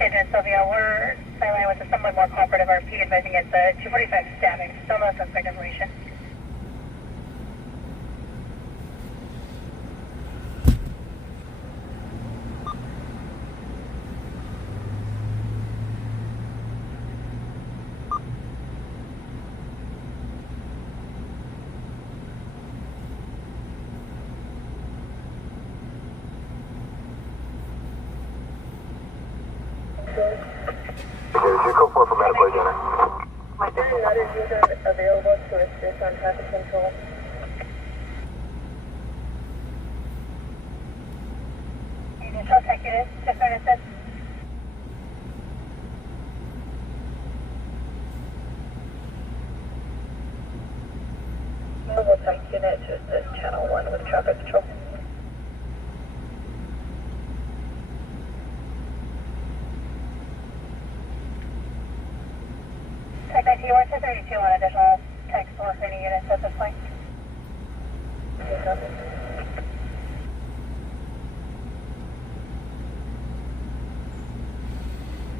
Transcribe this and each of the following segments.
Agent Sylvia, we're sideline with a somewhat more cooperative RP advising it's a 245 stabbing. Still no suspect information. for medical agent. There are another user available to assist on traffic control. Initial executive, just an assist. Mobile tech unit to assist channel 1 with traffic control. Tech 91 to 32 on additional text for any units at this point.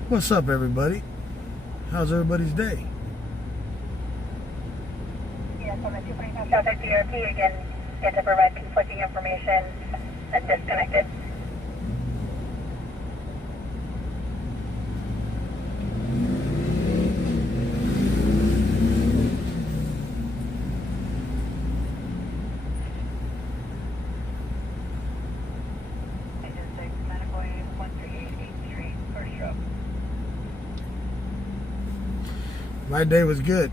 What's up, everybody? How's everybody's day? Yes, on the 245 traffic DRP, again, get to provide conflicting information that's disconnected. My day was good.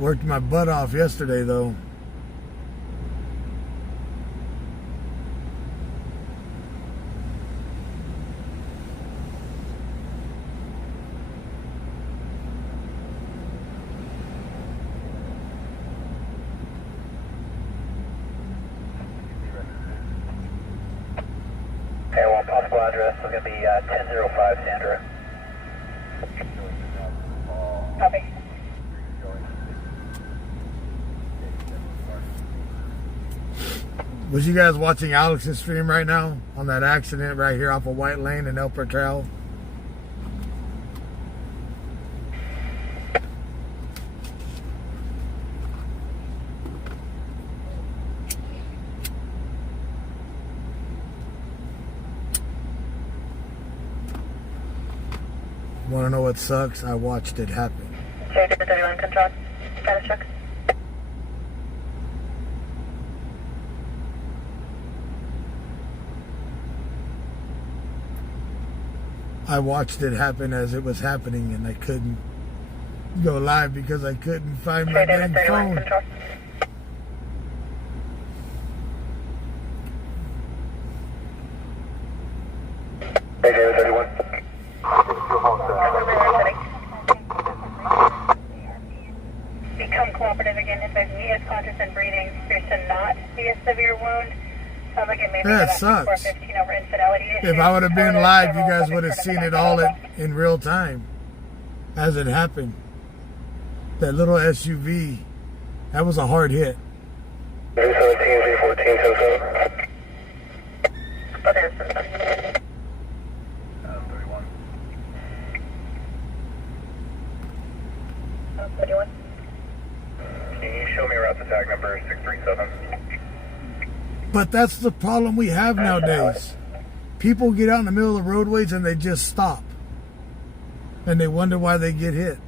Worked my butt off yesterday, though. Okay, well, possible address is going to be 1005 Sandra. Copy. Was you guys watching Alex's stream right now on that accident right here off of White Lane in El Portal? Want to know what sucks? I watched it happen. Sure, 31 control. Status check. I watched it happen as it was happening, and I couldn't go live because I couldn't find my Sure, dang 31 phone. control. Hey, David 31. Become cooperative again. If he is conscious and breathing, appears to not be a severe wound. Sounds like it may be That about sucks. 415 over infidelity issues. If I would have been Total live, you several guys subjects would have for seen domestic it all assault. in real time as it happened. That little SUV, that was a hard hit. 17, 14, 10, Other assistance. 31. 31. Can you show me route to tag number 637? But that's the problem we have nowadays. People get out in the middle of the roadways and they just stop. And they wonder why they get hit.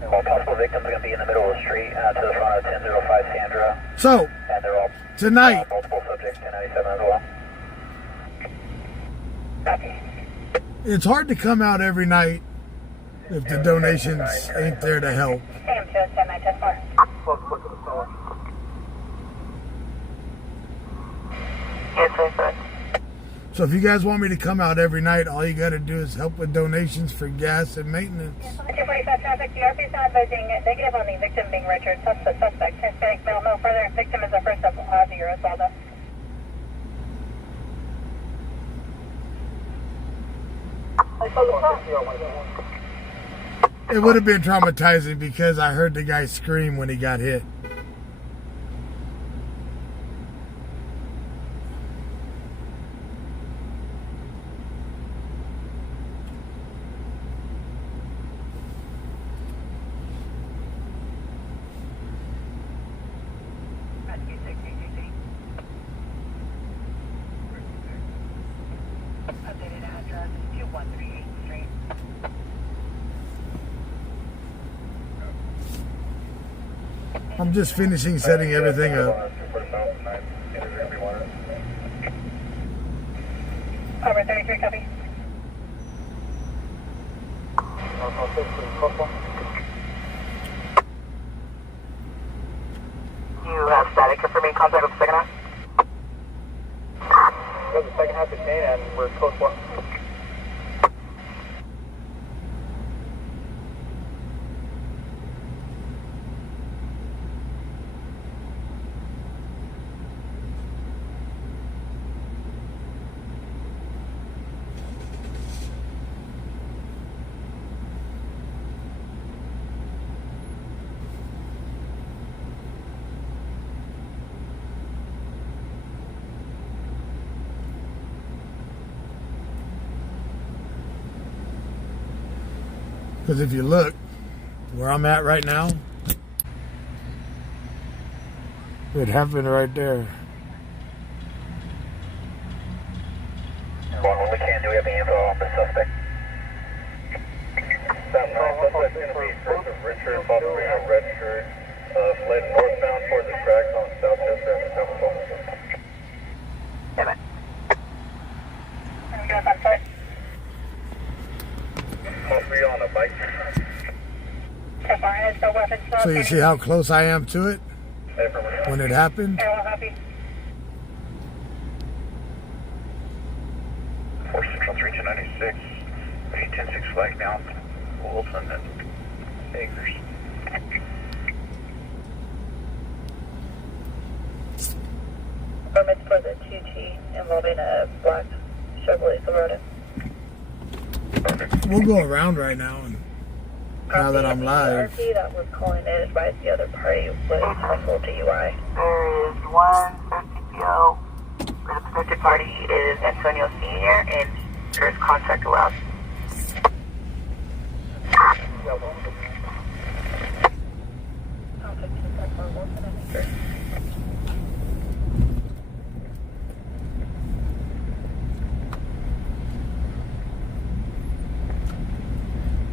Well, possible victims are going to be in the middle of the street to the front of 1005 Sandra. So, And they're all tonight, multiple subjects, 1097 as well. Copy. it's hard to come out every night if the donations ain't there to help. AM 210 910 Yes, sir. So if you guys want me to come out every night, all you got to do is help with donations for gas and maintenance. Yes, on the 245 traffic, DRP is now advising negative on the victim being Richard. Suspect. Hispanic male, no further. Victim is the first of Ozzy or Osvaldo. It would have been traumatizing because I heard the guy scream when he got hit. 2138 Street. I'm just finishing setting everything up. Over 33, copy. You have static confirming contact with the second half? The second half is in and we're code 4. Because if you look where I'm at right now, it happened right there. What we can do, we have any info on the suspect? Suspect going to be first of Richard, possibly a red shirt, fled northbound towards the tracks on South Chester and Temple. Damn it. I'm good on foot. All three on a bike. So far as the weapons So you see how close I am to it when it happened? Airwell copy. 4 Central 3296, 810-6 flag down, Wilson and Acres. Permits for the 2T involving a black Chevrolet Silverado. We'll go around right now, and now that I'm live. RP that was calling in advised the other party was possible DUI. There is one CPO. The suspected party is Antonio Sr. and first contact allowed. I'll take 254 Wilson and Acres.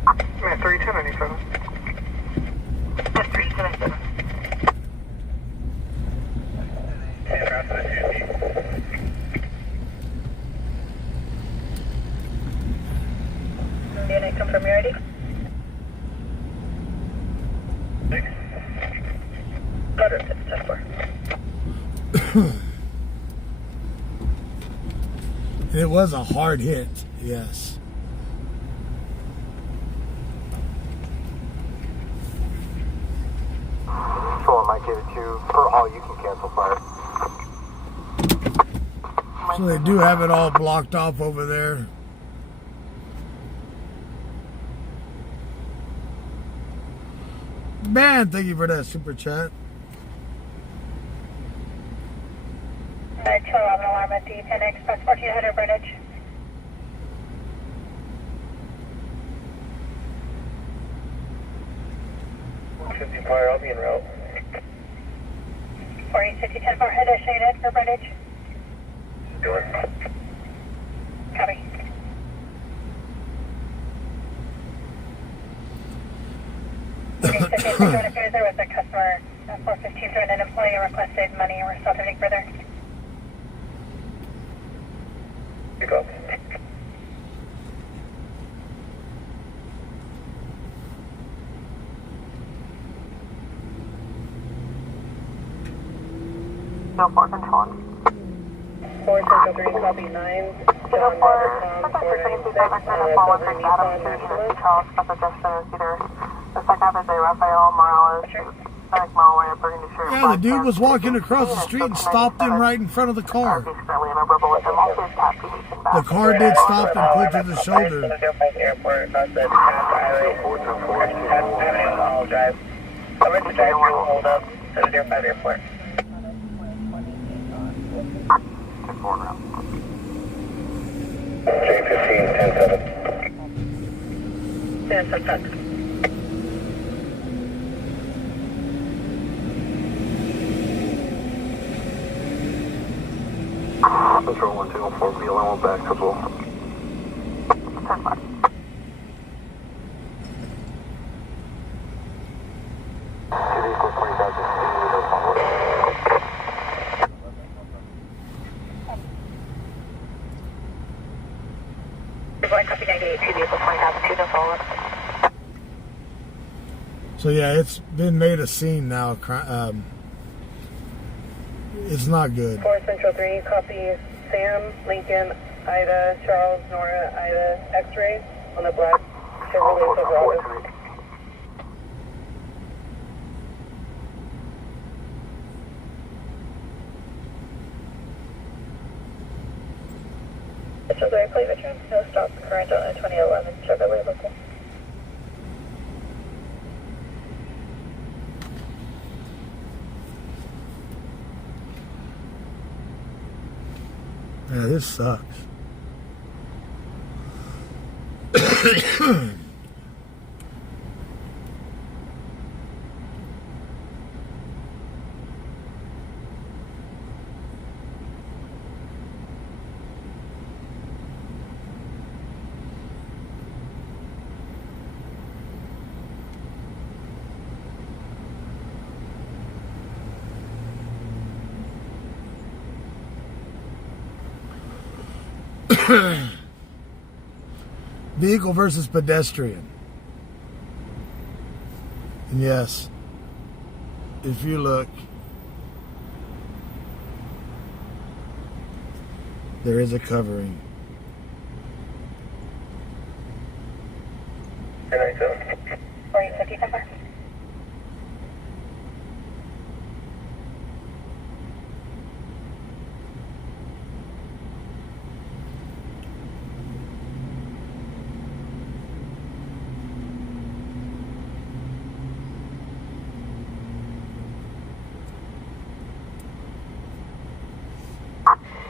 I'm at 31097. At 377. Unit, confirm you're ready. Order 610-4. It was a hard hit, yes. So I might give it to per all you can cancel fire. So they do have it all blocked off over there. Man, thank you for that super chat. 211 alarm at the Penn Express 1400 Greenwich. Fire, I'll be en route. 4060 10-4 head shaded for Greenwich. Doing. Copy. There was a customer 415 through an employee requested money. We're still taking further. Pick up. No 4 control. 4 Central 3, copy 9. John Robert Tom 496, Southern Nissan Nationalist. Charles, Special Justin is either the second half is a Rafael Morales, Sonic Mile Way, Burgundy Shirt. Yeah, the dude was walking across the street and stopped him right in front of the car. He's currently in a rebel with him. Also, his tap The car did stop and pulled to the shoulder. Airport, not the highway. All drive. Over to drive through, hold up to the Deer 5 Airport. J15, 10-7. Yes, that's that. Control 1204, VLM back as well. Copy 98, 2 vehicle 20,002, no follow-up. So yeah, it's been made a scene now. It's not good. 4 Central 3, copy Sam, Lincoln, Ida, Charles, Nora, Ida, X-ray on the black Chevrolet Silverado. Chevrolet plate return, no stop current on a 2011 Chevrolet local. Yeah, this sucks. Vehicle versus pedestrian. And yes, if you look, there is a covering. 1097. 450 number.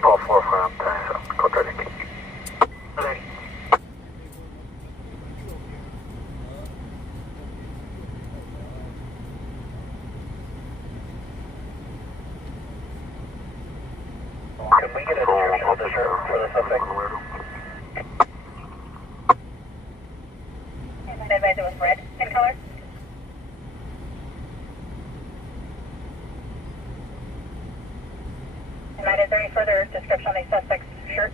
Paul 4 from code 30. 30. Can we get a description of the shirt for the suspect? And advise it was red in color. And is there any further description on the suspect's shirt?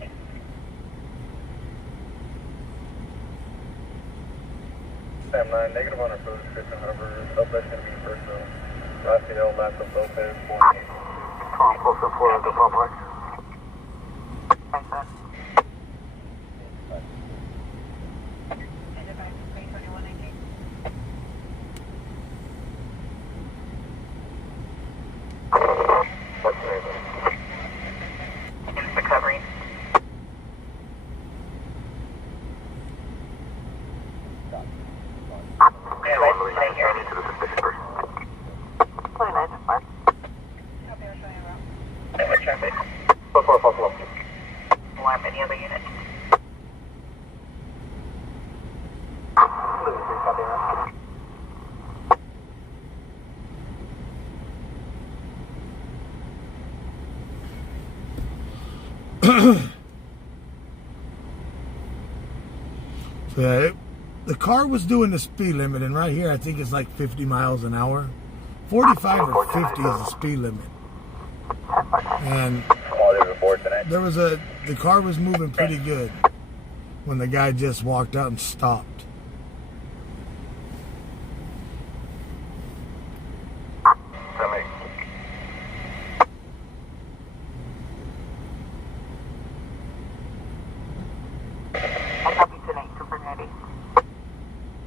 Sam 9, negative on our food description, however, suspect's going to be first known. Last name, last of Lopez, 48. Tom, close to 4 of the public. What's the name? It's the covering. Yeah, right here. To the suspicious person. 29 to 5. Copy, we're showing around. And what traffic? 444. Alarm, any other unit? Copy that. So yeah, the car was doing the speed limit, and right here I think it's like 50 miles an hour. 45 or 50 is the speed limit. And there was the car was moving pretty good when the guy just walked out and stopped.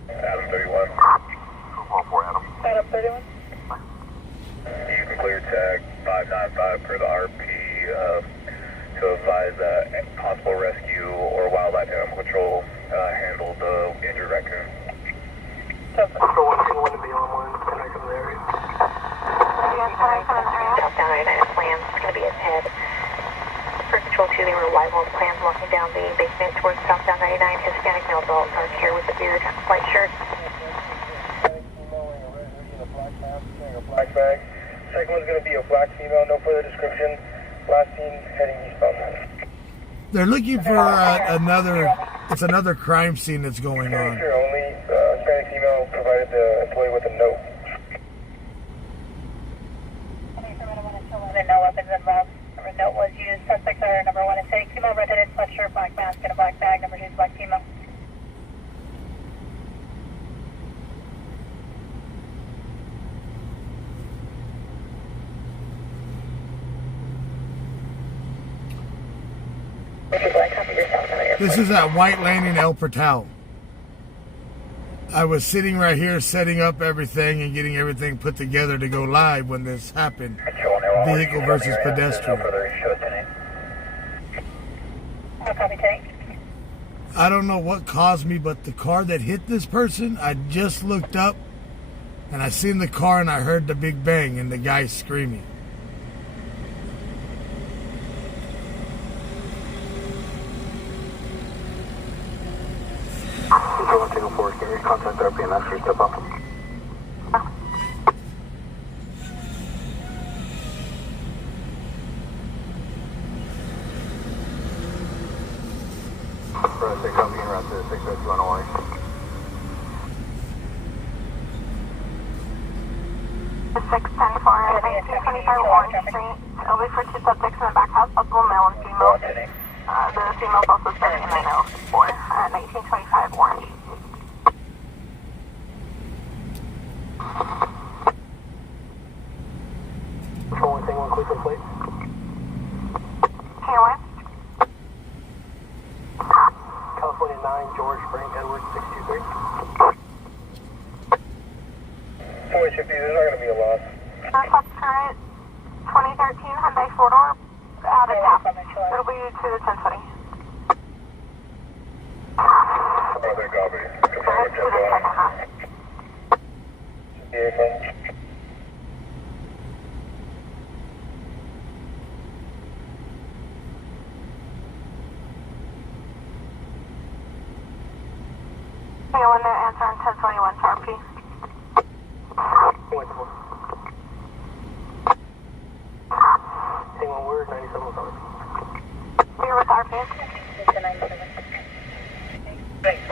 Adam 31. 4 Adam. Adam 31. You can clear tag 595 per the RP to advise possible rescue or wildlife animal control handle the injured raccoon. For 121 to be on one, connect to the area. Southbound 99 plans, it's going to be ahead. For Control 2, they were Whitehall plans walking down the basement towards southbound 99. Hispanic male adult, dark hair with a beard, white shirt. Black bag. Second one's going to be a black female, no further description. Last seen heading eastbound. They're looking for another It's another crime scene that's going on. Here only, Hispanic female provided the employee with a note. No weapons involved. Number note was used. Suspects are number 1 is fake female, redheaded sweatshirt, black mask, and a black bag. Number 2 is black female. This is at White Lane in El Portal. I was sitting right here setting up everything and getting everything put together to go live when this happened. Vehicle versus pedestrian. I don't know what caused me, but the car that hit this person, I just looked up and I seen the car and I heard the big bang and the guy screaming. Contact RP and ask for step up. Route 6, I'll be in route 6, that's 101. The 610 at 1925 Warren Street. It'll be for 2 subjects in the back house, possible male and female. The female's also starting in 904 at 1925 Warren Street. Control 1, take 1, clear for the plate. Here, what? California 9, George, Frank, Edward, 623. 450, there's not going to be a loss. That's current 2013 Hyundai 4-door out of gap. It'll be to the 1020. Other copy. Confirm with 1020. Vehicle. I want to answer on 1021 to RP. Hang on, word 97 was on. You're with RP? It's a 97. Thanks.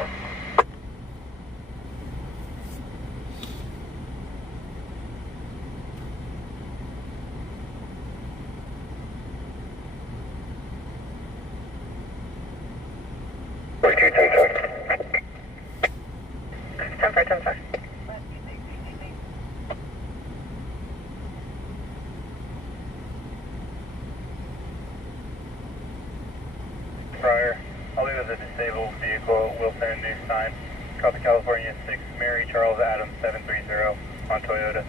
Prior, I'll leave as a disabled vehicle, Wilson and New sign. Copy California 6, Mary Charles Adams 730 on Toyota.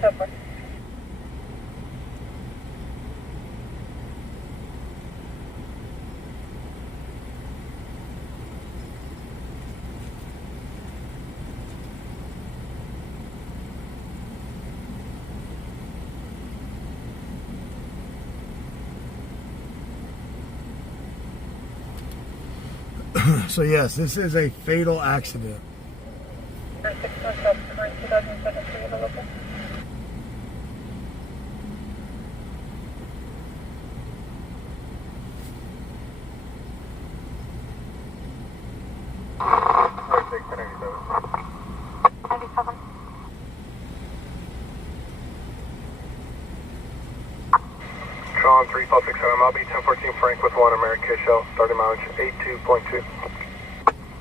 Super. So yes, this is a fatal accident. 2017 available. Sean 3567, I'll be 1014 Frank with 1 American Shell, starting mileage 82.2.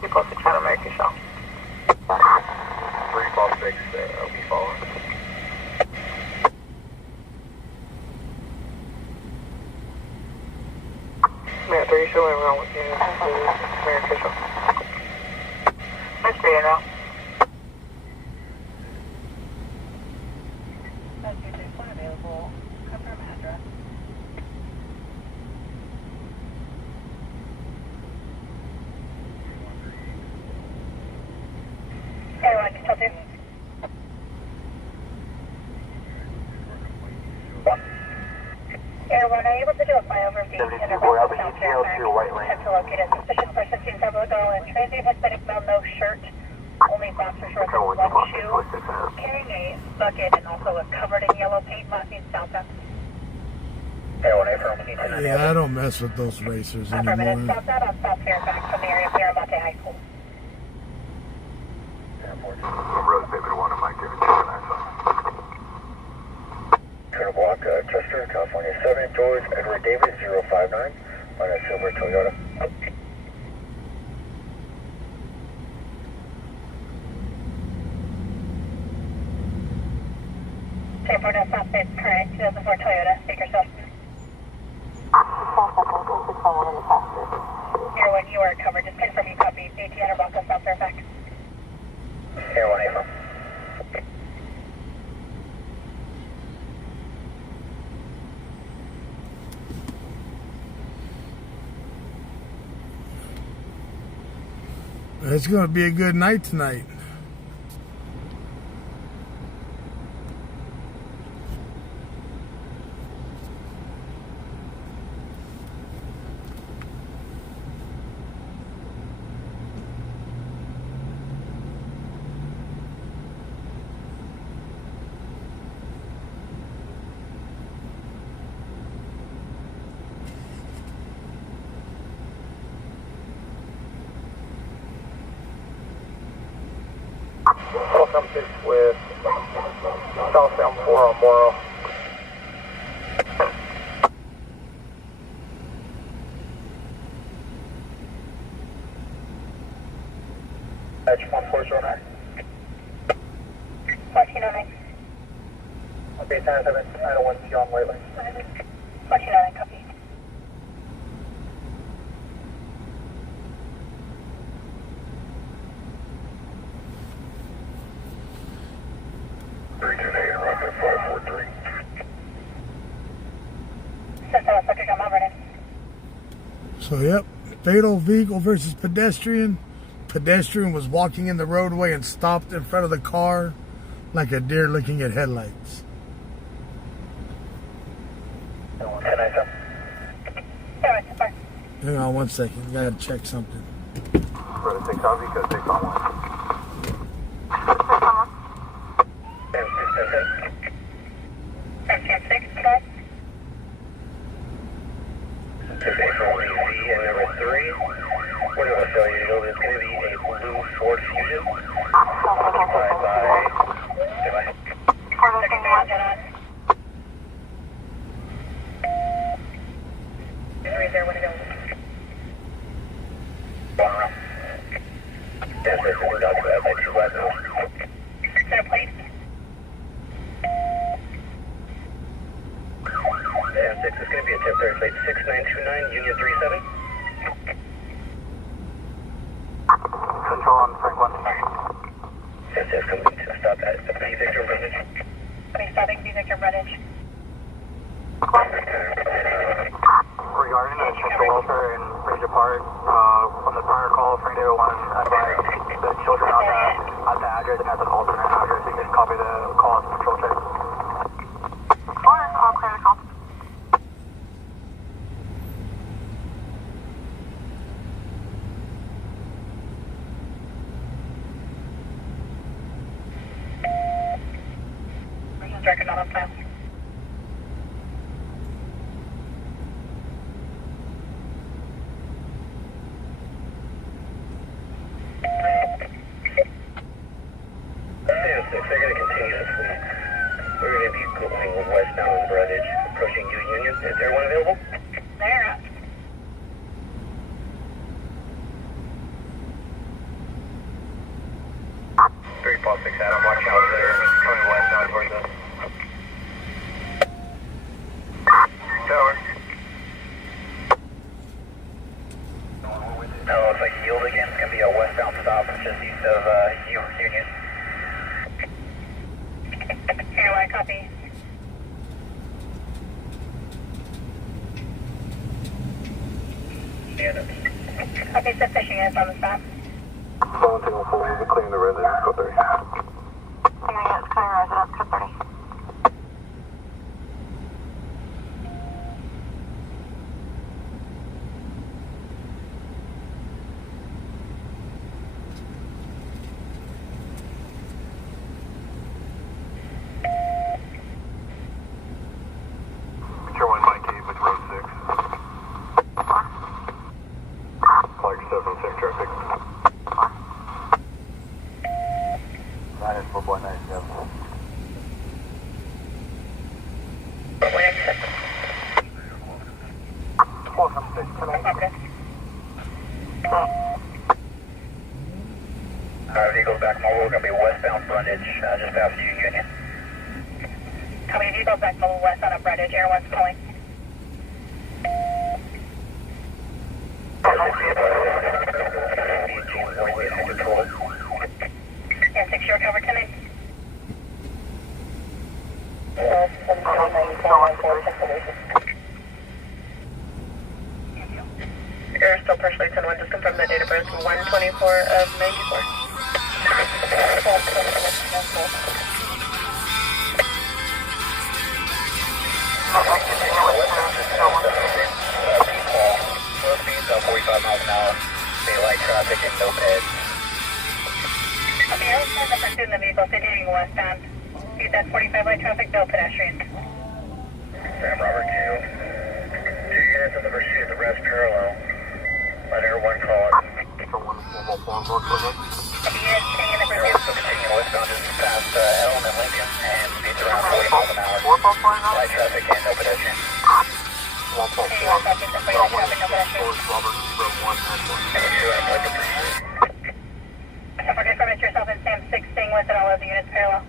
346 American Shell. 356, I'll be following. Matt, are you showing around with me? American Shell. Let's see it now. Available. Confirm address. Everyone can tell you. Everyone, are you able to do a flyover of the to locate a suspicious person seen several ago in transient Hispanic male, no shirt, only boxer shorts and one shoe, carrying a bucket and also a covered in yellow paint, not in southbound. Airway from Keaton. Yeah, I don't mess with those racers Affirmative. anymore. Stop that on South Fairfax from the area of Miramonte High School. Rose David 1 and Mike David 2 Turn block, Chester, California 7, George Edward David 059 on a silver Toyota. Airport at South Bay, current 2004 Toyota, Bakersfield. Airway, you are covered. Just confirm you copy. ATN Bronco, South Fairfax. Airway from. It's going to be a good night tonight. Welcome with southbound 4 on Morrow. Edge 1409. 1409. Okay, 10-7, I don't want to see on Wayland. 1409, copy. So, yep, fatal vehicle versus pedestrian. Pedestrian was walking in the roadway and stopped in front of the car like a deer looking at headlights. Hang on one second, I gotta check something. Brother 6 on because 6 on 1. 10-6, correct? Today for ODZ and number 3. What do I tell you? It's going to be a blue Ford Fusion. Occupied by... It's going to be a temporary plate 6929 Union 37. Control on Franklin. Yes, coming to stop at B Victor Bridge. Stopping B Victor Bridge. Regarding the sexual welfare in Fraser Park, on the prior call, Frank David wanted to advise the children on the address and at the alternate address. You can copy the call as a control check. I'll clear the call. Record not on file. They're going to continue the fleet. We're going to be going westbound Brundage, approaching Union. Is everyone available? They're up. 346 Adam, watch out there. Coming westbound towards us. Tower. No, looks like yield again. It's going to be a westbound stop just east of Union. Airline copy. Copy, the fishing is on the stop. 1704, we'll be clearing the residence, go 30. It's clear residence, code 30. Sure, 1 Mike 8 between Okay. Alright, Eagles back mobile. We're going to be westbound frontage, just past Union. Coming Eagles back mobile west on a frontage. Air 1's calling. And 6 short cover tonight. Air still partially 10-1. Just confirm the date of birth 124 of 94. Slow speeds up 45 miles an hour. Daylight traffic and no peds. Okay, I was trying to pursue the vehicle continuing westbound. Speed that 45 light traffic, no pedestrians. Sam Robert 2. 2 units in the pursuit, the rest parallel. Let Air 1 call it. Okay, units staying in the Air 1 pursuit. still continuing westbound just past Elm and Lincoln and speeds around 40 miles an hour. Light traffic and no pedestrians. Okay, west object, the 40 light traffic, no pedestrians. Number 2, I'm like a pursuit. So for confirming yourself in Sam 6 staying with and all of the units parallel.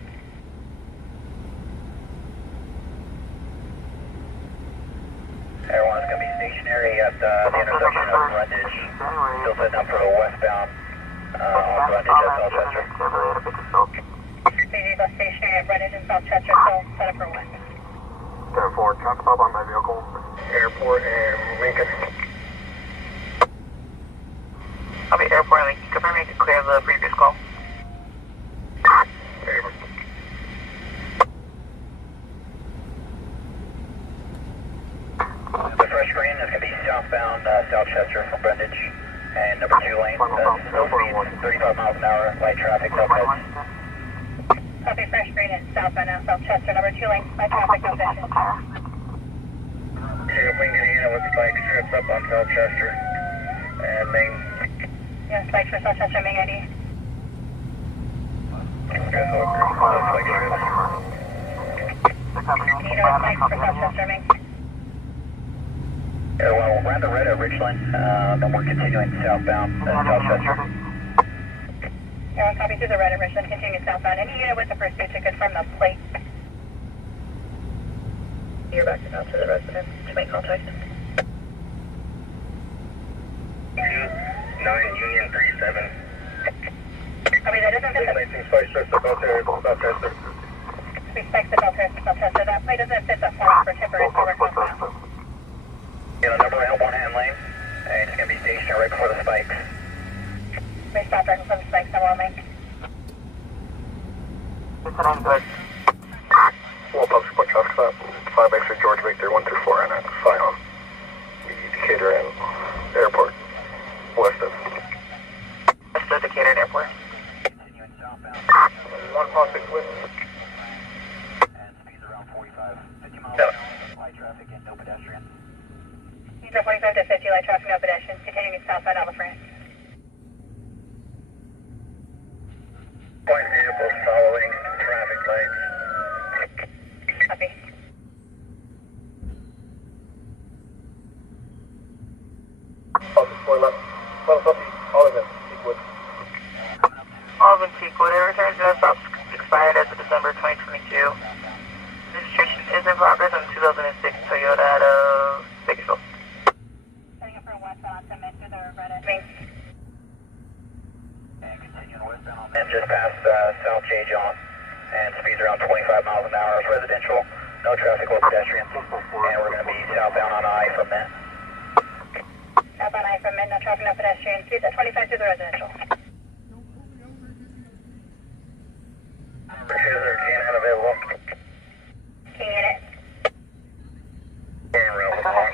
Air 1 is going to be stationary at the intersection of Brundage. Still setting up for a westbound on Brundage at South Chester. Vehicle stationary at Brundage and South Chester, so set up for west. Therefore, truck stop on my vehicle. Airport and Lincoln. I'll be airport and Lincoln. Confirm you can clear the previous call. The fresh green is going to be southbound South Chester from Brundage. And number 2 lane, slow speeds 35 miles an hour, light traffic, no peds. Copy fresh green and southbound now, South Chester, number 2 lane, light traffic, no pedestrians. Lincoln unit with spike strips up on South Chester. And main. Yeah, spikes for South Chester, main ID. Guys, over. Spike strips. Unit with spikes for South Chester, main. Well, we're on the red at Richland, then we're continuing southbound South Chester. Yeah, copy through the red at Richland, continuing southbound. Any unit with the pursuit to confirm the plate. You're backing out to the residence to make contact. 9 Union 37. Copy, that doesn't fit the... Placing spike strips about there, South Chester. We spikes the South Chester. That plate doesn't fit the form for temporary service southbound. Get a number out 1 hand lane, and it's going to be stationed right before the spikes. We stopped right before the spikes, number 1 lane. Well, public support traffic stop. 5 extra George Victor 1 through 4 and a Scion. Decatur and airport. West of. West of Decatur and airport. Continuing southbound. 1.6 west. And speeds around 45. 50 miles an hour. Light traffic and no pedestrians. Speeds are 45 to 50, light traffic, no pedestrians. Continuing southbound out of France. Point vehicles following traffic lights. Copy. All of them Peakwood. It returns to stops expired as of December 2022. Registration is in progress on 2006 Toyota out of Bakersfield. Setting up for westbound on 10 minutes through the red at Main. And continuing westbound and just past South J. John. And speeds around 25 miles an hour. It's residential, no traffic or pedestrians. And we're going to be southbound on I from Mint. Southbound I from Mint, no traffic, no pedestrians. Speeds at 25 through the residential. Is there King unavailable? King unit. Going around the block.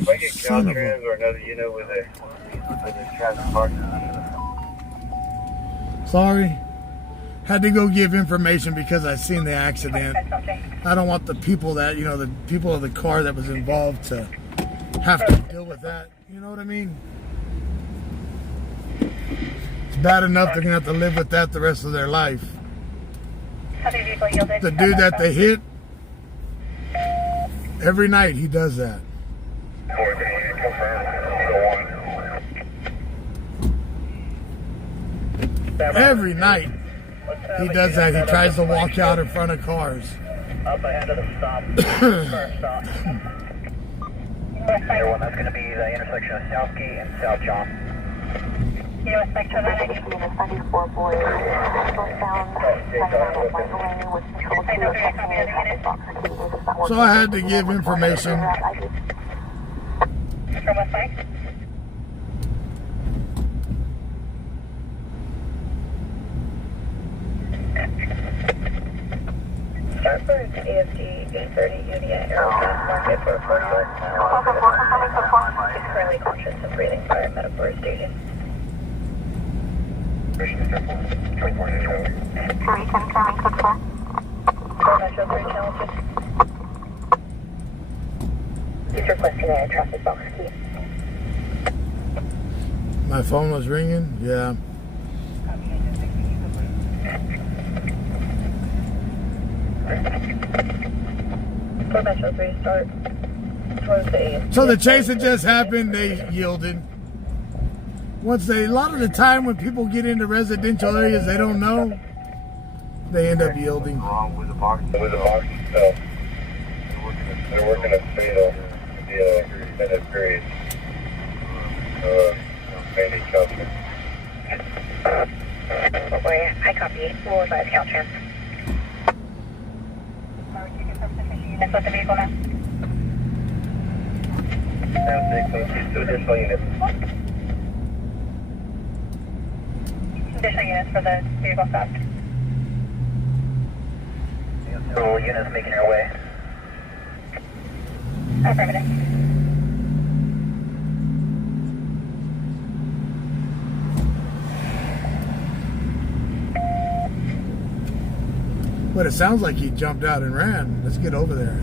If I get Son of a- Caltrans or another unit with a traffic mark. Sorry. Had to go give information because I seen the accident. I don't want the people that, the people of the car that was involved to have to deal with that. You know what I mean? It's bad enough they're going to have to live with that the rest of their life. The dude that they hit, Every night he does that. Coordinated, confirmed. Go on. Every night he does that. He tries to walk out in front of cars. Up ahead of the stop. First stop. Everyone, that's going to be the intersection of South Key and South John. US Spectra 94 boys, southbound, with control to So I had to give information. From West Side? Stratford AFG 830 Union Aerospace Market for 41 He's currently conscious and breathing prior metaphor staging. Metro 3, channel 2. He's requesting a traffic box key. My phone was ringing. Yeah. For Metro 3, start towards the 8. So the chase that just happened, they yielded. A lot of the time when people get into residential areas they don't know, they end up yielding. Wrong with the box. With the box itself. They're working a fatal. Yeah, extended period. Mainly Chelsea. I copy. We'll advise Caltrans. Units with the vehicle now. Sounds big, so it's 2 additional units. Additional units for the vehicle stop. So units making their way. Affirmative. But it sounds like he jumped out and ran. Let's get over there.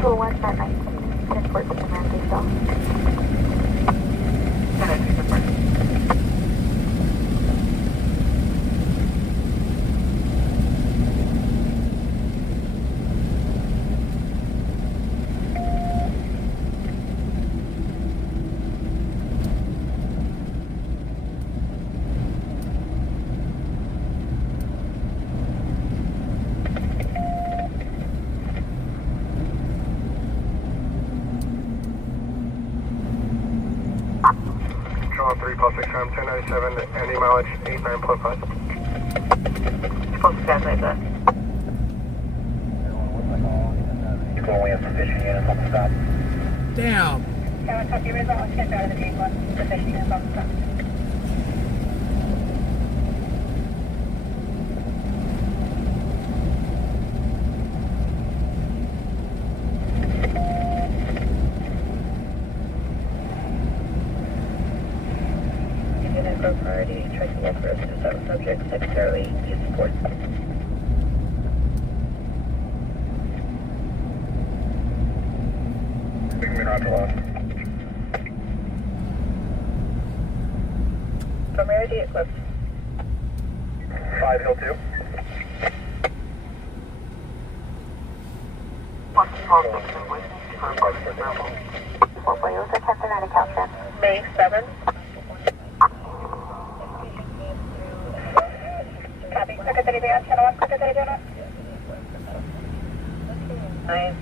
201 at 19. Transport to Bakersfield. Control 3, pulse 6 time, 1097, any mileage, 89.5. Supposed to translate that. We have sufficient units on the stop. Damn. Can I copy result? Let's get out of the vehicle. Sufficient units on the stop. Unit for priority, try to look for us to start subject, secondarily, use support. We can be roger lost. Priority eclipse. 5 Hill 2. May 7th. Copy. Secretary Beyond, Channel 1, Secretary Beyond. 9.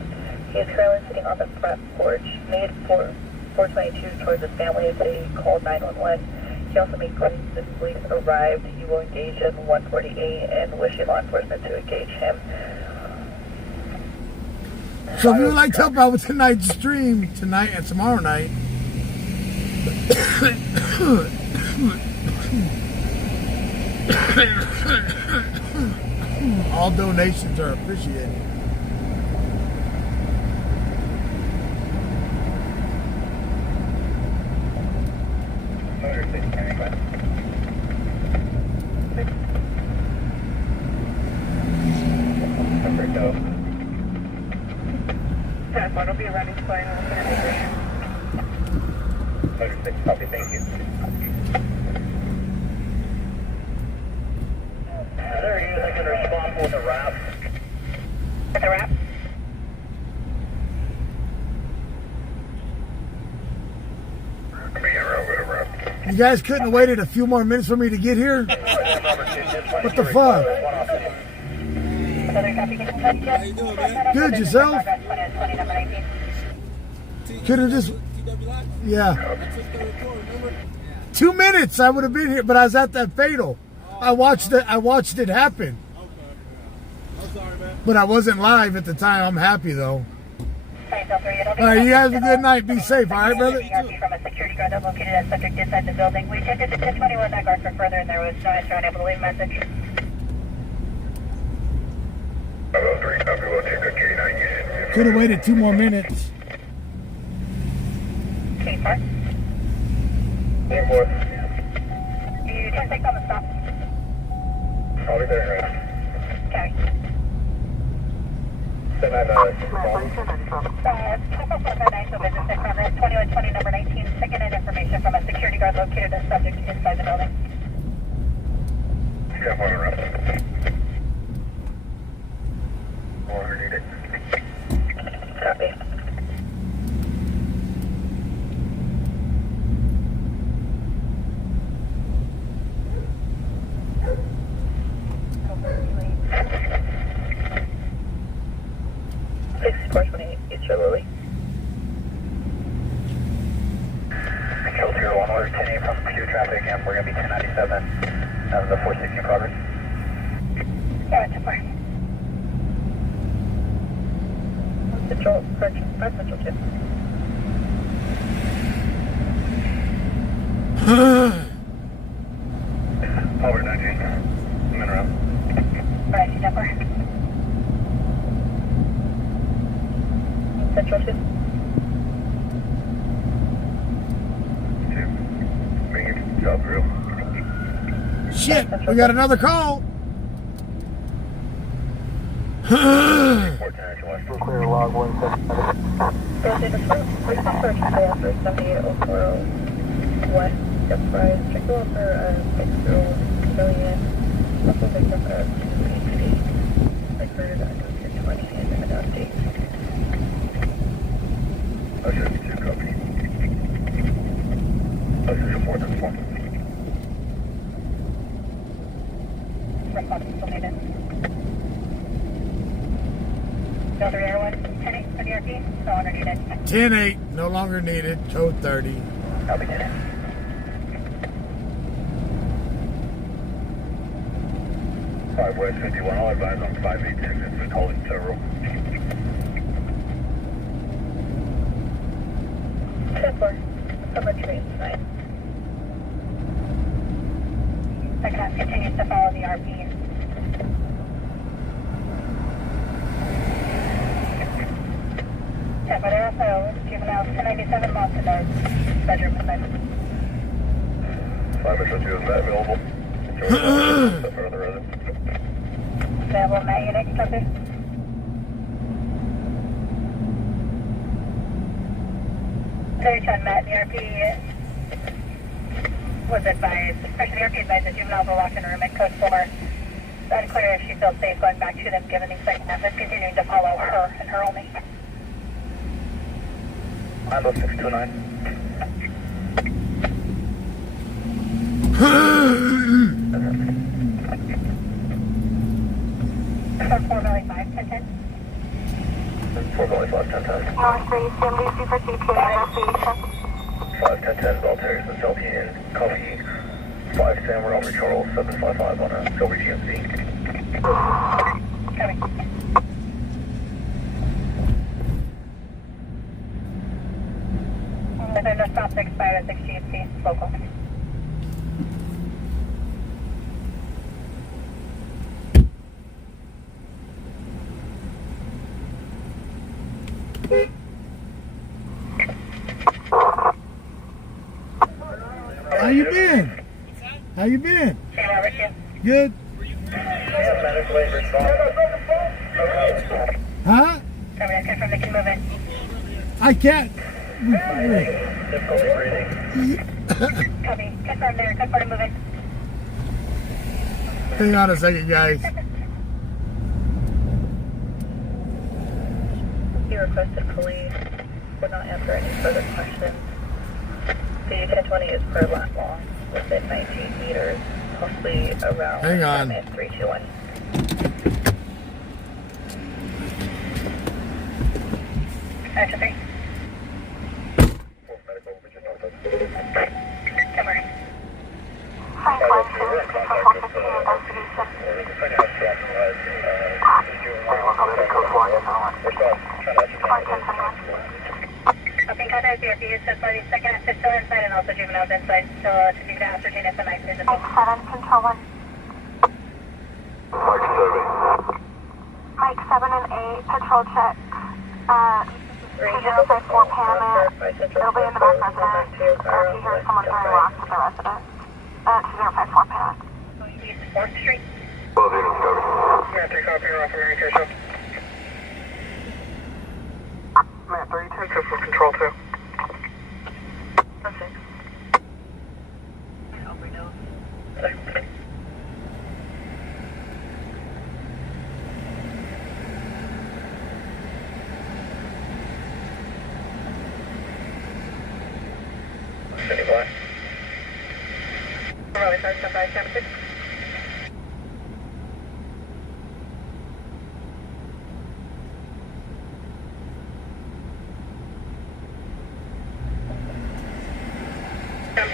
He is currently sitting on the front porch, made 422 towards his family as they called 911. He also made claims that police arrived. He will engage in 148 and wishing law enforcement to engage him. So if you would like to help out with tonight's stream, tonight and tomorrow night, all donations are appreciated. Transport will be running flying on the Discretion. 106, copy, thank you. Sir, you can respond with a wrap. With the wrap? You guys couldn't have waited a few more minutes for me to get here? What the fuck? Good, yourself? Could have just... Yeah. 2 minutes I would have been here, but I was at that fatal. I watched it happen. But I wasn't live at the time. I'm happy though. Alright, you guys have a good night. Be safe, alright, brother? From a security guard that located a subject inside the building. We checked into 1021 that guard for further and there was no answer unable to leave a message. Could have waited 2 more minutes. Key Park. You can take on the stop. I'll be there, right? Okay. Send that, 2120 number 19, second in information from a security guard located a subject inside the building. Yeah, one around. More needed. Copy. Course 28, East Lily. Control 01, order 10-8 from pure traffic, and we're going to be 1097 of the 460 in progress. Yeah, it's a fire. Central, correction, 5 Central 2. Over 19, I'm in around. Right, number. Central 2. Bring your job through. Shit, we got another call. Clear log 177. After 7804 West, Enterprise, check the for Bakersfield, civilian, also victim of PPD, record under 20 and an update. I'll show you 2 copy. I'll show you 4 this one. Response still needed. Delta Airline, 10-8 for the RP, no longer needed. 10-8, no longer needed. Code 30. I'll be getting. 5 West 51, I'll advise on 586, it's been holding several. 10-4, summer train side. Second half continues to follow the RP. But also, juvenile 1097 lost in the bedroom beside. 5 West 2 is that available? For other residents. Available Matt unit, copy. Search on Matt, the RP was advised, especially the RP advised that juveniles were locked in a room at code 4. It's unclear if she feels safe going back to them given the second half is continuing to follow her and her only. 90629. Code 4 Valley 5, 1010. 4 Valley 5, 1010. North 3, CMDC for CTA investigation. 51010, Valterius and Selby in copy. 5 Sam, we're over Charles 755 on a Silver GMC. Coming. There's no stop expired at 6 GMC, local. How you been? How you been? Sam Robert, you. Good? Huh? Coming in, confirm they can move in. I can't. Difficulty breathing. Copy. Confirm there, confirm to move in. Hang on a second, guys. He requested police would not answer any further questions. The 1020 is per lap long, within 19 meters, possibly around. Hang on. 321. Action 3. Cover. Frank 1, 2, control 415 investigation. Copy, contact BRP is set for the second assist still inside and also juveniles inside, still attempting to ascertain if the knife is Mike 7, control 1. Mike 7. Mike 7 and 8, patrol check. 2054 Panamint. It'll be in the back residence. If you hear someone throwing rocks at the residence. 2054 Panamint. East 4th Street. Well, units, copy. Yeah, 3 copy, you're off of communication. Man, 32 for control 2. That's it. City Black. Probably 575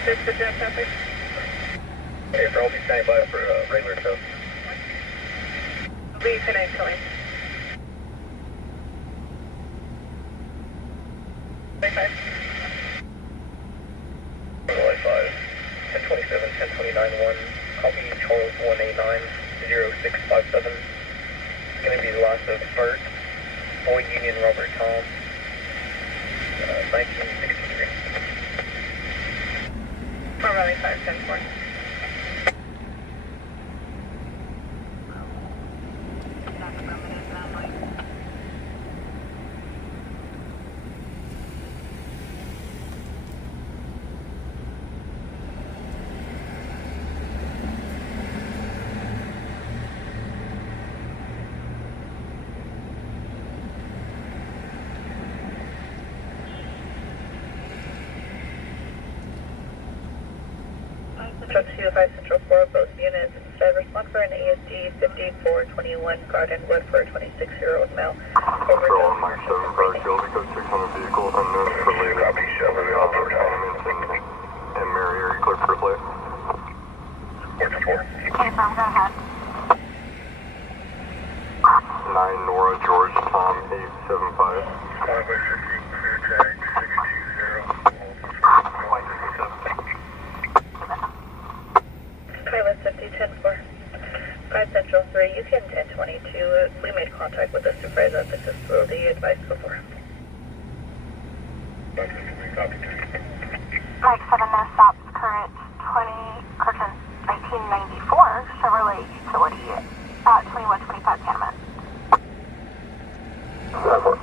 6 for Jeff traffic. Hey, I'll be standing by for regular tow. Leave tonight, Kelly. 25. Light 5. 1027, 1029, 1. Copy Charles 189, 0657. It's going to be the last of Bert, Boyd Union Robert Tom, 1963. For Raleigh 574. Truck 205 Central 4, both units. Instead, respond for an ASD 5421 Gardenwood for a 26-year-old male. Control on Mike 7, Bakersfield, because 600 vehicles unknown for later. Copy, Chevrolet, Alpha, and Mary, are you clear for replay? 424. Okay, Sam, go ahead. 9 Nora, George, Tom, 875. Pilot 50, 10-4. 5 Central 3, you can 1022. We made contact with the supervisor at the facility, advised before. Mike 7, no stops, current 1994 Chevrolet Utility at 2125 Panamint. 4.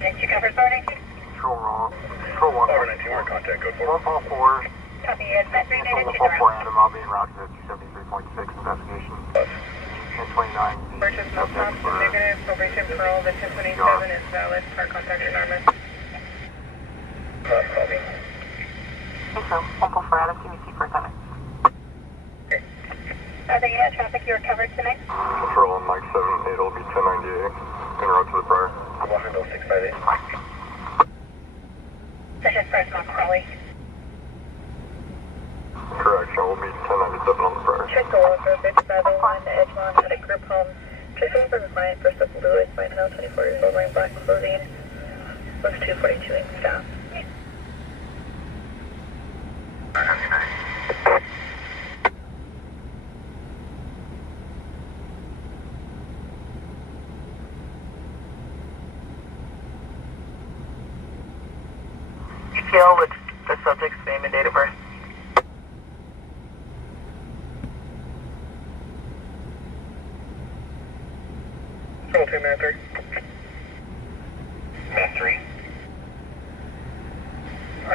Did you cover sorting? Control wrong. Control 1. Over 19, we're in contact, code 4. 144. Copy, admit 3 data 2 144 Adam, I'll be en route to 273.6 investigation. 1029. Purchase no stops, negative, probation parole, the 1027 is valid, car contact enormous. Copy. Okay, so 144 Adam, can you see for a second? I think you had traffic you were covered tonight. Control on Mike 7, it'll be 1098. En route to the prior. 10658. Session first, Mount Crawley. Correction, we'll be 1097 on the prior. Check the over 5501 Edgemont at a group home. Check over the client for Sip Lewis, White House, 24 years old, wearing black clothing. Looks 242 in staff. Detail with the subject's name and date of birth. Control 2, man 3. Man 3.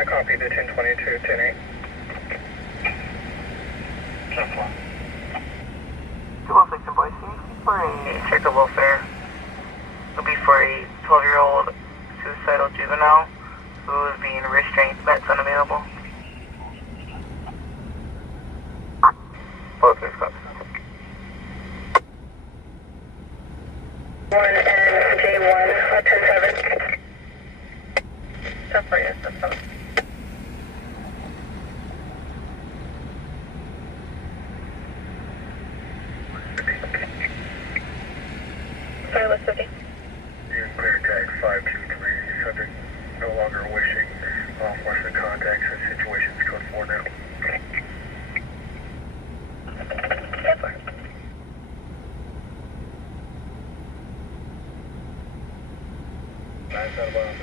copy the 1022, 10-8. Well, Section Boys, for a Check the welfare. It'll be for a 12-year-old suicidal juvenile who is being restrained. That's unavailable. Both is copy. 1 and J1, 10-7. Stop for you, stop. Sorry, what's 50? You're clear tag 523. Subject no longer wishing law enforcement contact. Situations code 4 now. Yeah, 4. Nice out of bounds.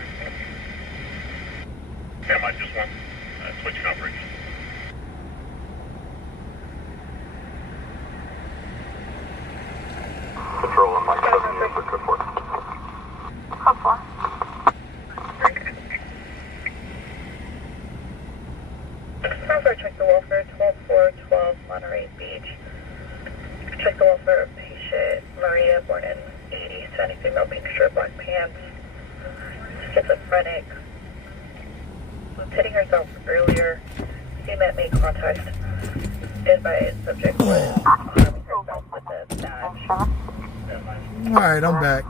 Yeah, I just want switch coverage. Control on Mike 7 for code 4. code 4. Cover, check the welfare, 12412 Monterey Beach. Check the welfare of patient Maria, born in 80, 70 female, pink shirt, black pants, schizophrenic, was hitting herself earlier, CMAT made contact, advised subject was harming herself with a badge. Alright, I'm back.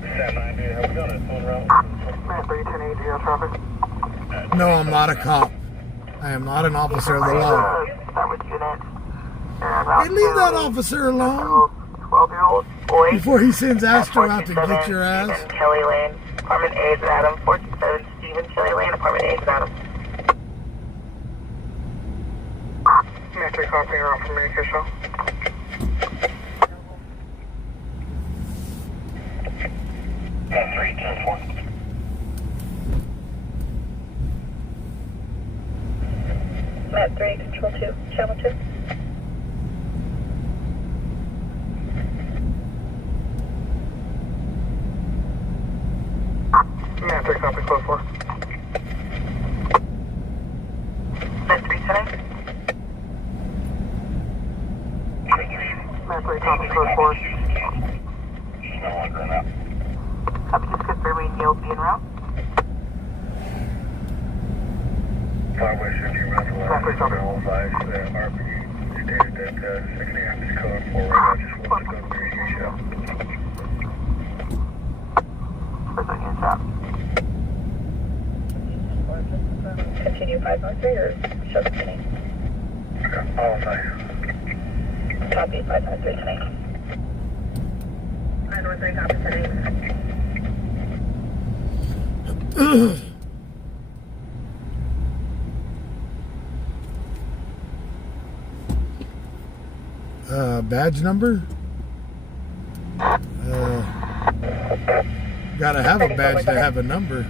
Stand 90, have we got a phone route? Minute 3, 10-8, zero traffic. No, I'm not a cop. I am not an officer of the law. Start with unit. About Hey, leave that officer alone 12-year-old boy. before he sends Astro out to get your ass. Stephen Kelly Lane, apartment A is Adam, 427 Stephen Kelly Lane, apartment A is Adam. Metric copy around from Mary Kisho. Got 3, 10, 4. Map 3, control 2, channel 2. Metric copy code 4. Map 3 tonight. Minute 3, copy code 4. She's no longer in that. Copy, just confirming you'll be en route. 5 West 50 around the line. All advised that RP stated that 6 a.m. is code 4 right now. Just wants to go to Mary Kisho. First on unit stop. Continue 503 or show the tonight. Okay, all advised. Copy 503 tonight. 503 copy tonight. Badge number? Gotta have a badge to have a number.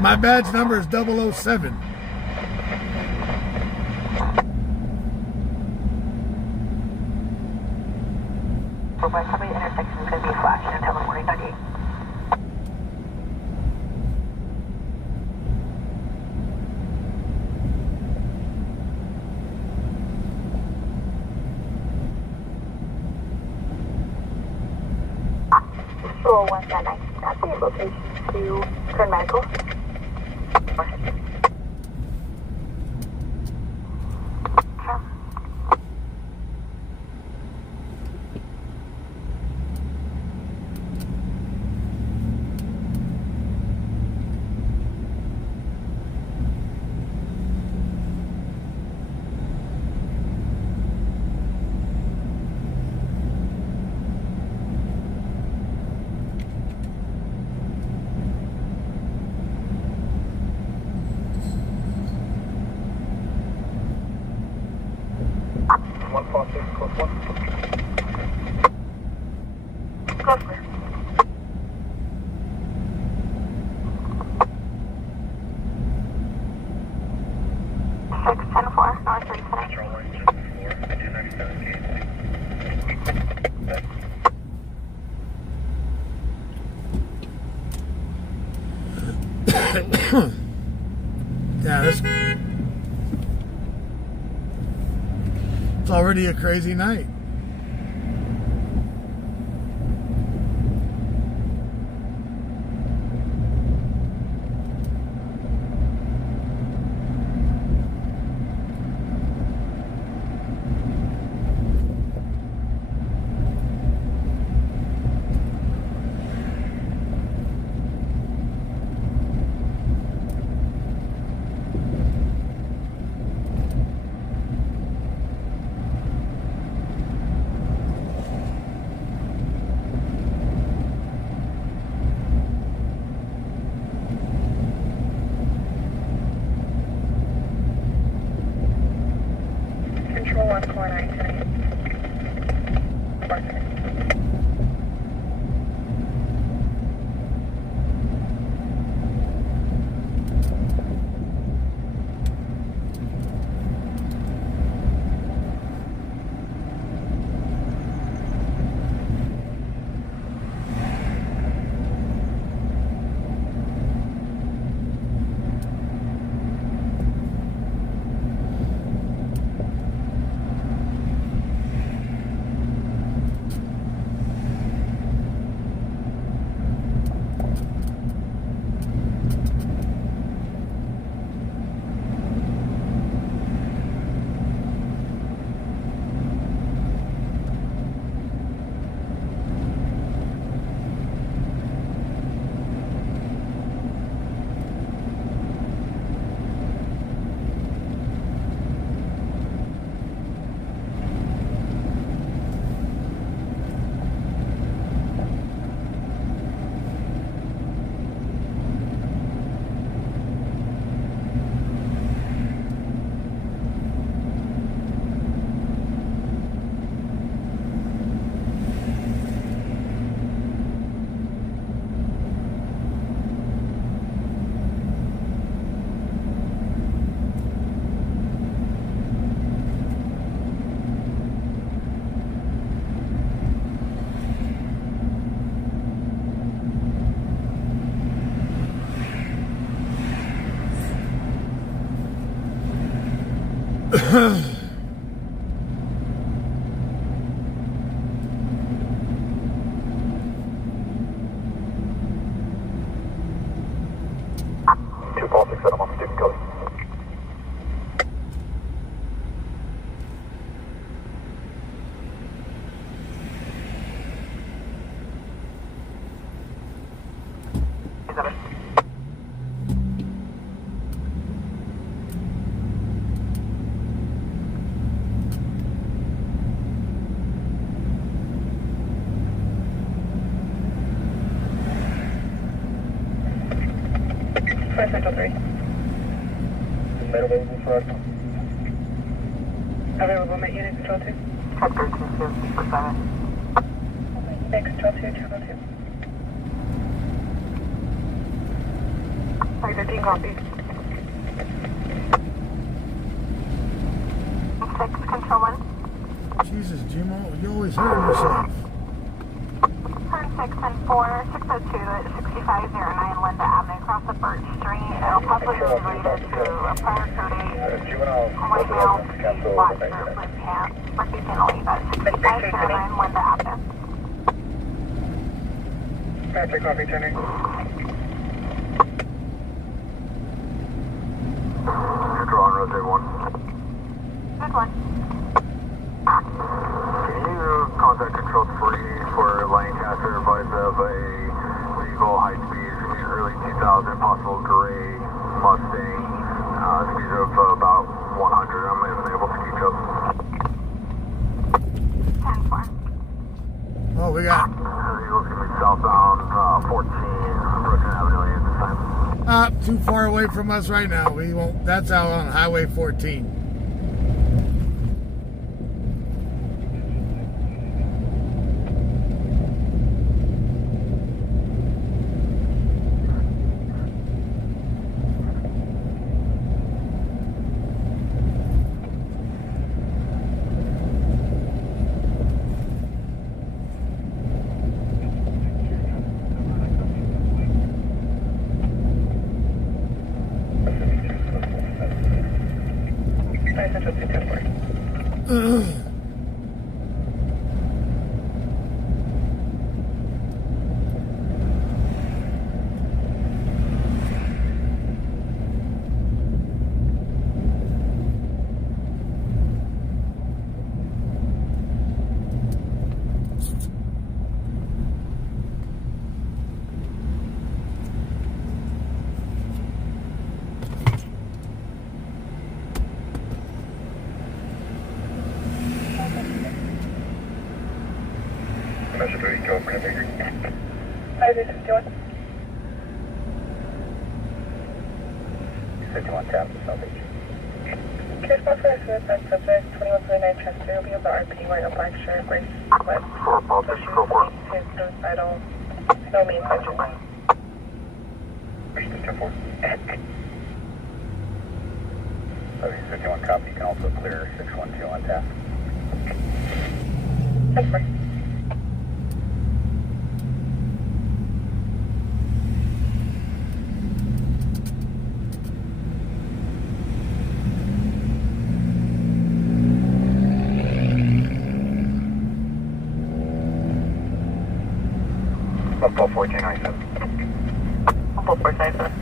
My badge number is 007. For West Subway intersection is going to be flashing until the morning 98. So 199, that's the location to Kern Medical. Sure. Go for it. 610-4, North 3 tonight. Control line 4, 297 gate. Yeah, it's already a crazy night. Control 1, core 9 tonight. Two Baltic, set them on Stephen Kelly. Central 3. Met available for us. Available Met Unit Control 2. Check 13-2, 6 Control 2, Channel 2. Sorry, 13 copy. 6 Control 1. Jesus, Jimo, you always hurting yourself. Turn 6 and 4, 602 at 6509 Linda Avenue, across the Birch Street. It'll possibly be related to a prior coding, Juvenile, white male, black shirt, blue pants, refusing to leave at 6509 Linda Avenue. Patrick, copy, turning. Control on rotate 1. Good one. Can you contact Control 3 for Lancaster, advise of a vehicle high speed, early 2000, possible gray Mustang, speed of about 100. I'm able to keep up. 10-4. Oh, we got Vehicle's going to be southbound 14 Brooklyn Avenue at this time. too far away from us right now. We won't. That's out on Highway 14. Nice Central 210-4. Measure 3, go for the 5851. 51 tap to South Beach. Case spot for a suicide subject, 2129 Chester, will be on the RP, wearing a black shirt, gray sweat. So she was suicidal, no main injury. Reach this 10-4. 51 copy, you can also clear 612 on tap. 10-4. Up 1497. Up 1497.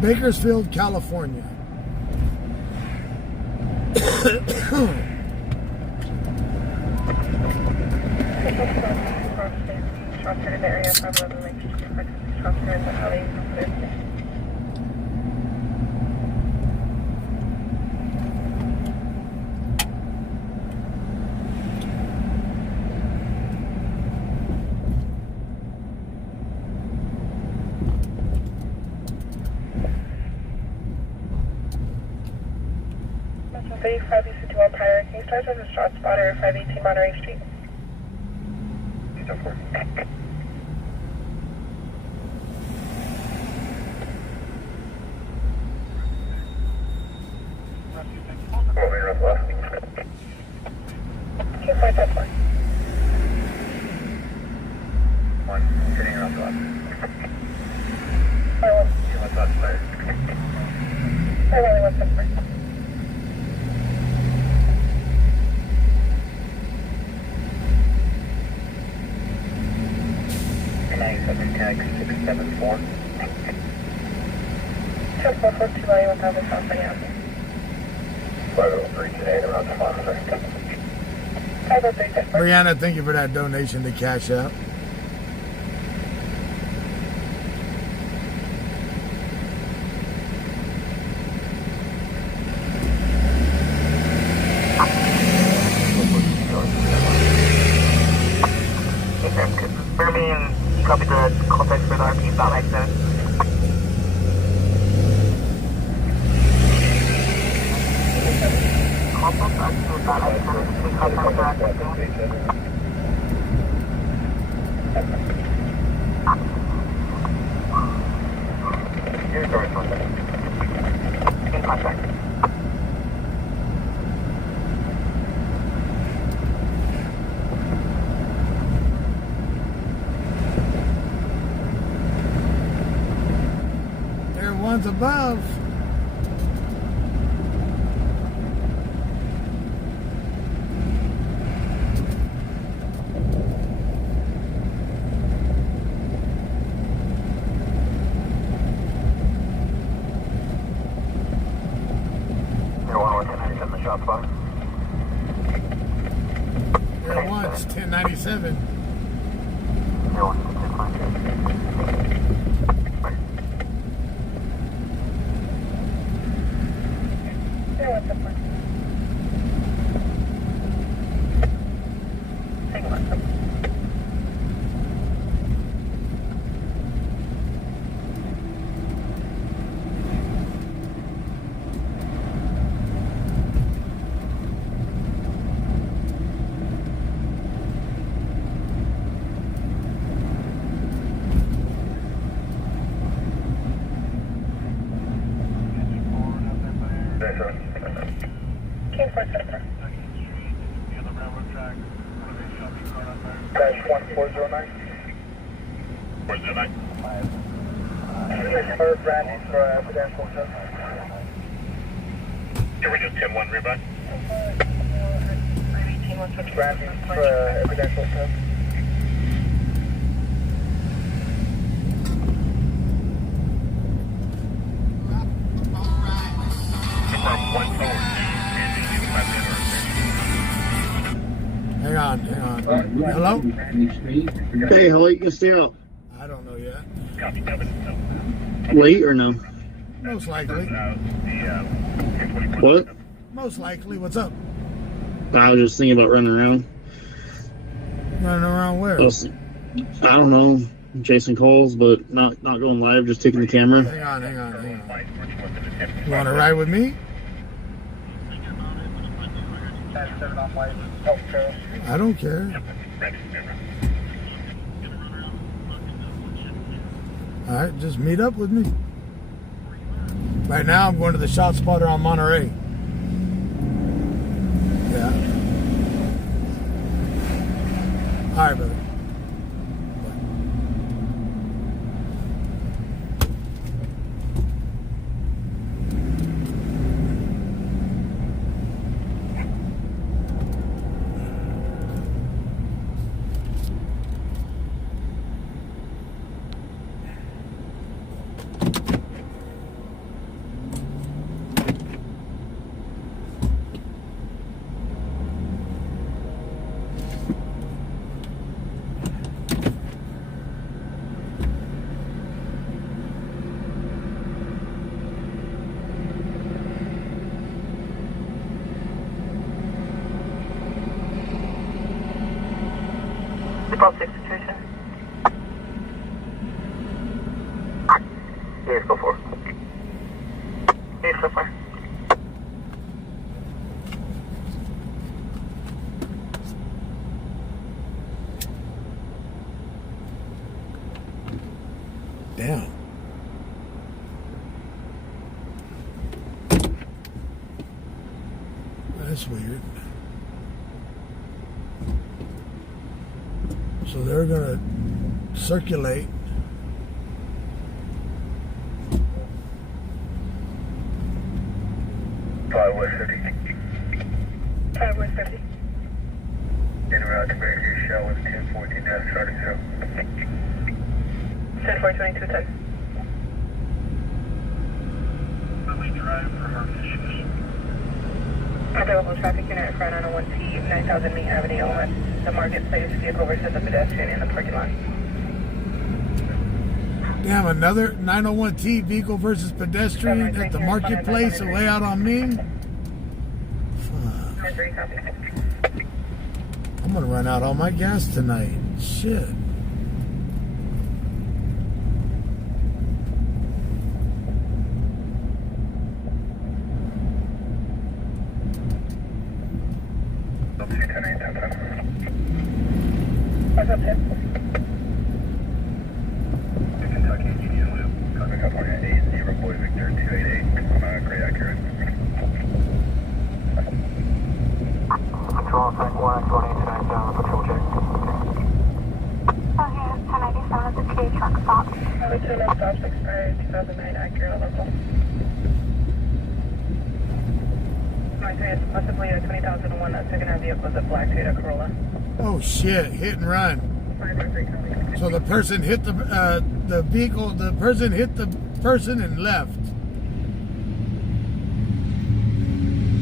Bakersfield, California. Structured in the area, 511 Lake Street, structure in the alley. Metro 3, 5B51 Pirate, can you start as a shot spotter, 518 Monterey Street? 4. Moving northwest. Keep my 10-4. 1, hitting northwest. 5-1. Northwest clear. 5-1, 10-4. 97 tag 674. 10-4, 2 1000 South Bay Avenue. 503 today around the farm. 503, 10-4. Brianna, thank you for that donation to Cash App. Copy the context for the RP, if that makes sense. Here's our contact. In contact. One's above. The shot spot. There once, 1097. Here one, 1092. First Randy for evidential test. We're just 10-1 rebuy. Randy for evidential test. Hang on. Hello? Hey, how late you stay up? I don't know yet. Late or no? Most likely. What? Most likely. What's up? I was just thinking about running around. Running around where? I don't know, chasing calls, but not going live, just taking the camera. Hang on. You want to ride with me? I don't care. All right, just meet up with me. Right now, I'm going to the shot spotter on Monterey. Yeah. All right, brother. Default 6 situation. Yes, go for it. Yes, so far. Damn. That's weird. So they're gonna circulate. West 50. 5 West 50. En route to Bakersfield, shell with 1014 dash starting 0. 10-4-22-10. Early drive for heart issues. Available traffic unit in front on 1T, 9000 Main Avenue, West. The marketplace vehicle versus the pedestrian in the parking lot. Damn, another 901T vehicle versus pedestrian at the marketplace way out on me. Fuck. I'm gonna run out all my gas tonight. Shit. What's up, Tim? Kentucky, Union Loop, California 80, Boy Victor 288, great accurate. Control, tank 1, 2897, patrol check. Okay, 1097 at the K truck stop. The 2 no stops expired 2009 accurate local. 93 is possibly a 20,001 second-hand vehicle is a black Toyota Corolla. Oh shit! Hit and run. So the person hit the vehicle. The person hit the person and left.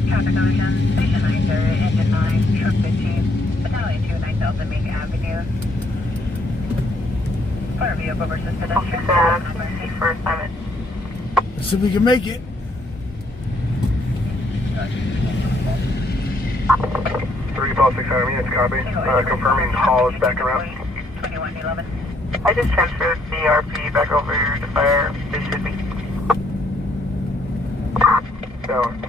Traffic collision, station 90, engine 9, truck 15, battalion 2, 9000 Main Avenue. Fire vehicle versus pedestrian. For assignment. Let's see if we can make it. 600 minutes, copy. Confirming haul is back around. 2111. I just transferred the RP back over to fire. This should be. Down.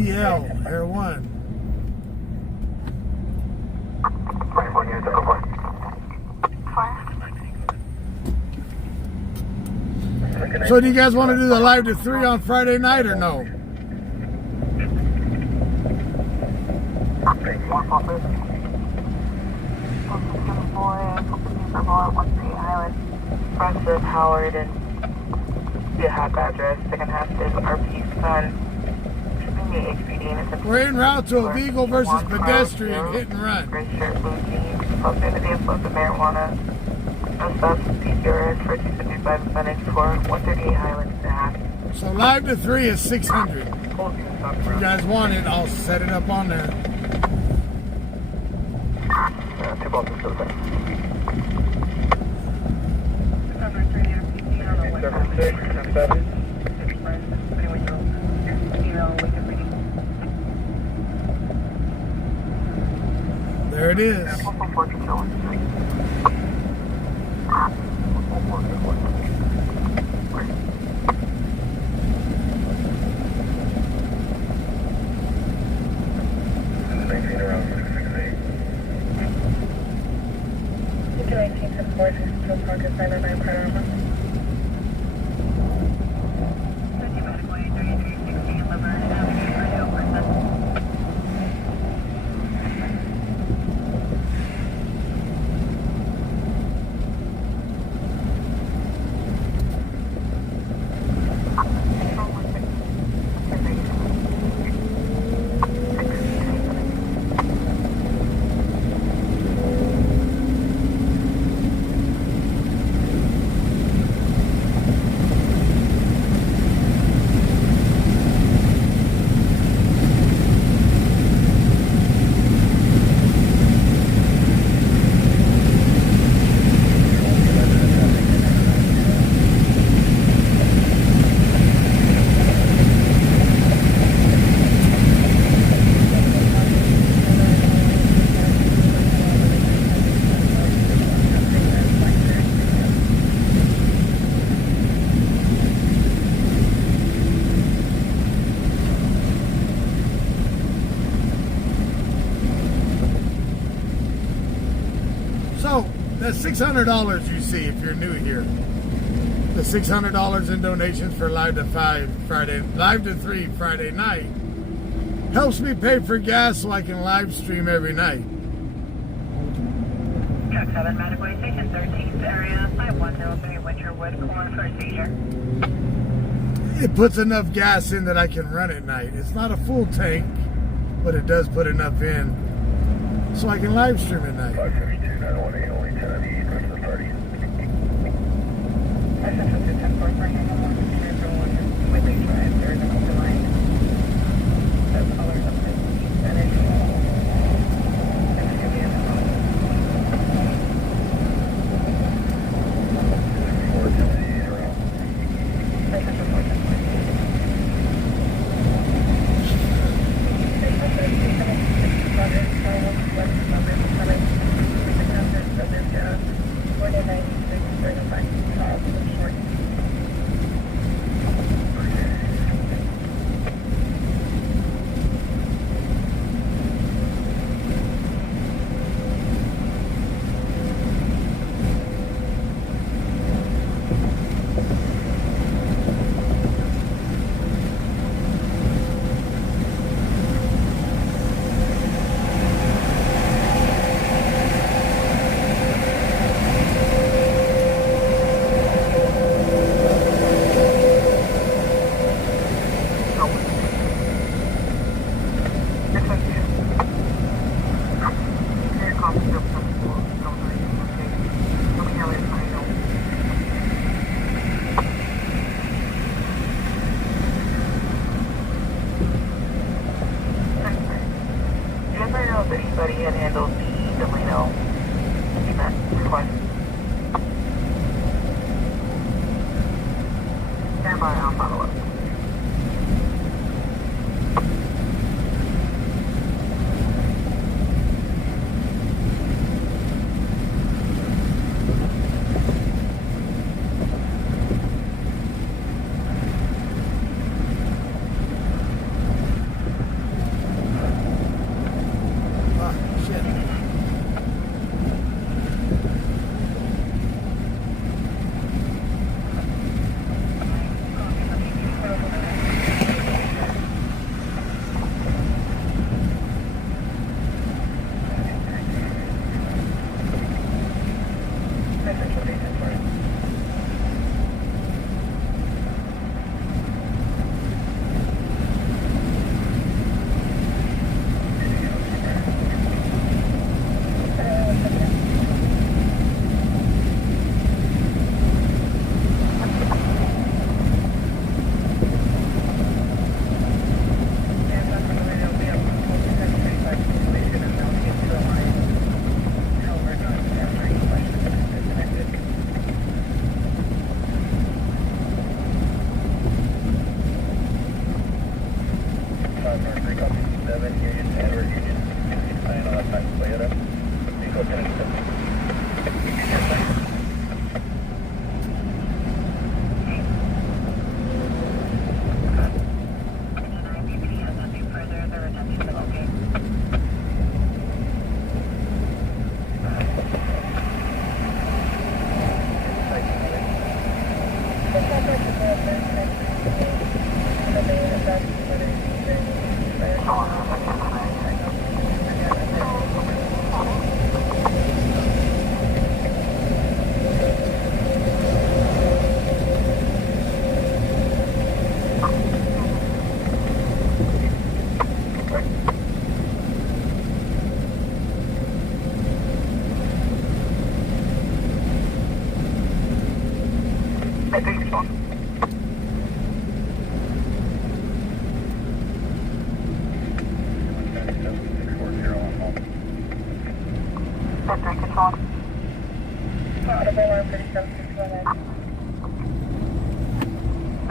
TL, Air 1. 24 units, go for it. So do you guys want to do the live to 3 on Friday night or no? Front of Howard and the half address. Second half is RP Sun. Shipping the HPD and We're en route to a vehicle versus pedestrian hit and run. Gray shirt, blue jeans, proximity of both the marijuana. No stops, PCRS for 255 and 594, 138 Highlands and a half. So live to 3 is 600. If you guys want it, I'll set it up on there. 2 Boston still there. 76, 7. There it is. Maintain around 668. 1974, 62 Park is 909 Panorama. So, that's $600 you see if you're new here. The $600 in donations for live to 3 Friday night helps me pay for gas so I can live stream every night. Truck 7, Matagway Station 13th area, 5103 Winterwood, calling for a seizure. It puts enough gas in that I can run at night. It's not a full tank, but it does put enough in so I can live stream at night. 572, 918, only 10 of the rest of the party. I sent you to 10-4 for him, Whitley Drive, there is an open line. The colors of the energy. It's going to be in the phone. 4 to the around. I sent you 4 10-4.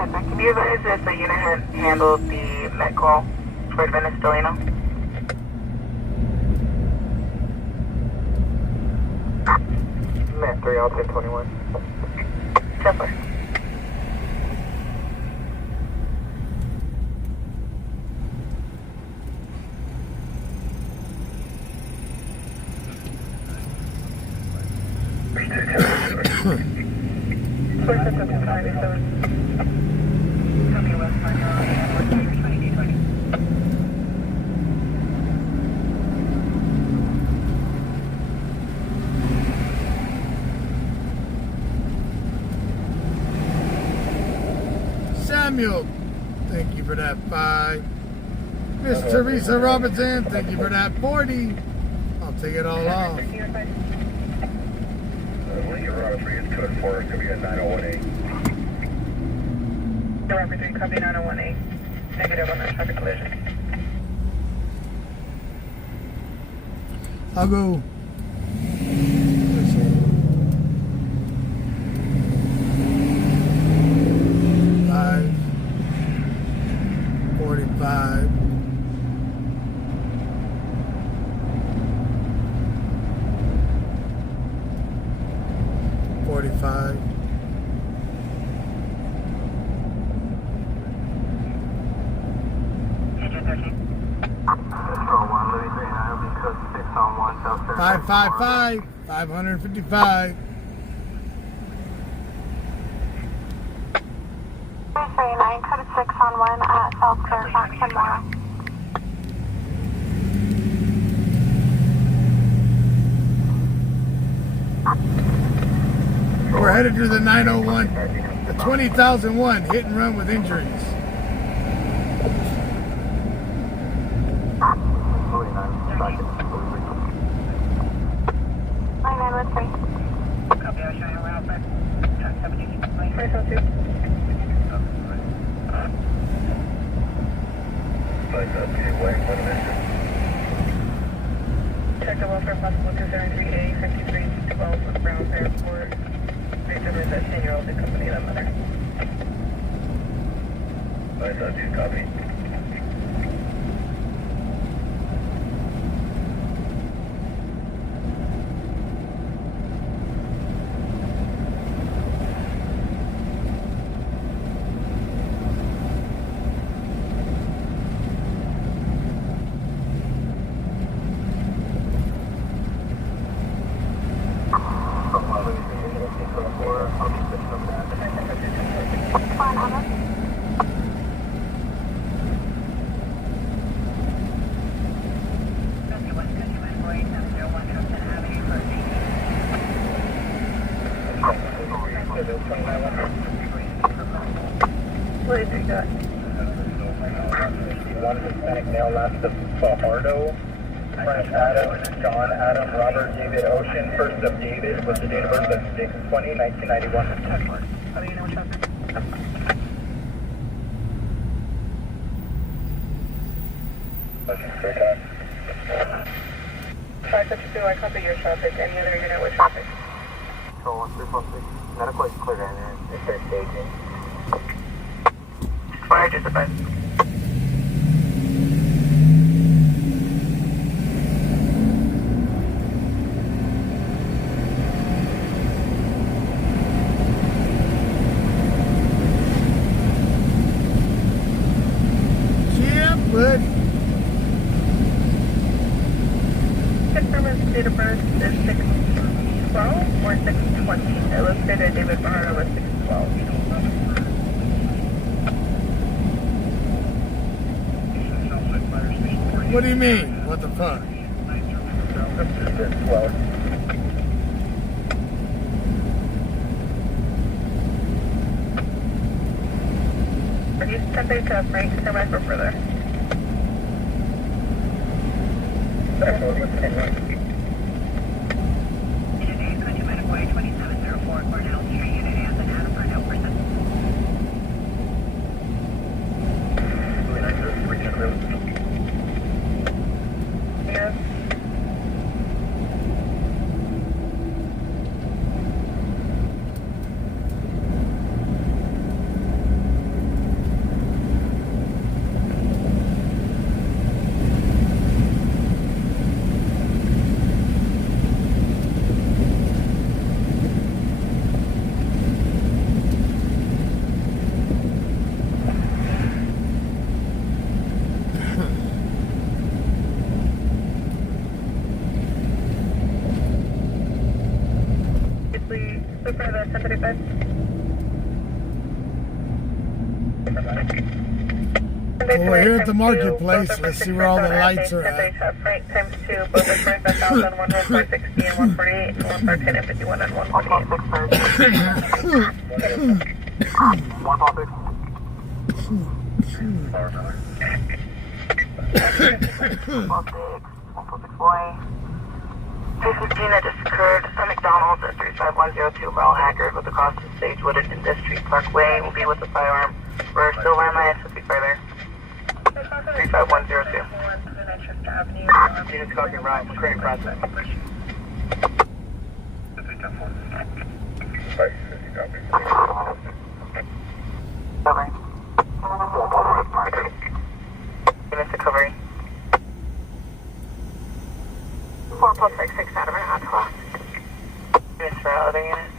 Can you advise if the unit had handled the met call for Venezuela? Met 3 out 1021. September. Samuel, thank you for that 5. Miss Teresa Robinson, thank you for that 40. I'll take it all off. Lincoln Road 3 is code 4, it's going to be at 9018. November 3, copy 9018. Negative on that traffic collision. I'll go. Five, 45. 45. Five, 555. 339, code 6 on 1 at South Fairfax and Morrow. We're headed to the 901, the 20,001 hit and run with injuries. Copy, I'll show you around for track 17. 2002. Check the welfare possible 273A 5312 with Browns Airport. Basically, that 10-year-old that accompanied that mother. 502, copy. What did you got? One Hispanic male last of Fajardo, Frank Adam, John Adam, Robert David Ocean, first of David, with the date of birth of 6/20/1991. How do you know what traffic? Motion for attack. 552, I copy your traffic. Any other unit with traffic? Control 1316. Not quite clear down there. It's their staging. Fire dispatch. 620. It listed at David Barr was 612. What do you mean? What the fuck? 12. Reduce temperature to Frank to red for further. Yes. Please look for the 1035. Well, we're here at the marketplace. Let's see where all the lights are at. Frank times 2, both are 25,000, one for 60 and 148, and one for 10 and 51 and 148. This is Gina just occurred at McDonald's at 35102 Merle Haggard with the cost of Sagewood and Industry Parkway will be with a firearm. We're still landline, so be further. 35102. Units copy, Ryan. We're creating process. Right, 50 copy. Units recovery. 4 plus 6 out of an outclass. Units for other units.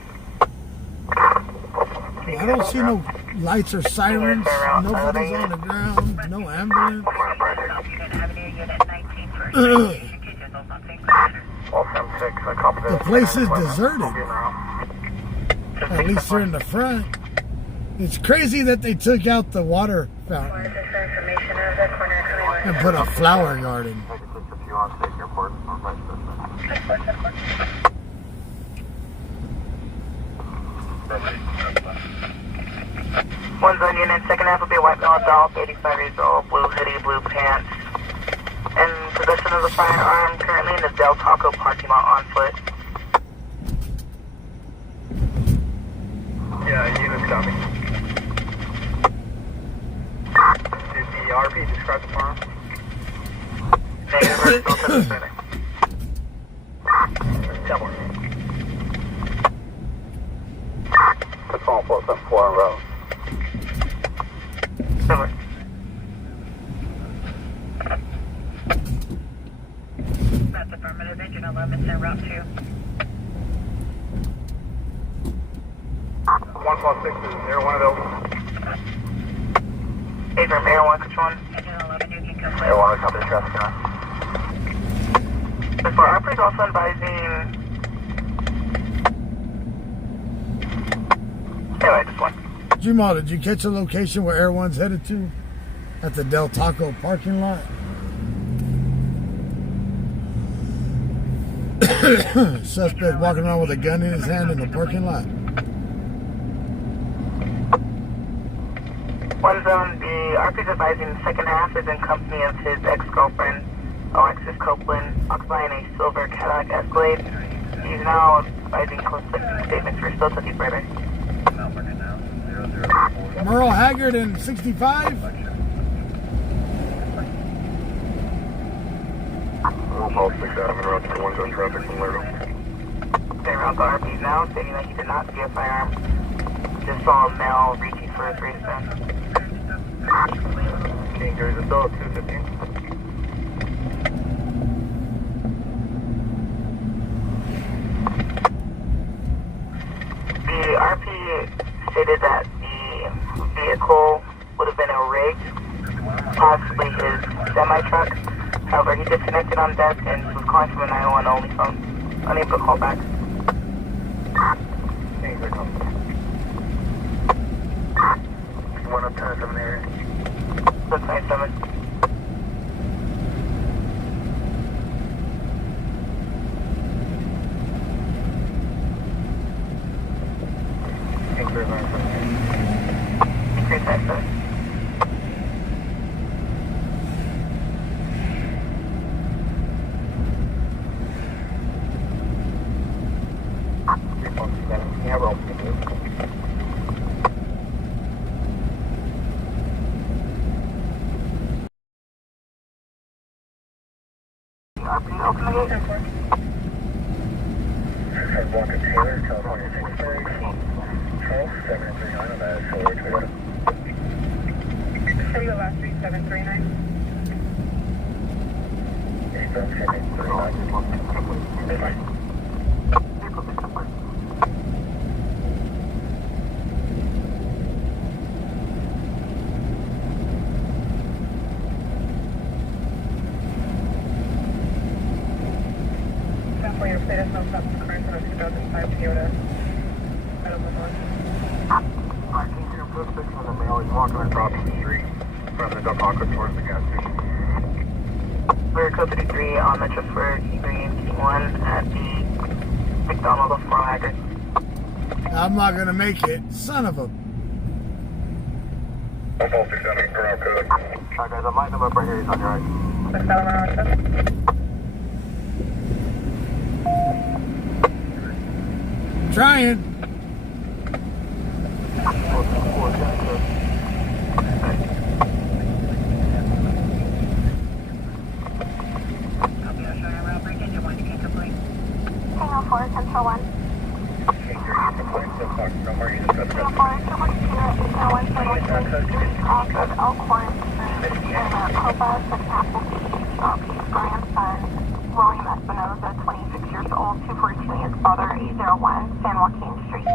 I don't see no lights or sirens. Nobody's on the ground. No ambulance. The place is deserted. At least they're in the front. It's crazy that they took out the water fountain and put a flower garden. One's on unit, second half will be a white male adult, 85 years old, blue hoodie, blue pants. In possession of the firearm, currently in the Del Taco parking lot on foot. Yeah, units copy. Did the RP describe the farm? Negative, we're still to the center. Double. That's all 474 on road. Silver. That's affirmative. Engine 11 to route 2. 146 is there one of those? Abram, Air 1, which one? Engine 11, you can come There one of the traffic on. Before RP is also advising. Anyway, just one. Jamal, did you catch the location where Air One's headed to? At the Del Taco parking lot? Suspect walking around with a gun in his hand in the parking lot. One zone, the RP is advising the second half is in company of his ex-girlfriend, Alexis Copeland, occupying a silver Cadillac Escalade. He's now advising conflicting statements. We're still taking further. Merle Haggard and 65? 146 Adam and route 2 one zone traffic from Laredo. They're around the RP now, stating that he did not see a firearm. Just saw a male reaching for his waistband. King, there is a still at 215. The RP stated that the vehicle would have been a rig, possibly his semi-truck. However, he disconnected on desk and was calling from a 911 only phone, unable to call back. Things are coming. 1 up 10 from there. That's 97. Things are going from there. Great 97. Yeah, we're open to do. RP open the gate. Walker Taylor, California 630. Charles, 739 on that shoulder Toyota. Show you the last 3739. 739. For your plate of no stop current on a 2005 Toyota. I don't know. Marking 046 on the mail. He's walking across the street from the Del Taco towards the gas station. We're code 33 on Metro for Green T1 at the McDonald's of Moral Haggard. I'm not gonna make it. Son of a. 467 for our code. Alright guys, I'm lighting him up right here. He's on your right. What's that on Trying. Signal 4, Central 1. Signal 4, 212, off of Elkhorn, Copa, Second Applebee's, grandson, William Espinoza, 26 years old, 242, his father, 801 San Joaquin Street.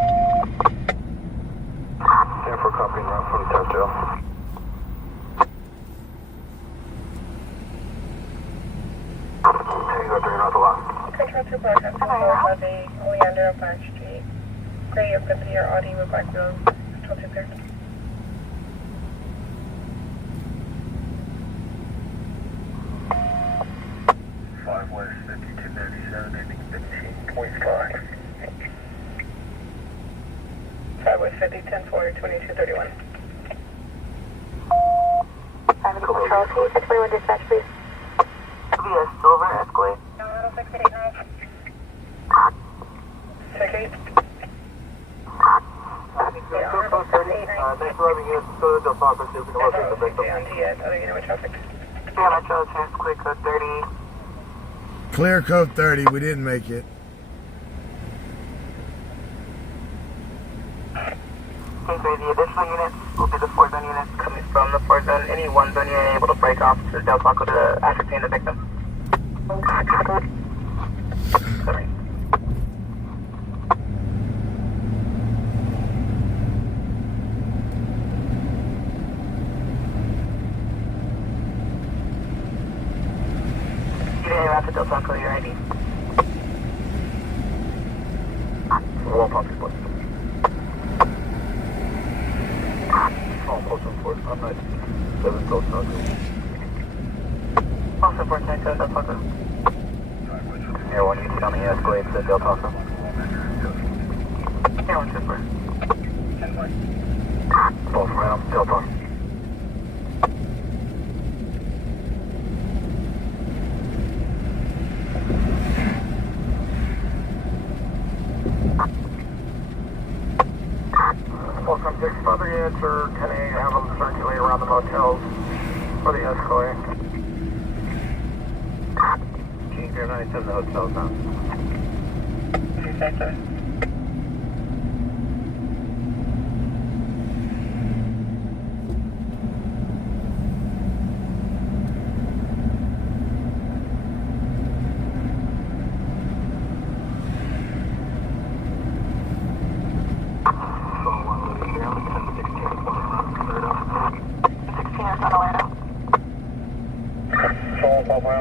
Stand for company now from Tesdale. Hey, you got 3 north a lot. Control 2 Bar, Levy, Oleander, Black Street. Gray, you're good to your Audi with black wheels. Control 2 clear. 5 West 5297, ending 15.5. 5 West 50, 10 4, 2231. Control 2, 621 dispatch, please. Via Silver Escalade. Colorado 6889. Check 8. Thanks for having us. Go to Del Taco, see if we can locate the victim. On Diaz, other unit with traffic. Yeah, Metro, chance clear code 30. Clear code 30. We didn't make it. Okay, the additional units will be the 4 zone units coming from the 4 zone. Any 1 zone unit able to break off to Del Taco to ascertain the victim. Sorry. You didn't have to Del Taco your ID. Wall pump split. Small postal force, I'm not 7 Del Taco. Also for 97 Del Taco. Yeah, 1 UT on the Escalade to Del Taco. Yeah, 1 super. 10 4. Both round, Del Taco. Well, from 6 other units or 10A, have them circulate around the motels for the Escalade. King 097, the hotels now. 257.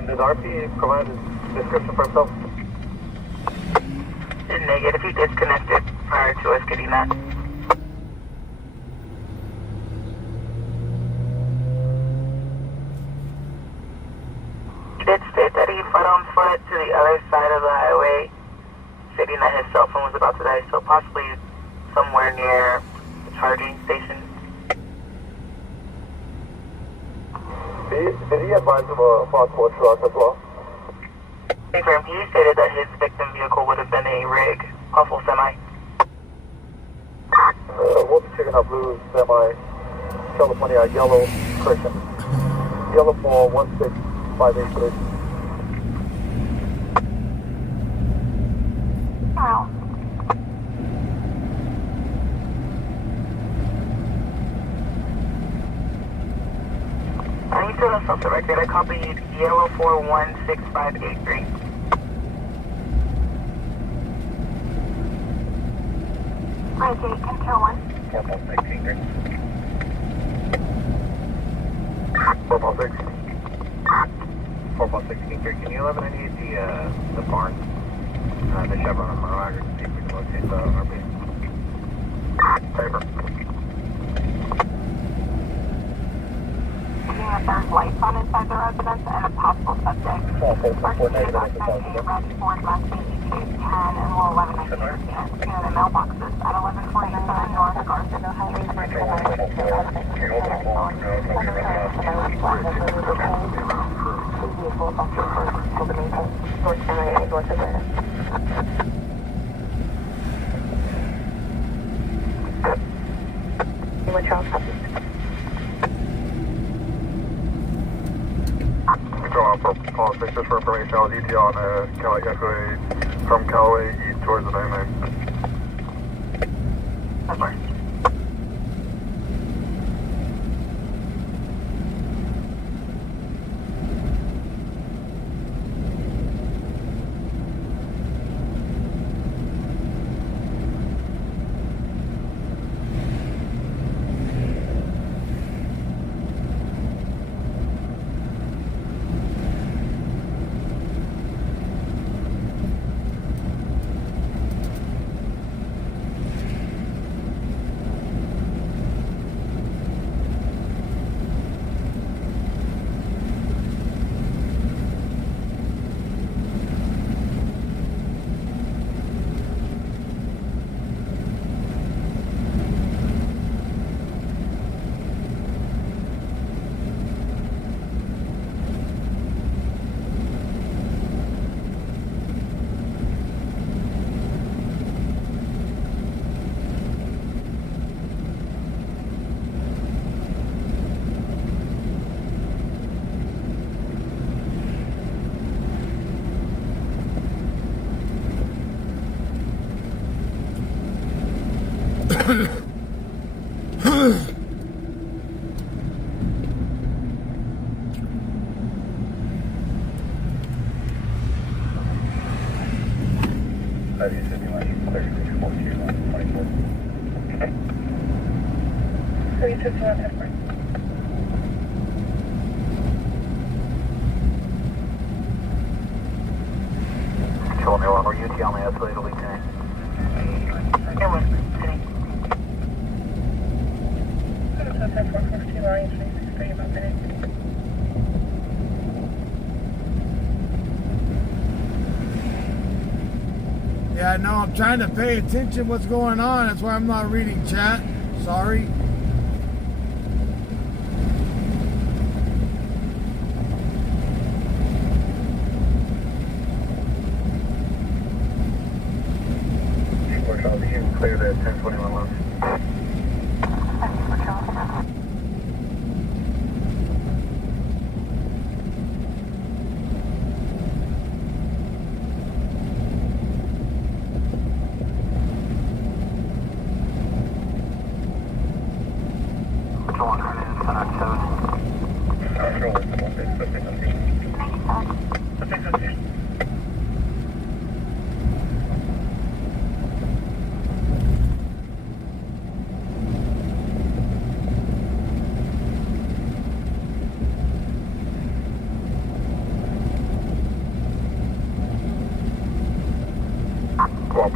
Did RP provide a description for himself? Negative. investigate if he disconnected prior to us getting that. He did state that he fled on foot to the other side of the highway, stating that his cell phone was about to die, so possibly somewhere near the charging station. Did he advise of a possible truck as well? Confirm, he stated that his victim vehicle would have been a rig, possible semi. We'll be checking out blue semi, California, yellow, Discretion. Yellow for 16583. Wow. I need to know off the record. I copied yellow 416583. Right, gate, control 1. 4.16. 4.6. 4.16. Can you 1198 the barn? The Chevron on Monroe, see if we can locate the RP. Paper. Seeing that there's lights on inside the residence and a possible subject. Marking around Ford Mustang ETA 10 and low 1119 in the mailboxes at 1147 North Garfield Highway. What y'all copy? Paul 6 just for information on ETA on Cali F8 from Callaway east towards the 99. That's right. Control me along, we're UT on the escalator leak tank. Yeah, no, I'm trying to pay attention what's going on. That's why I'm not reading chat. Sorry. Clear that 1021 left.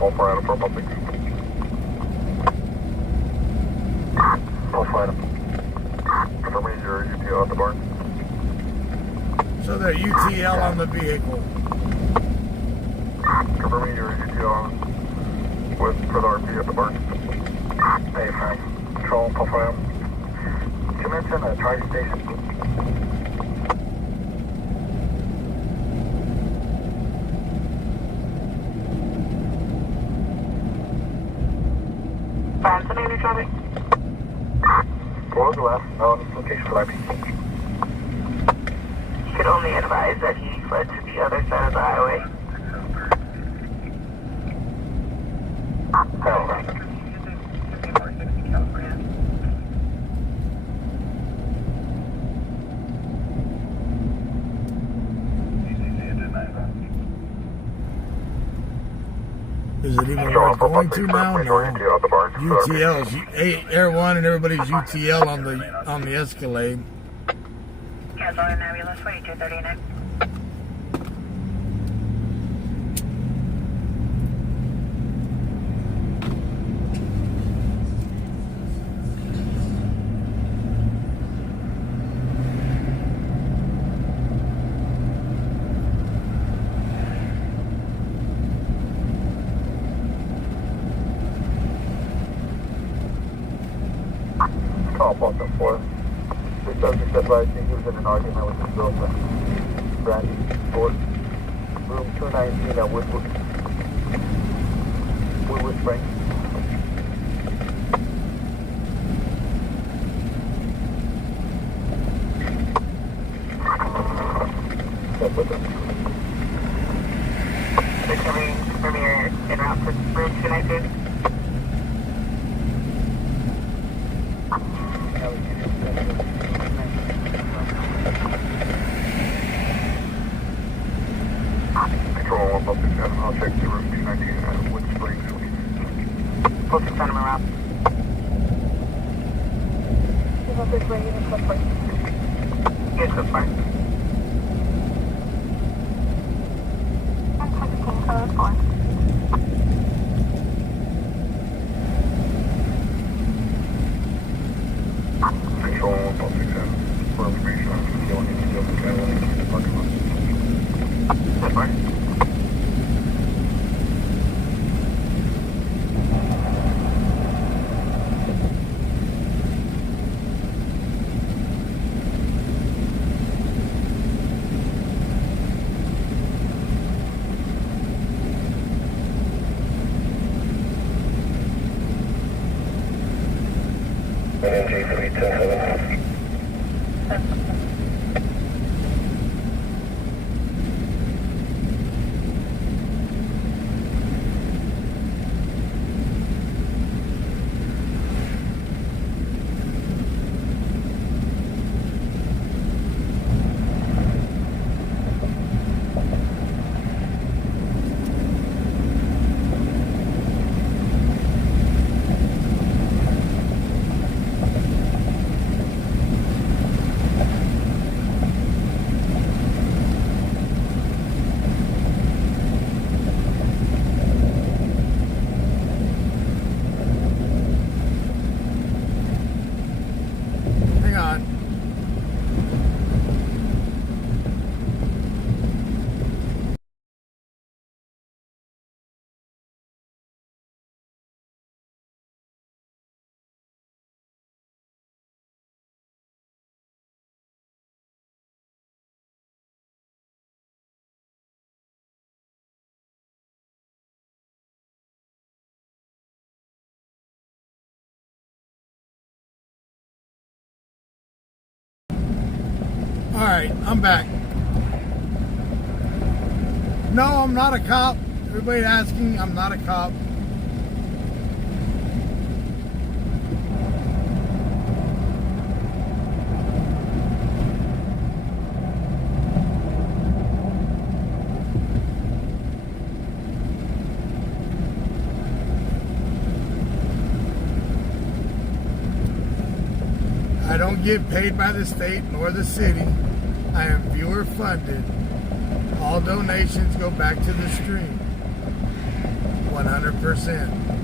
All 4 out of 4 public. All 4 out of 4. Confirming your UTL at the barn. So they're UTL on the vehicle. Confirming your UTL with for the RP at the barn. Hey, Frank. Control, Paul Fire. Did you mention a charging station? Fancy any traffic? What was the last known location for IP? He could only advise that he fled to the other side of the highway. Hell, right. Is it even worth going to now? No. UTL's Air 1 and everybody's UTL on the Escalade. Cancel an ambulance 4239. Call Boston 4. This subject advised he was in an argument with his girlfriend, Brandy Ford. Room 219 at Woodwood Spring. That's what that is. Confirming you're en route to room 219. Control 1 public 7. I'll check the room 219 at Wood Springs. Focus on him around. Yes, so far. 116 code 4. Control 1 public 7. For information on the facility, still the Cadillac parking lot. So far. Hang on. All right, I'm back. No, I'm not a cop. Everybody asking, I'm not a cop. I don't get paid by the state nor the city. I am viewer funded. All donations go back to the stream. 100%.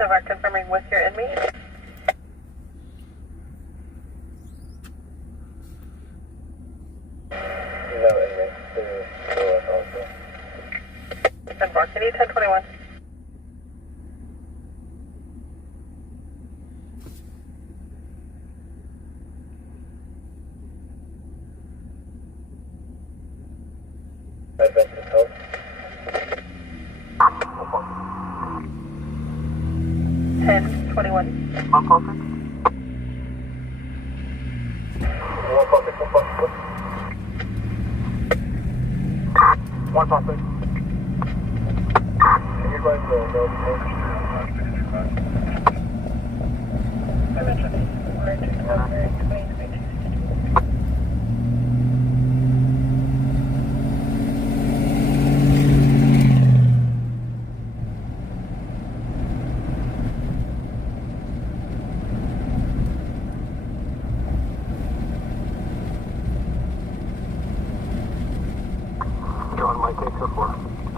Are confirming with your inmate. No inmates. They're also. 10 bar, can you 1021? Adventist Health. 1021. 146. 146. Can you advise the road? I mentioned we're to 2022. You're on my case so far. 1910-4.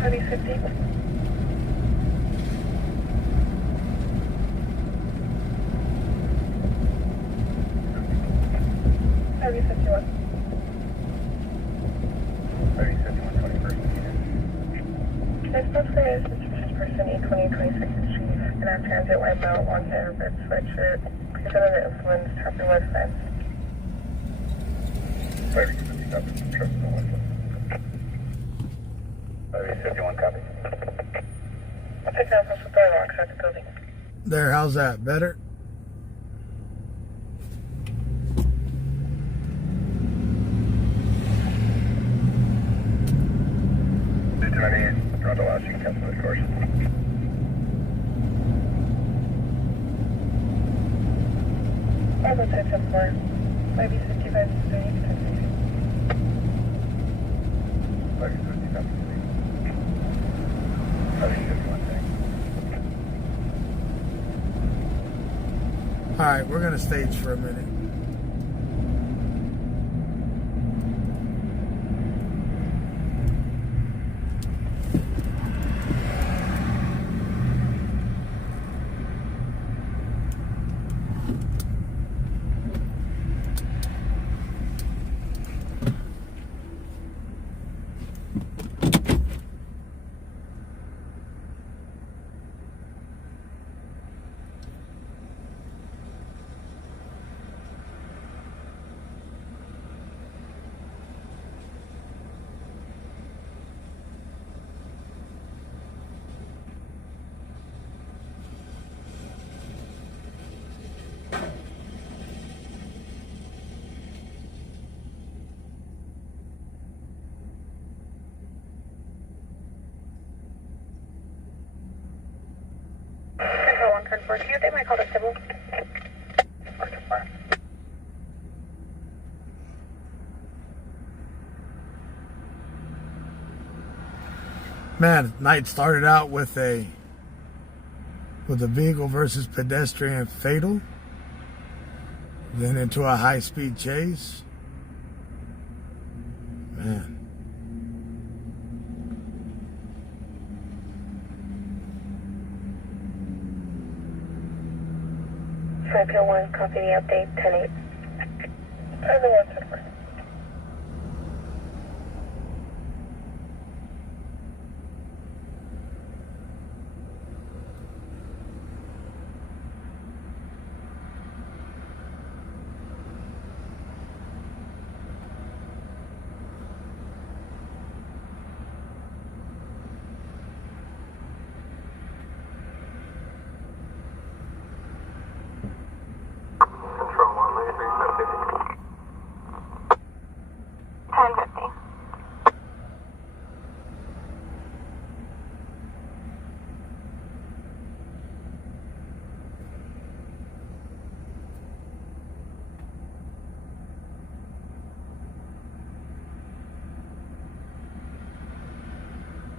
Heavy 50. Heavy 51. 3051 21st. This bus is suspicious person E2026th Street and on transit white belt, long hair, red sweatshirt, person under influence, tapping west fence. 3057, trust the one. 3051 copy. I'll pick up with the door locks at the building. There, how's that? Better? Toronto Lodge, you can cancel the course. Bravo 10-4. Maybe 55 to 30 to 3051. Alright, we're going to stage for a minute. 10-4, can you update my call to civil? Man, night started out with a vehicle versus pedestrian fatal, then into a high-speed chase. Man. Five 1, copy the update, 10-8. Control 1, Lady 3750. 1050.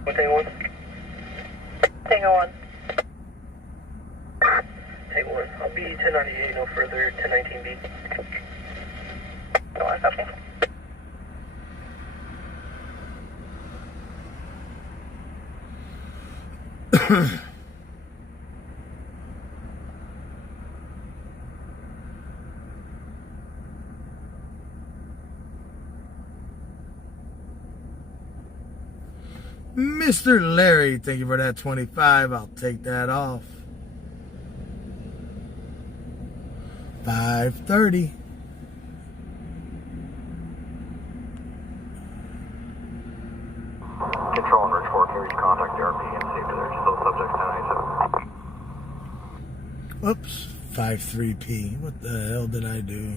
What Tango 1? Tango 1. Tango 1, I'll be 1098, no further, 1019B. Go on, copy. Mr. Larry, thank you for that 25. I'll take that off. 5:30. Control and Rich 4, can you contact the RP and see if there's still subject 1097? Oops. 53P. What the hell did I do?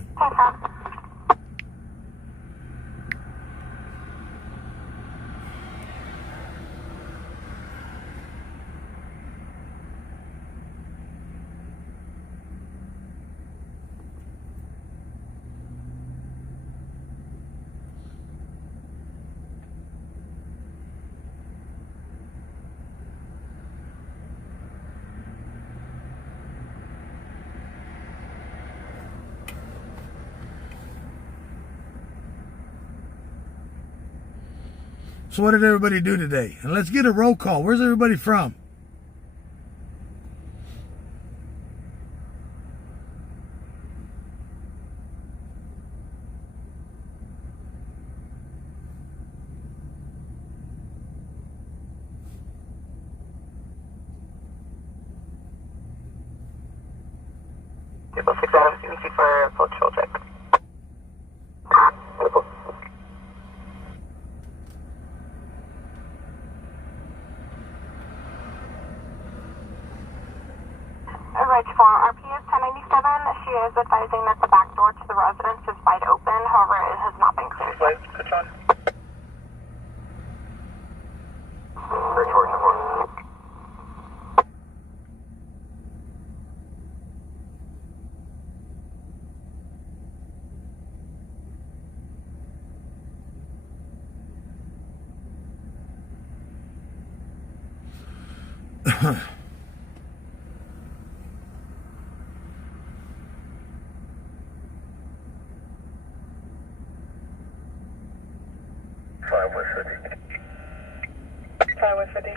So what did everybody do today? And let's get a roll call. Where's everybody from? People 6 Adam, CBC for full patrol check. Ridge 4, RP is 1097. She is advising that the back door to the residence is wide open. However, it has not been cleared. Flight, switch on. Ridge 4, 10-4. West 50. 5 West 50.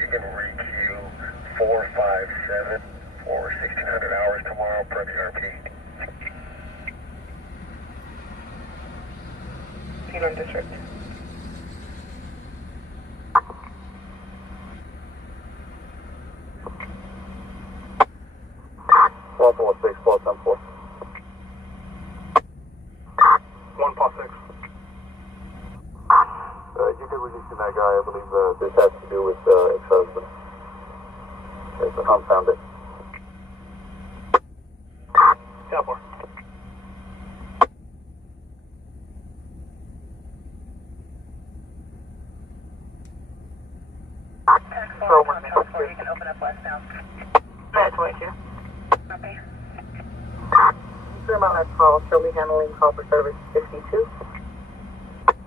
You can requeue 457 for 1600 hours tomorrow per the RP. T1 District. One 6, 10-4. 1 pause 6. You can release that guy. I believe this has to do with ex-husband. It's a confounded. Yeah, 4. Excellent. 4, you can open up westbound. Net 22. Okay. Confirm on that call. She'll be handling call for service 52.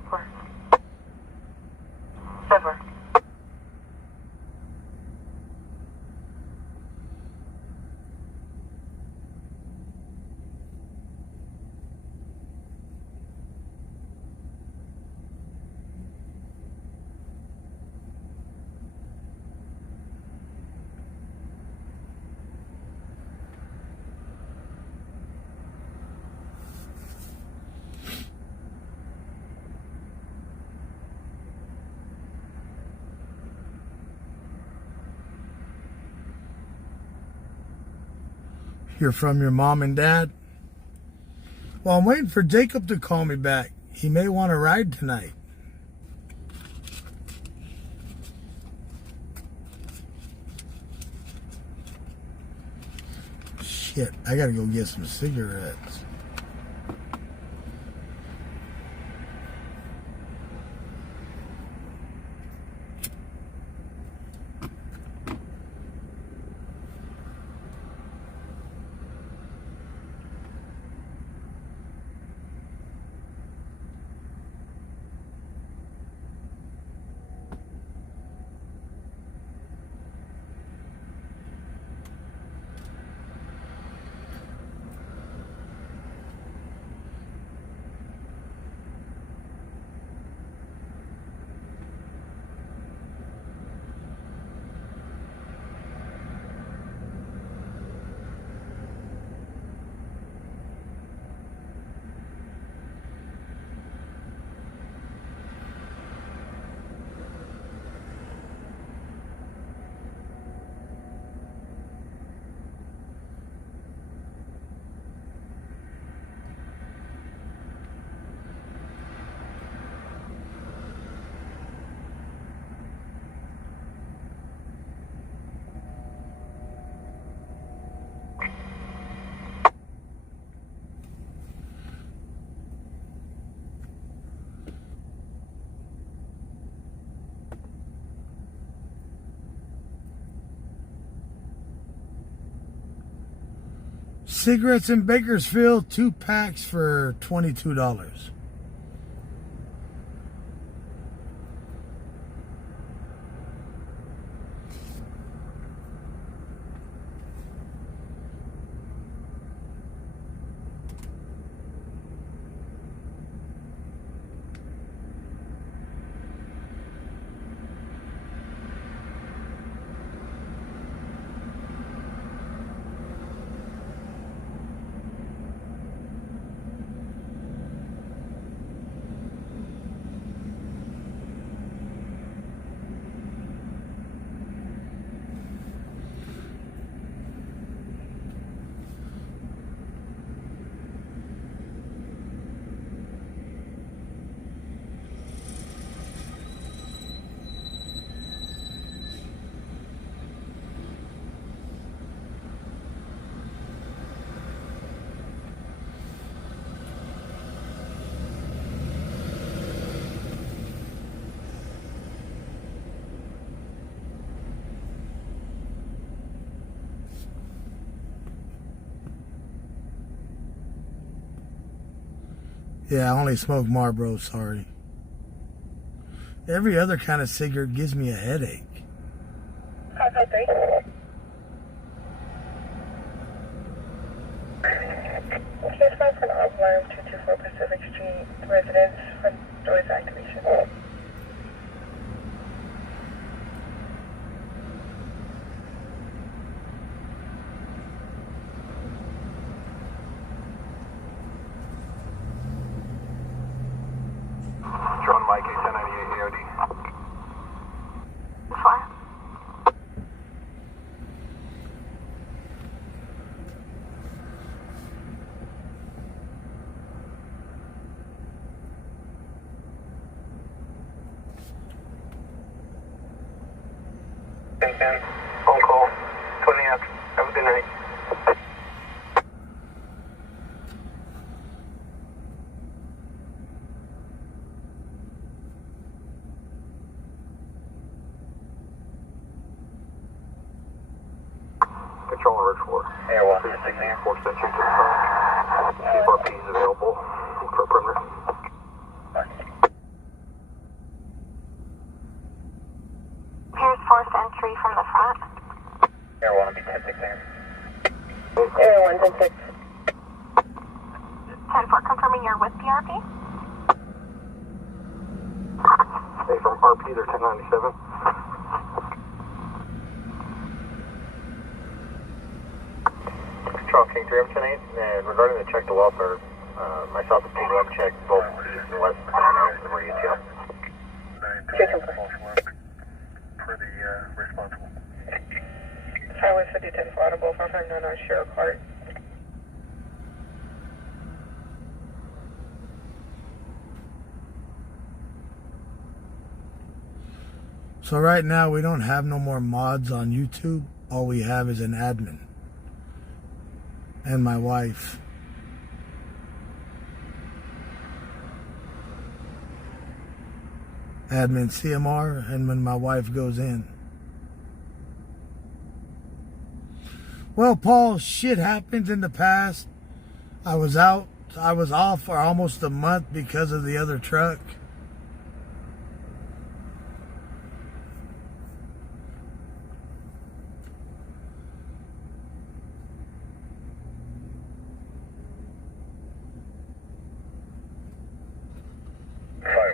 4. 7. You're from your mom and dad? Well, I'm waiting for Jacob to call me back. He may want to ride tonight. Shit, I gotta go get some cigarettes. Cigarettes in Bakersfield, 2 packs for $22. Yeah, I only smoke Marlboro, sorry. Every other kind of cigarette gives me a headache. Copy 3. Transfer from alarm 224 Pacific Street, residence, front doors activation. Drone Mike 1098 AOD. Fine. Phone call. 20 after. Have a good night. Control on Ridge 4. Air 1, 6 there. 4 sent you to the front. See if RP is available for perimeter. Here's forced entry from the front. Air 1 will be 10-6 there. Air 1, 10-6. 10-4, confirming you're with PRP. Hey, from RP, they're 1097. Control King 3, I'm 10-8. And regarding the check to welfare, myself and Team 1 checked both east and west of the UTL. Check him. For the responsible. Highway 5010 for audible 599 Sheriff Hart. So right now we don't have no more mods on YouTube. All we have is an admin and my wife. Admin CMR, and when my wife goes in. Well, Paul, shit happens in the past. I was off for almost a month because of the other truck.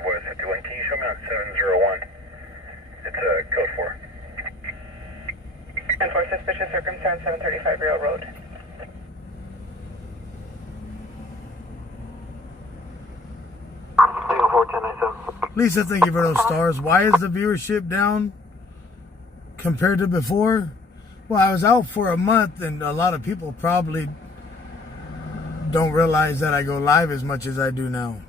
West 51, can you show me on 701? It's code 4. And for suspicious circumstance, 735 Railroad. Single 41097. Lisa, thank you for those stars. Why is the viewership down compared to before? Well, I was out for a month, and a lot of people probably don't realize that I go live as much as I do now.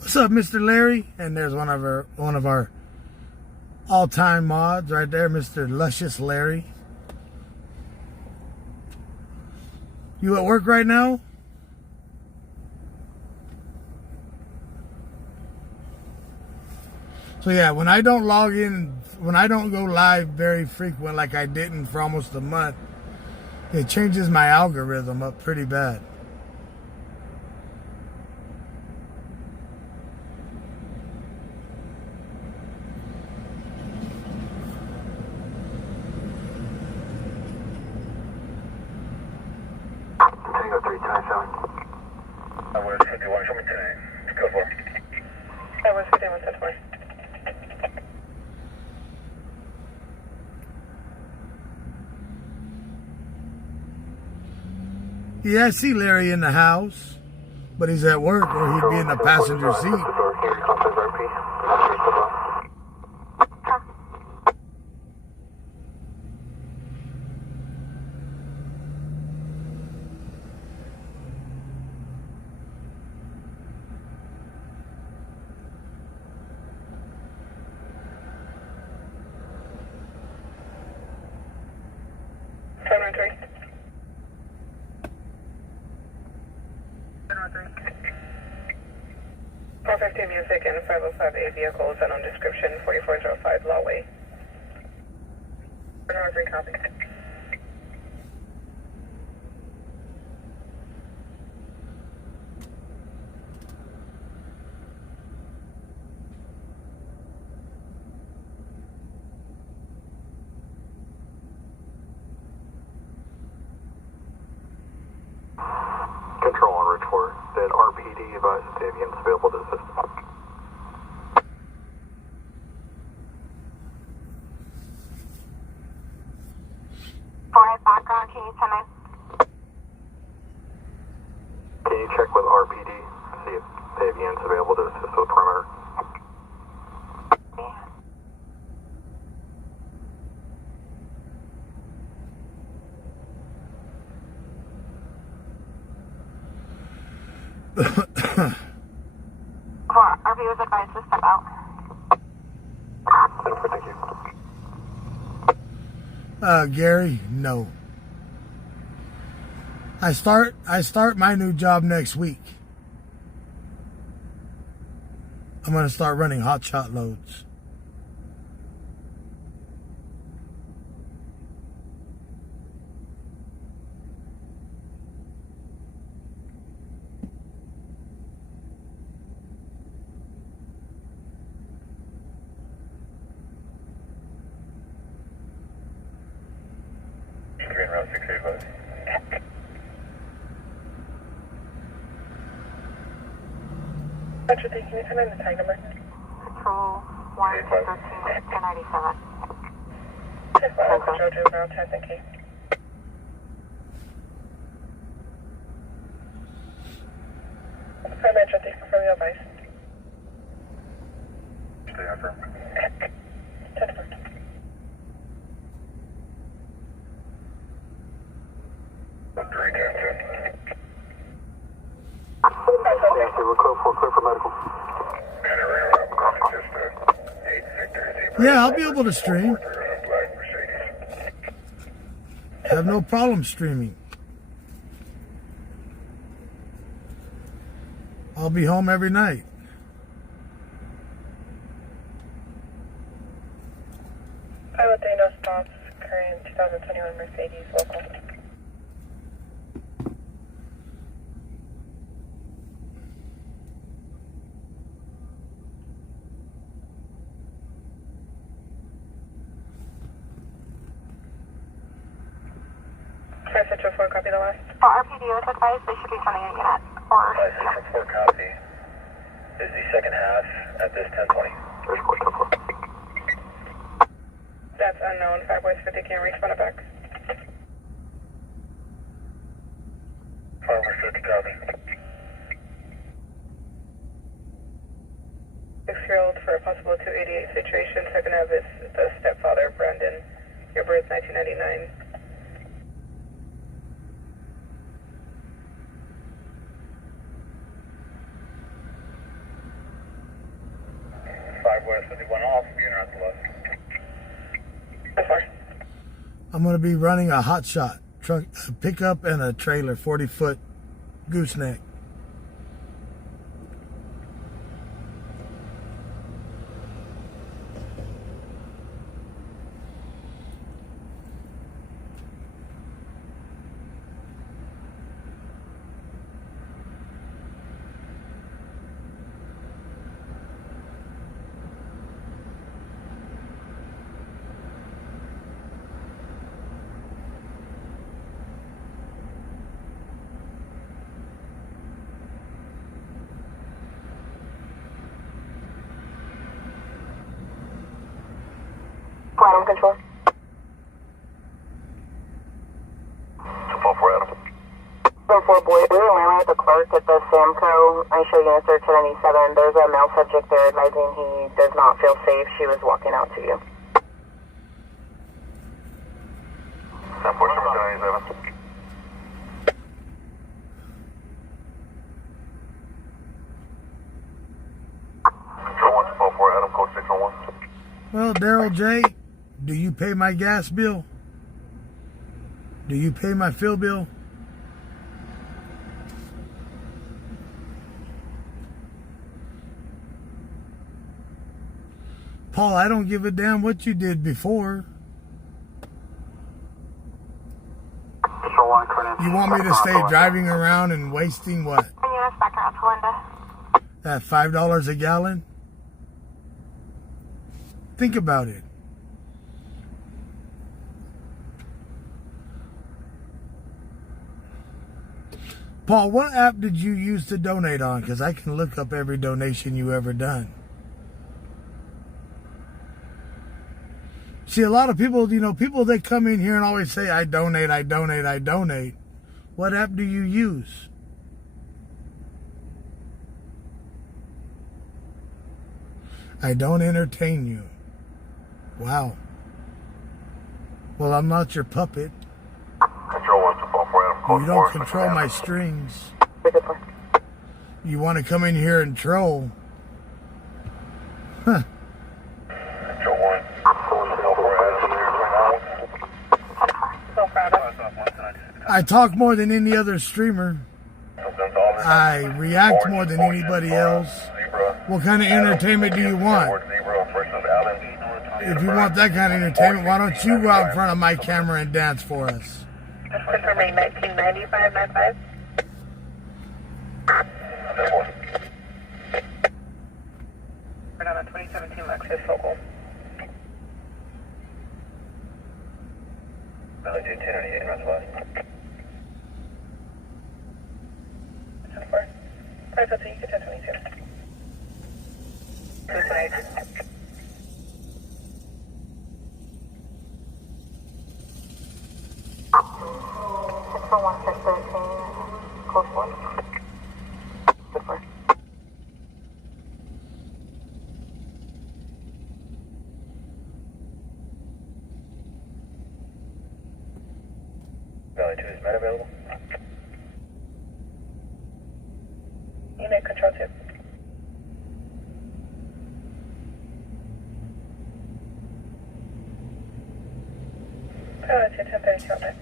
What's up, Mr. Larry? And there's one of our all-time mods right there, Mr. Luscious Larry. You at work right now? So yeah, when I don't log in, when I don't go live very frequent like I didn't for almost a month, it changes my algorithm up pretty bad. Tango 327. West 51, show me 10. Code 4. Highway 51 10 4. Yeah, I see Larry in the house, but he's at work or he'd be in the passenger seat. Terminal 3. 450 music and 505A vehicles and on description 4405 Lawway. Terminal 3 copy. Control on Ridge 4. That RPD advises Davians available to assist. For background, can you send us? Can you check with RPD? See if Davians available to assist with perimeter. RP was advised to step out. Thank you. Gary, no. I start my new job next week. I'm going to start running hot shot loads. Green Route 685. Roger, can you come in the tag number? Control 113 1097. 10-5, Control Juvenile, thank you. Hi, Metro, thank you for your advice. Stay on firm. 10-4. Clear for medical. Yeah, I'll be able to stream. Have no problem streaming. I'll be home every night. I would say no stops. Current 2021 Mercedes local. Central 4, copy the last. For RPD was advised they should be sending a unit. Or, Central 4 copy. Is the second half at this 1020? That's unknown. 5 boys 50 can't reach front of back. 5 50 copy. 6-year-old for a possible 288 situation. Second half is the stepfather, Brandon. Your birth 1999. 5 West 51 off, being around the left. That's far. I'm going to be running a hot shot truck, a pickup and a trailer, 40-foot gooseneck. Platinum control. 244 Adam. 4 boy, we were landing at the clerk at the Samco. I show unit 1397. There's a male subject there advising he does not feel safe. She was walking out to you. 1047. Control 1244 Adam, code 601. Well, Daryl J., do you pay my gas bill? Do you pay my fuel bill? Paul, I don't give a damn what you did before. You want me to stay driving around and wasting what? units back around to Linda. At $5 a gallon? Think about it. Paul, what app did you use to donate on? Because I can look up every donation you ever done. See, a lot of people, you know, people that come in here and always say, I donate, I donate, I donate. What app do you use? I don't entertain you. Wow. Well, I'm not your puppet. Control 1244 Adam, code You don't control my strings. you want to come in here and troll. Huh. Joe 1. I talk more than any other streamer. I react more than anybody else. What kind of entertainment do you want? If you want that kind of entertainment, why don't you go out in front of my camera and dance for us? Just confirming 1995-95. We're on a 2017 Lexus Focal. Valley 2, 1098 northwest. 10-4. 502, you can 1022. 228. 641-613, close one. Good work. Valley 2 is med available. Unit control 2. Pilot 2, 1032 on that.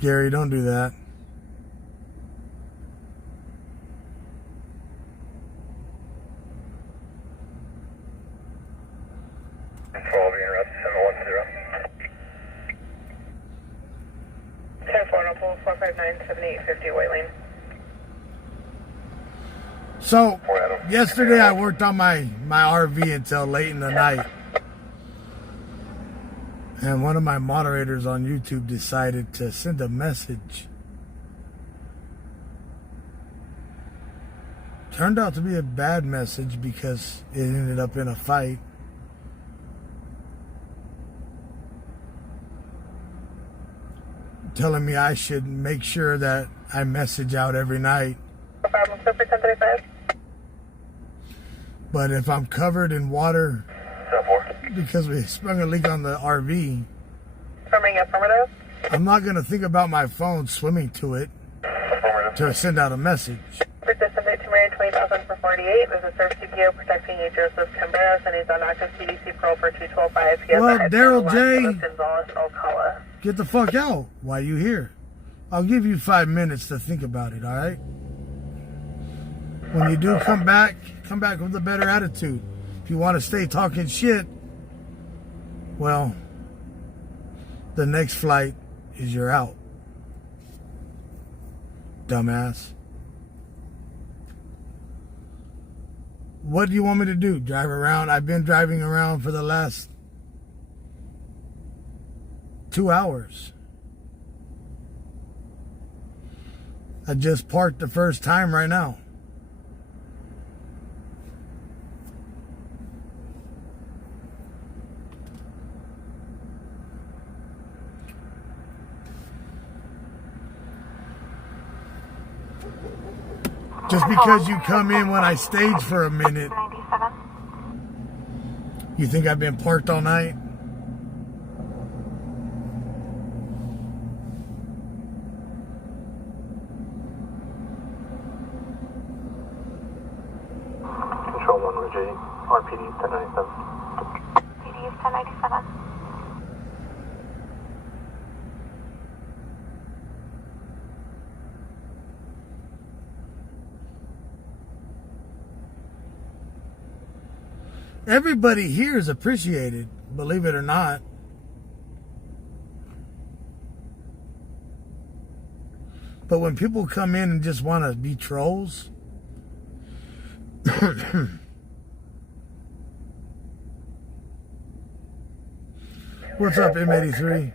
Gary, don't do that. Control interrupt 710. 10-4, no pull 459-7850 White Lane. So, yesterday I worked on my RV until late in the night. And one of my moderators on YouTube decided to send a message. Turned out to be a bad message because it ended up in a fight. Telling me I should make sure that I message out every night. But if I'm covered in water because we sprung a leak on the RV, I'm not going to think about my phone swimming to it to send out a message. Persistent 20,000 for 48. There's a surf CPO protecting you, Joseph Cambreras, and he's on active CDC Pro for 212.5. Well, Daryl J, get the fuck out. Why are you here? I'll give you 5 minutes to think about it, all right? When you do come back with a better attitude. If you want to stay talking shit, well, the next flight is you're out. Dumbass. What do you want me to do? Drive around? I've been driving around for the last 2 hours. I just parked the first time right now. Just because you come in when I stage for a minute, 97. you think I've been parked all night? Control 1, Roger. RPD 1097. PD is 1097. Everybody here is appreciated, believe it or not. But when people come in and just want to be trolls, what's up, M83?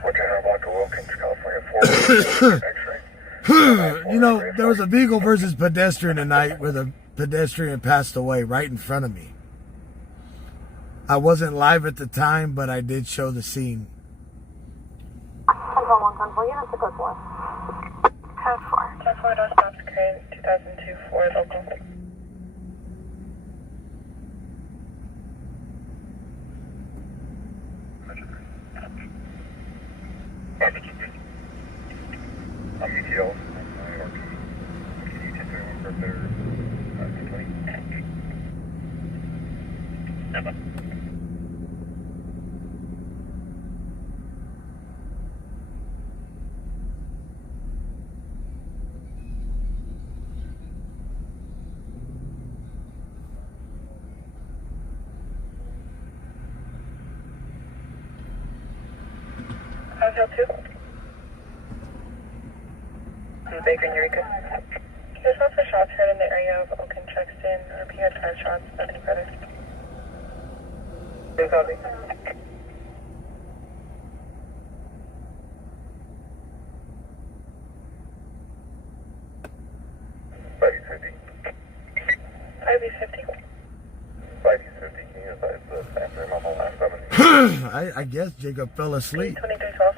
4 General Block of Wilkins, California 4. X-ray. You know, there was a vehicle versus pedestrian tonight where the pedestrian passed away right in front of me. I wasn't live at the time, but I did show the scene. 10-4, units to code 4. Code 4. 10-4, don't stop the crane, 2002 Ford local. I'm ETL. Can you just remember if they're 220? Hotel 2. Baker and Eureka. There's also shots heard in the area of Oak and Truxton. RP had 5 shots. Any further? Good copy. Can you advise the bathroom on the last 7? I guess Jacob fell asleep. 2312.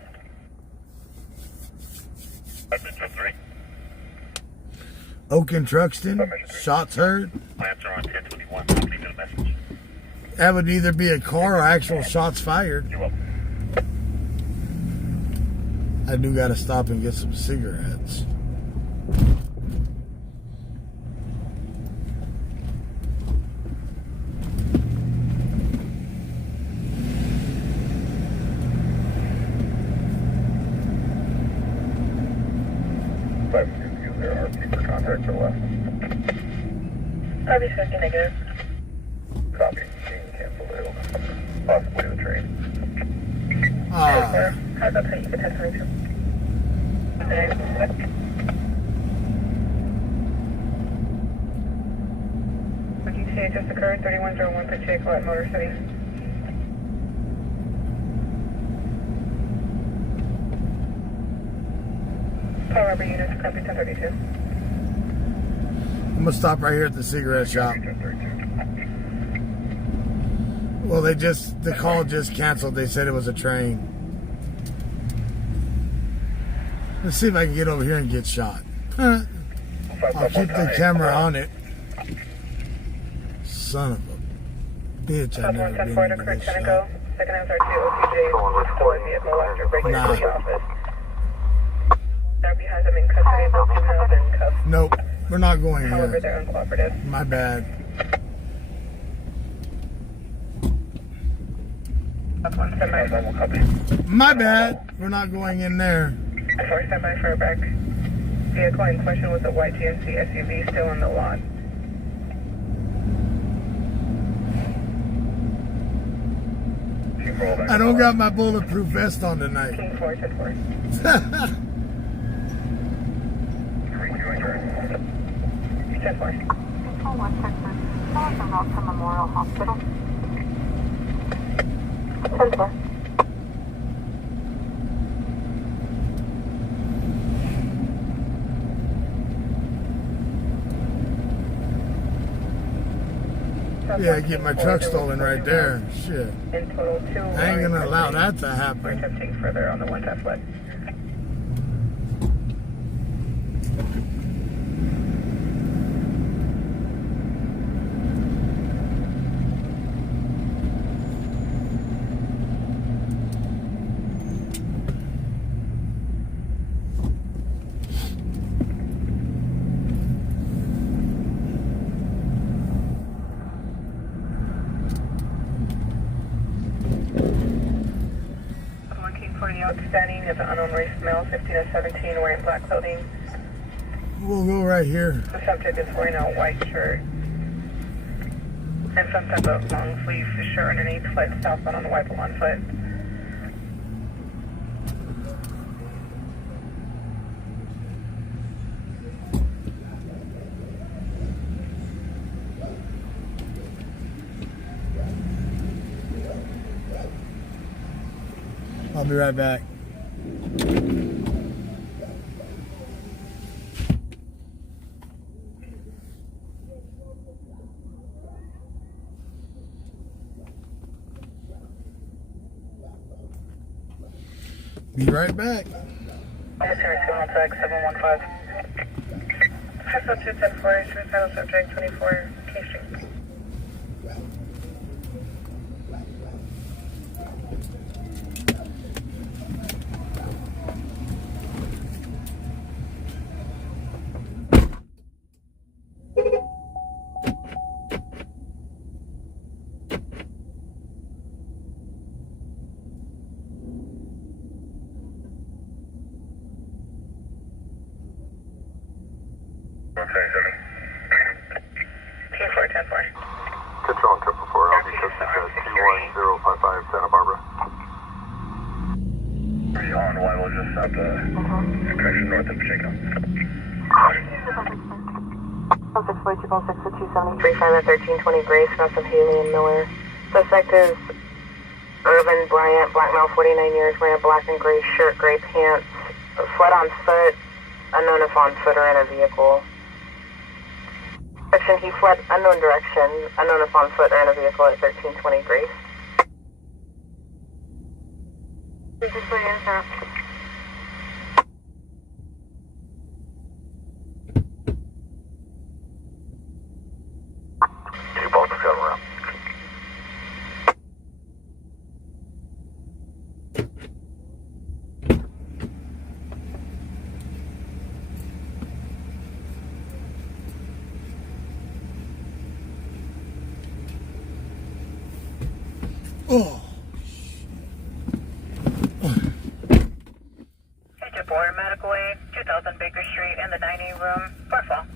Oak and Truxton, shots heard. Lamps are on 1021. I'll leave you a message. That would either be a car or actual shots fired. You're welcome. I do gotta stop and get some cigarettes. RP for contact to the left. RP 50 negative. Copy. Can cancel the hill. Possibly the train. How's that you can 1022? GTA just occurred, 3101 Pacheco at Motor City. Power rubber units, copy 1032. I'm gonna stop right here at the cigarette shop. Well, the call just canceled. They said it was a train. Let's see if I can get over here and get shot. I'll keep the camera on it. Son of a bitch, I never been into this shop. Second MSR2 OTJ stolen vehicle after breaking into the office. RP has them in custody, both juveniles and cuffs. Nope, we're not going However, here. they're uncooperative. My bad. Up on standby. My bad. We're not going in there. 4 standby for a back. Vehicle in question was a white GMC SUV still on the lot. I don't got my bulletproof vest on tonight. King 4, 10 4. 10 4. Control 1 Texas. Tell us about to Memorial Hospital. 10 4. Yeah, get my truck stolen right there. Shit. In total, 2. I ain't gonna allow that to We're happen. attempting further on the 1 tap left. Outstanding is an unknown race male, 15 to 17, wearing black clothing. We'll go right here. The subject is wearing a white shirt and some type of long sleeve shirt underneath, fled southbound on the white on foot. I'll be right back. Be right back. Military 2 on tag 715. 502-10-4, suicidal subject 24 K Street. Control on 444, I'll be close to 21055 Santa Barbara. Pretty on while we'll just have the Discretion north of Pacheco. 35 at 1320 Grace, south of Haley and Miller. Suspect is Irvin Bryant, black male, 49 years, wearing a black and gray shirt, gray pants, fled on foot, unknown if on foot or in a vehicle. Section, he fled unknown direction, unknown if on foot or in a vehicle at 1320 Grace. This is for you, sir. Two bolts go around. Oh. Agent 4, medical aid, 2000 Baker Street in the dining room, Barfall.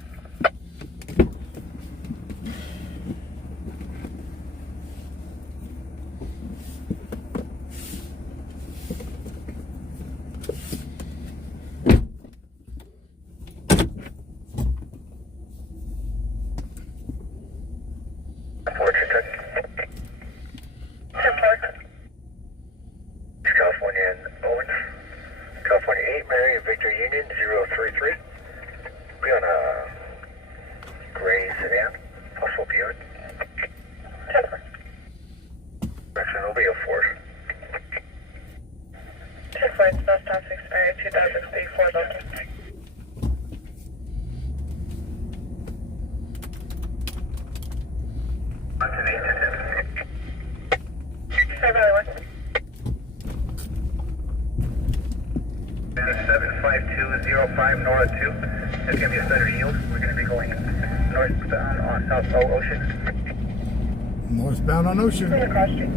California and Owens. California 8, Mary and Victor Union 033. Be on a gray sedan, possible Buick. Direction will be a 4. 2 flights, no stops expired 2034 local. On to the 75205 Nora 2. It's going to be a better yield. We're going to be going northbound on South Ocean. Northbound on Ocean. Cross Street.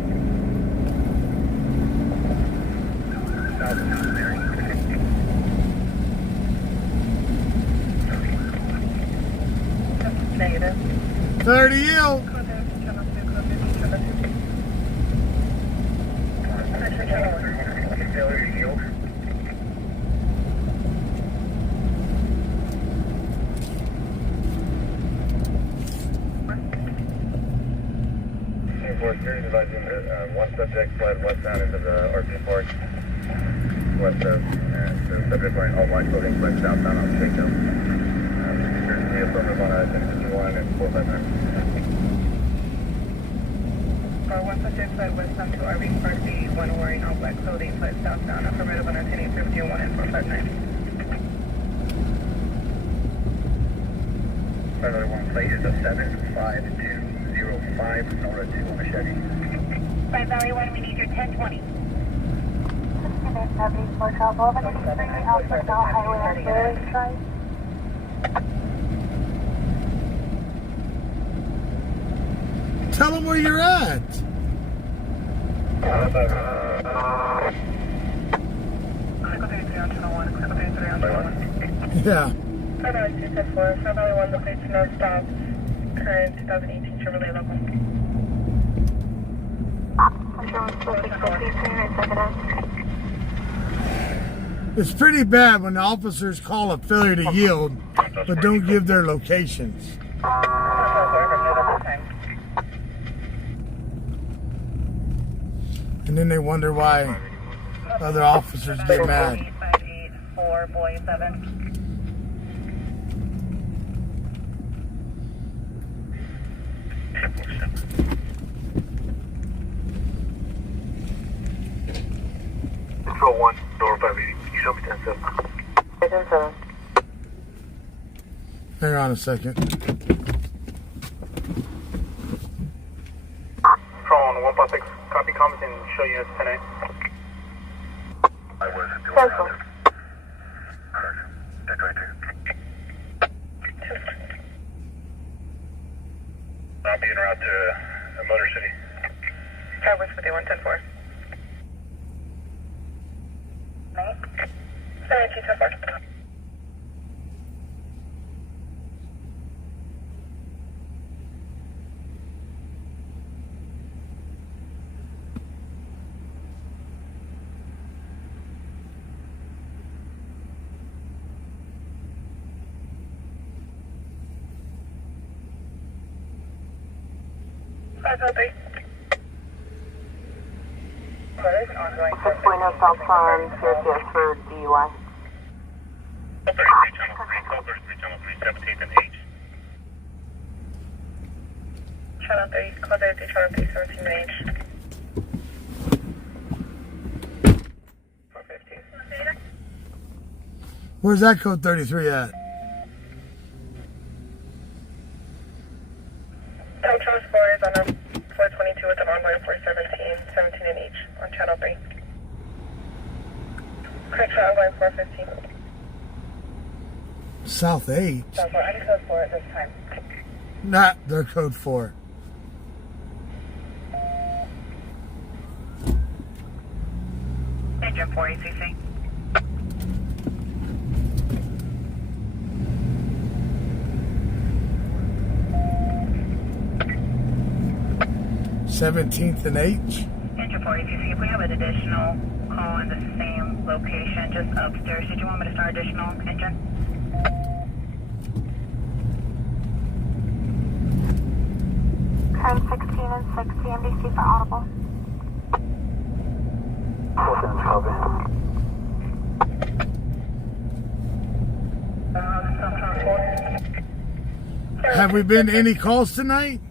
South Mary. Negative. 30 yield. Failure yield. Advising that one subject fled westbound into the RP Park, west of, and the subject wearing all white clothing fled southbound on Pacheco. Security affirmative on 1051 and 459. One subject fled westbound to RV Park, the one wearing all black clothing fled southbound, affirmative on 1051 and 459. Another one plate is a 75205 Nora 2 on a Chevy. 5 Valley 1, we need your 1020. Tell them where you're at. Yeah. 5 Valley 210-4, 5 Valley 1, the plates no stops. Current 2018 Chevrolet local. It's pretty bad when the officers call a failure to yield, but don't give their locations. And then they wonder why other officers get mad. 8584 boy 7. Control 1, door 5 580. Can you show me 10-7? 10-7. Hang on a second. From 156, copy comments and show you as 10-8. I was doing Cancel. that. That's right there. I'll be en route to Motor City. Cowboys 51-10-4. 72-10-4. There's an ongoing 6.0 south on CRTS for DUI. Call 33, channel 3, 17th and H. Channel 3, call 33, channel 3, 17 and H. 450. Where's that code 33 at? Tow transport is on a 422 with an ongoing 417, 17 in each on channel 3. Correction, ongoing 415. South 8. South 4, I need code 4 at this time. Not their code 4. Engine 4 ACC. Seventeenth and H. Engine 4 ACC, if we have an additional call in the same location, just upstairs, did you want me to start additional engine? Code 16 and 6 CMDC for audible. Have we been any calls tonight?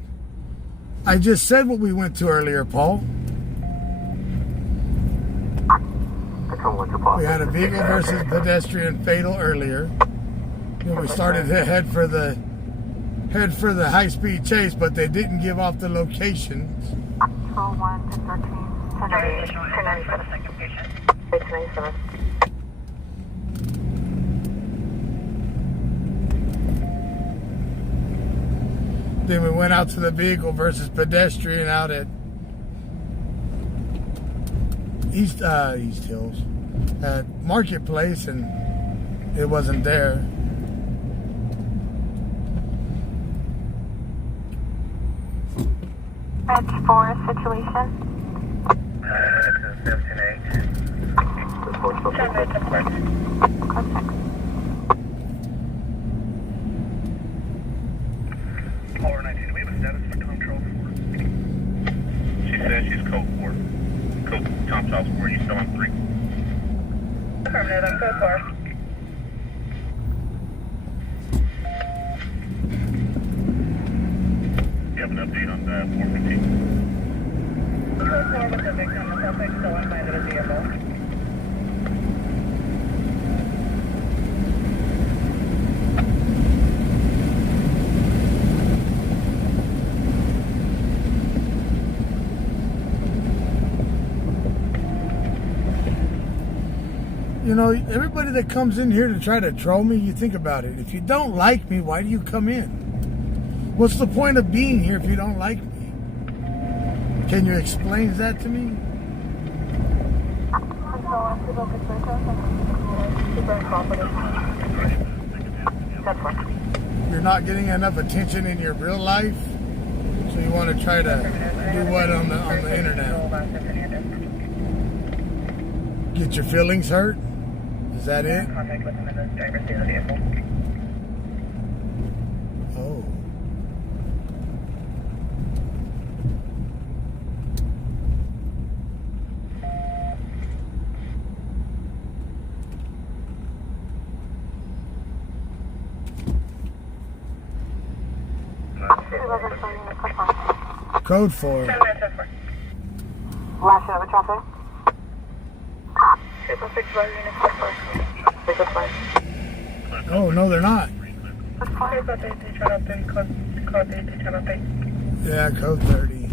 I just said what we went to earlier, Paul. We had a vehicle versus pedestrian fatal earlier. Then we started to head for the high-speed chase, but they didn't give off the locations. 1 to 13. 10 for the second patient. 697. Then we went out to the vehicle versus pedestrian out at East Hills at Marketplace, and it wasn't there. Edge 4 situation. 17-8. Code 6. Caller 19, do we have a status for Tom Charles 4? She says she's code 4. Code Tom Charles 4, you still on 3? Affirmative, I'm code 4. You have an update on 415? Code 4 with the victim, the suspect still inside of the vehicle. You know, everybody that comes in here to try to troll me, you think about it. If you don't like me, why do you come in? What's the point of being here if you don't like me? Can you explain that to me? You're not getting enough attention in your real life, so you want to try to do what on the internet? Get your feelings hurt? Is that it? Contact with him in the driver's seat of the vehicle. Oh. Code 4. Last shot of traffic. Super 6 bar units are first. Pick up 5. Oh, no, they're not. Yeah, code 30.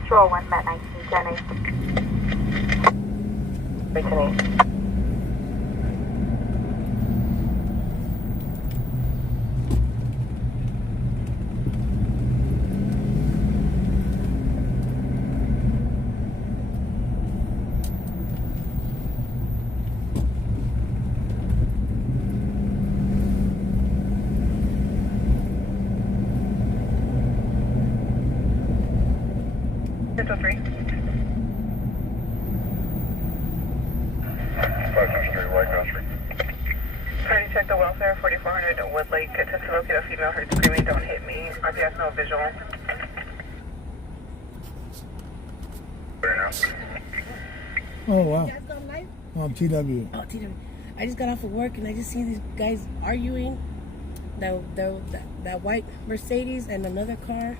Control 1, Met 19, Jenny. 310. Central 3. 593, White House Street. Trying to check the welfare, 4400 Woodlake. Attempt to locate a female heard screaming, don't hit me. RPS no visual. Clear now. Oh, wow. You guys gone live? On TW. Oh, TW. I just got off of work and I just see these guys arguing. That white Mercedes and another car.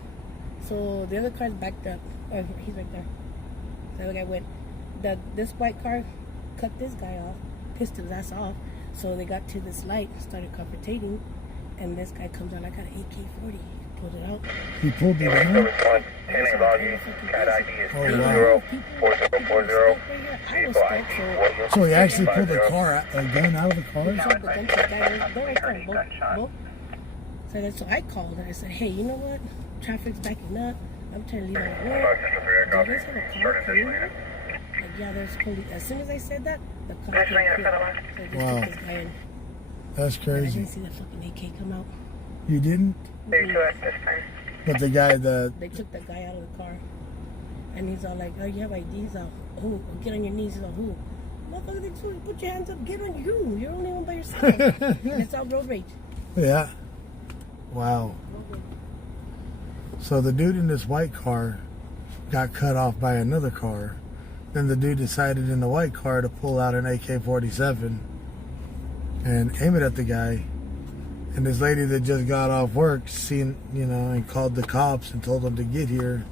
So the other car's backed up. Oh, he's right there. The other guy went. This white car cut this guy off, pissed his ass off. So they got to this light, started confrontating, and this guy comes out. I got an AK-40. Pulled it out. He pulled it out? 10 logging, CAT ID is Oh, wow. 204040. Vehicle ID was So he actually pulled a gun out of the car? He showed the gun to the guy. They're right there, both. So I called and I said, hey, you know what? Traffic's backing up. I'm trying to leave out work. Do you guys have a car coming here? Like, yeah, there's police. As soon as I said that, the car came quick. They just Wow. took this guy in. That's And I crazy. didn't see the fucking AK come out. You didn't? Stay to us this time. But the guy that... They took the guy out of the car. And he's all like, oh, you have IDs out. Who? Get on your knees. He's all, who? Motherfucker, they told you to put your hands up. Get on you. You're only one by yourself. And it's all road rage. Yeah. Wow. So the dude in this white car got cut off by another car. Then the dude decided in the white car to pull out an AK-47 and aim it at the guy. And this lady that just got off work seen, and called the cops and told them to get here.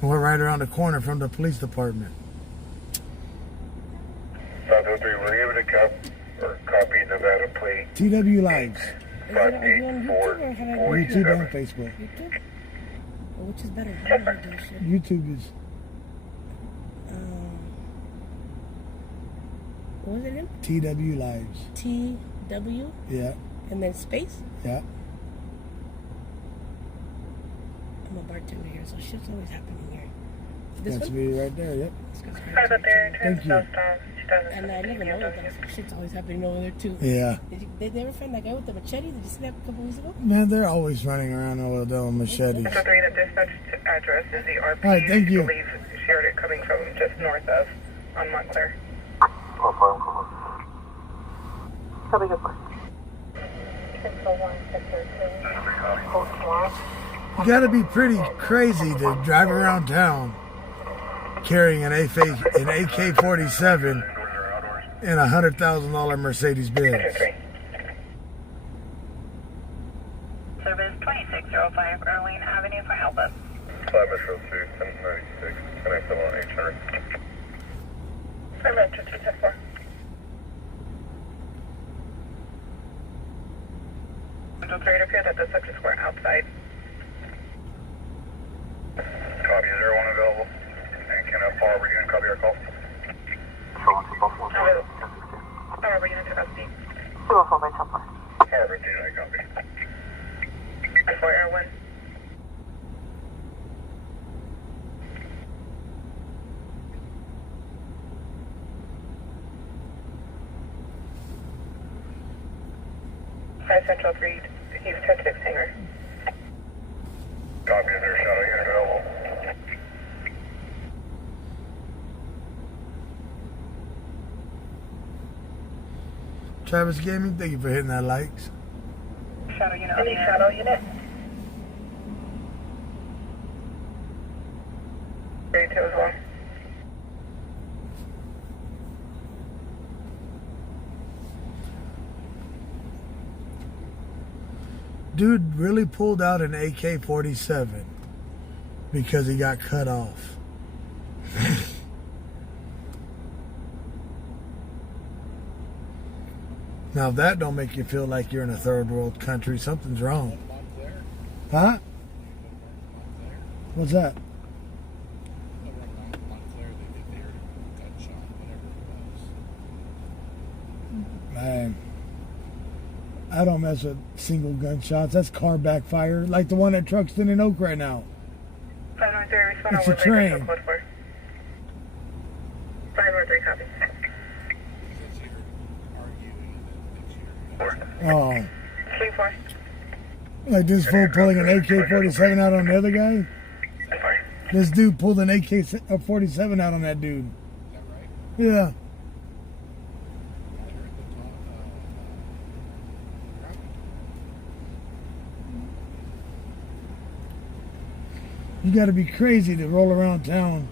And we're right around the corner from the police department. 503, were you able to copy Nevada plate? TW Lives. Are you on YouTube or have I watched YouTube and Facebook. YouTube? Or which is better? How do I do shit? YouTube is What was it again? TW Lives. TW Yeah, and then space? yeah. I'm a bartender here, so shit's always happening here. This That's one? me right there, yep. Five up there, Thank you. And I live in Oregon, so shit's always happening over there too. Yeah. Did they ever find that guy with the machete? Did you see that a couple weeks ago? Man, they're always running around over there with machetes. Central 3, the dispatch address is the RP. All right, thank you. I believe shared it coming from just north of on Montclair. Copy, good one. You gotta be pretty crazy to drive around town carrying an AK-47 in a $100,000 Mercedes Benz. Service 2605 Erwin Avenue for help us. 5 Metro 2, 1096, connect them on 800. 5 Metro 274. Central 3, it appears that the subjects were outside. Copy, is there one available? And can a Paul Regan copy our call? However, you have to update. 204 by Temple. Paul Regan, I copy. And for Erwin. Five Central 3, he's 10-6 hanger. Copy, is there a shadow unit available? Travis Gaming, thank you for hitting that likes. Shadow unit. Any shadow unit? 32 as well. Dude really pulled out an AK-47 because he got cut off. Now if that don't make you feel like you're in a third world country, something's wrong. Huh? What's that? Man, I don't mess with single gunshots. That's car backfire, like the one at Truxton and Oak right now. 503, respond It's a train. 503, copy. Oh, 3-4. like this fool pulling an AK-47 out on the other guy? This dude pulled an AK-47 out on that dude. Yeah. You gotta be crazy to roll around town.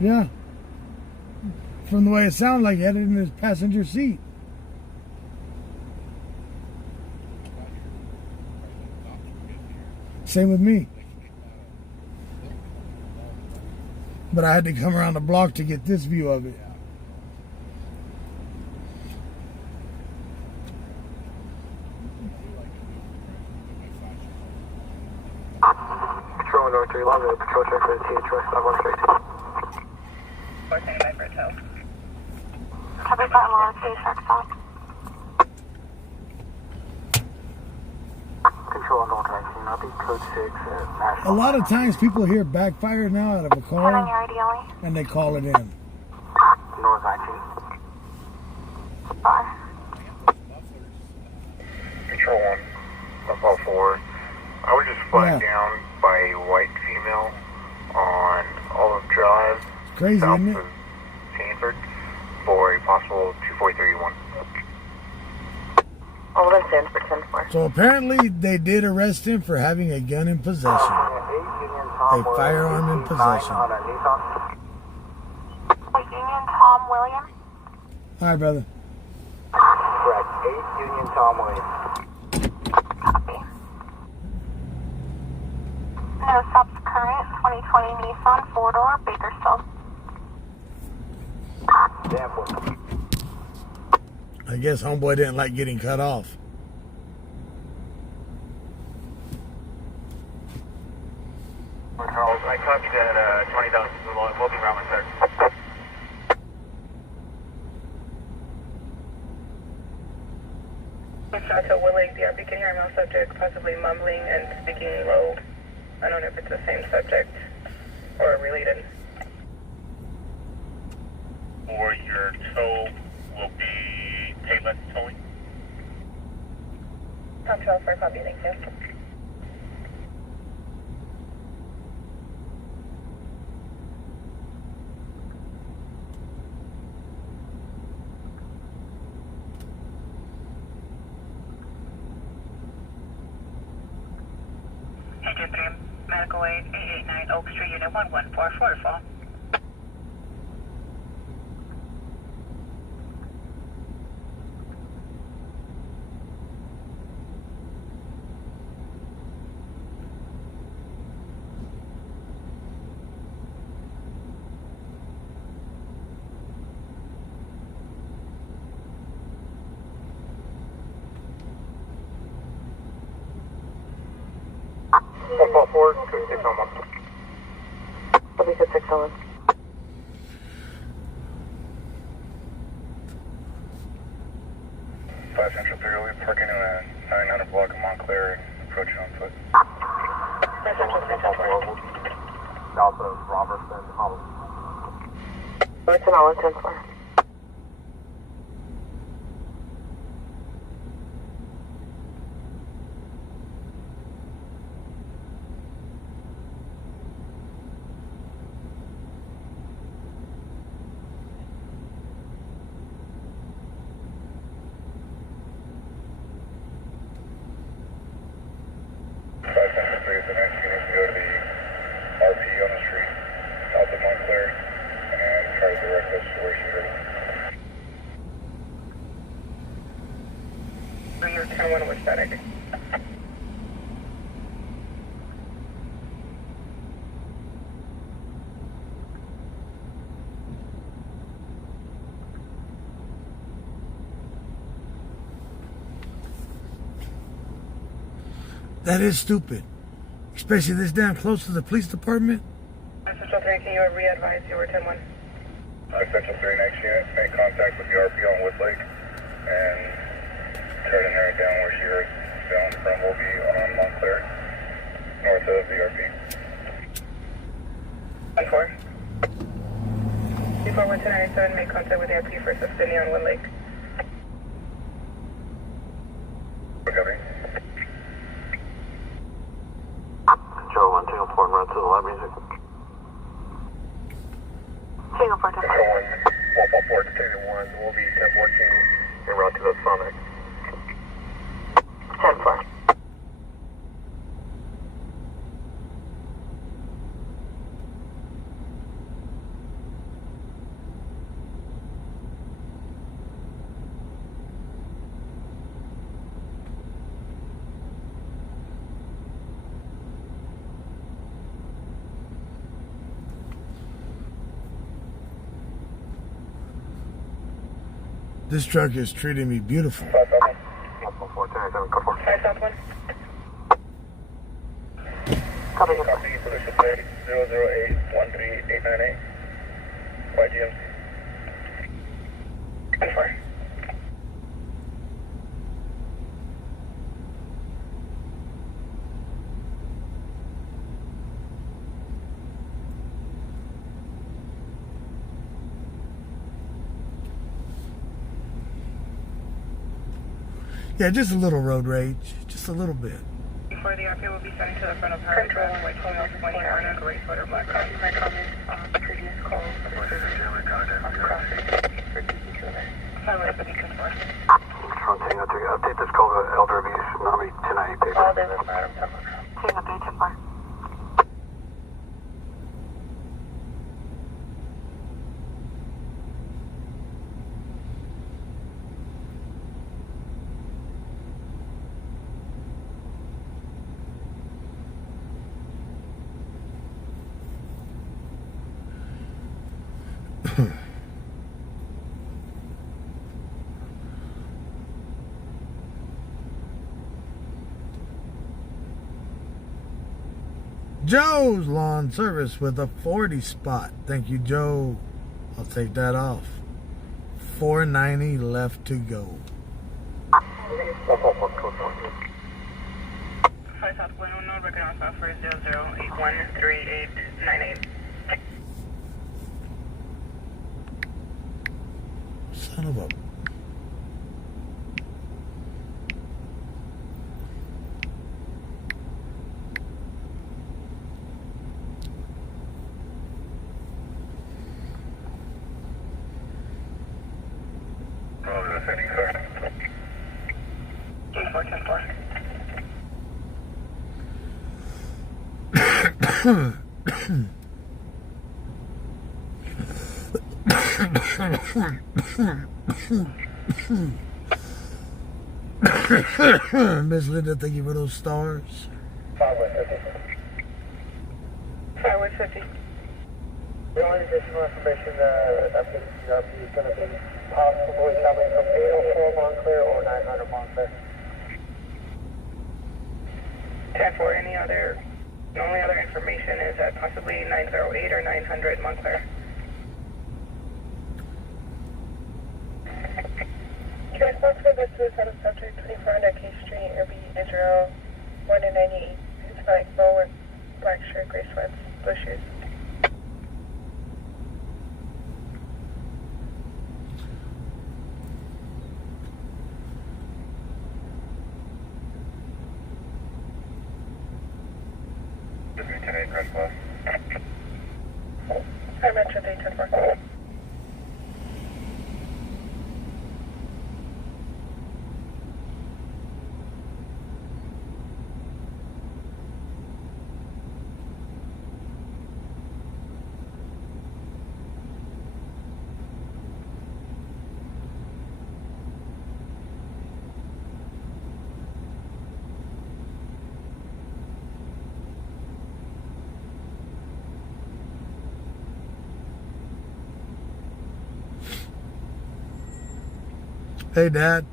Yeah. From the way it sounded like he had it in his passenger seat. Same with me. But I had to come around the block to get this view of it. Patrol North 3 Long, patrol check for the TH West 5132. 479 for a tow. Copy that long, please, truck stop. Control North 19, I'll be code 6 at National. A lot of times people hear backfire now out of a 10 on car your ideally. and they call it in. North 19. Bar. Control 1, Buffalo 4. I was just flagged down by a white female on Olive Drive, Crazy, south isn't it? of Sanford, for a possible 243-1. Olive Sanford 10-4. So apparently they did arrest him for having a gun in possession. A firearm in possession. On a Nissan. Union Tom William. All right, brother. Correct, 8 Union Tom Williams. Copy. No stops current, 2020 Nissan 4-door, Bakersfield. Danforth. I guess homeboy didn't like getting cut off. Charles, I copied that 20,000. We'll be around with sir. Shot to Willig, DRP can hear male subject, possibly mumbling and speaking low. I don't know if it's the same subject or related. For your tow will be payless towing. Tom 12 for a copy, thank you. Engine 3, Medical Aid 889 Oak Street, Unit 11444. Buffalo 4, code 6 on 1. Copy 6 on 1. 5 Central 3, we'll be parking in a 900 block of Montclair and approaching on foot. Also, Robertson, It's an all 10-4. Central 3 is the next unit to go to the That is stupid. Especially this damn close to the police department. Central 3, can you re-advise you were 10-1? Central 3 next unit, make contact with the RP on Woodlake and try to narrow down where she heard sound from. Will be on Montclair, north of the RP. 10-4. Before 1097, make contact with the RP for Sustini on Woodlake. Recovery. Control 1, Tango 4, run to the lab music. Tango 4, 10 Control 1, 144 to Tango 1, will be 1014 en route to the Sonic. 10-4. This truck is treating me beautiful. 144, 1097, code 4. 5 South 1. Copy. Copy, position plate 008-13898. YGMC. 10-4. Yeah, just a little road rage. Just a little bit. Before the RP will be sent to the front of her control, white 1220 on a gray sweater, black car. My comments on previous calls for crossing for each other. Highway 54. Control Tango 3, update this call to LW's Nami 1098 paper. All day with Madam Tango 3, 10 4. Joe's Lawn Service with a 40 spot. Thank you, Joe. I'll take that off. 490 left to go. 5 South 109, record on file for 00813898. Son of a... Sending, sir. 10-4. Miss Linda, thank you for those stars. 5150. The only additional information that the CRP is going to be possibly coming from 804 Montclair or 900 Montclair. 10-4, the only other information is that possibly 908 or 900 Montclair. Can I report for the suicide of subject 2400 K Street, Irby, Israel, 198, Hispanic forward, black shirt, gray sweats, blue shoes. Hi, Metro Day 10-4. Hey, Dad.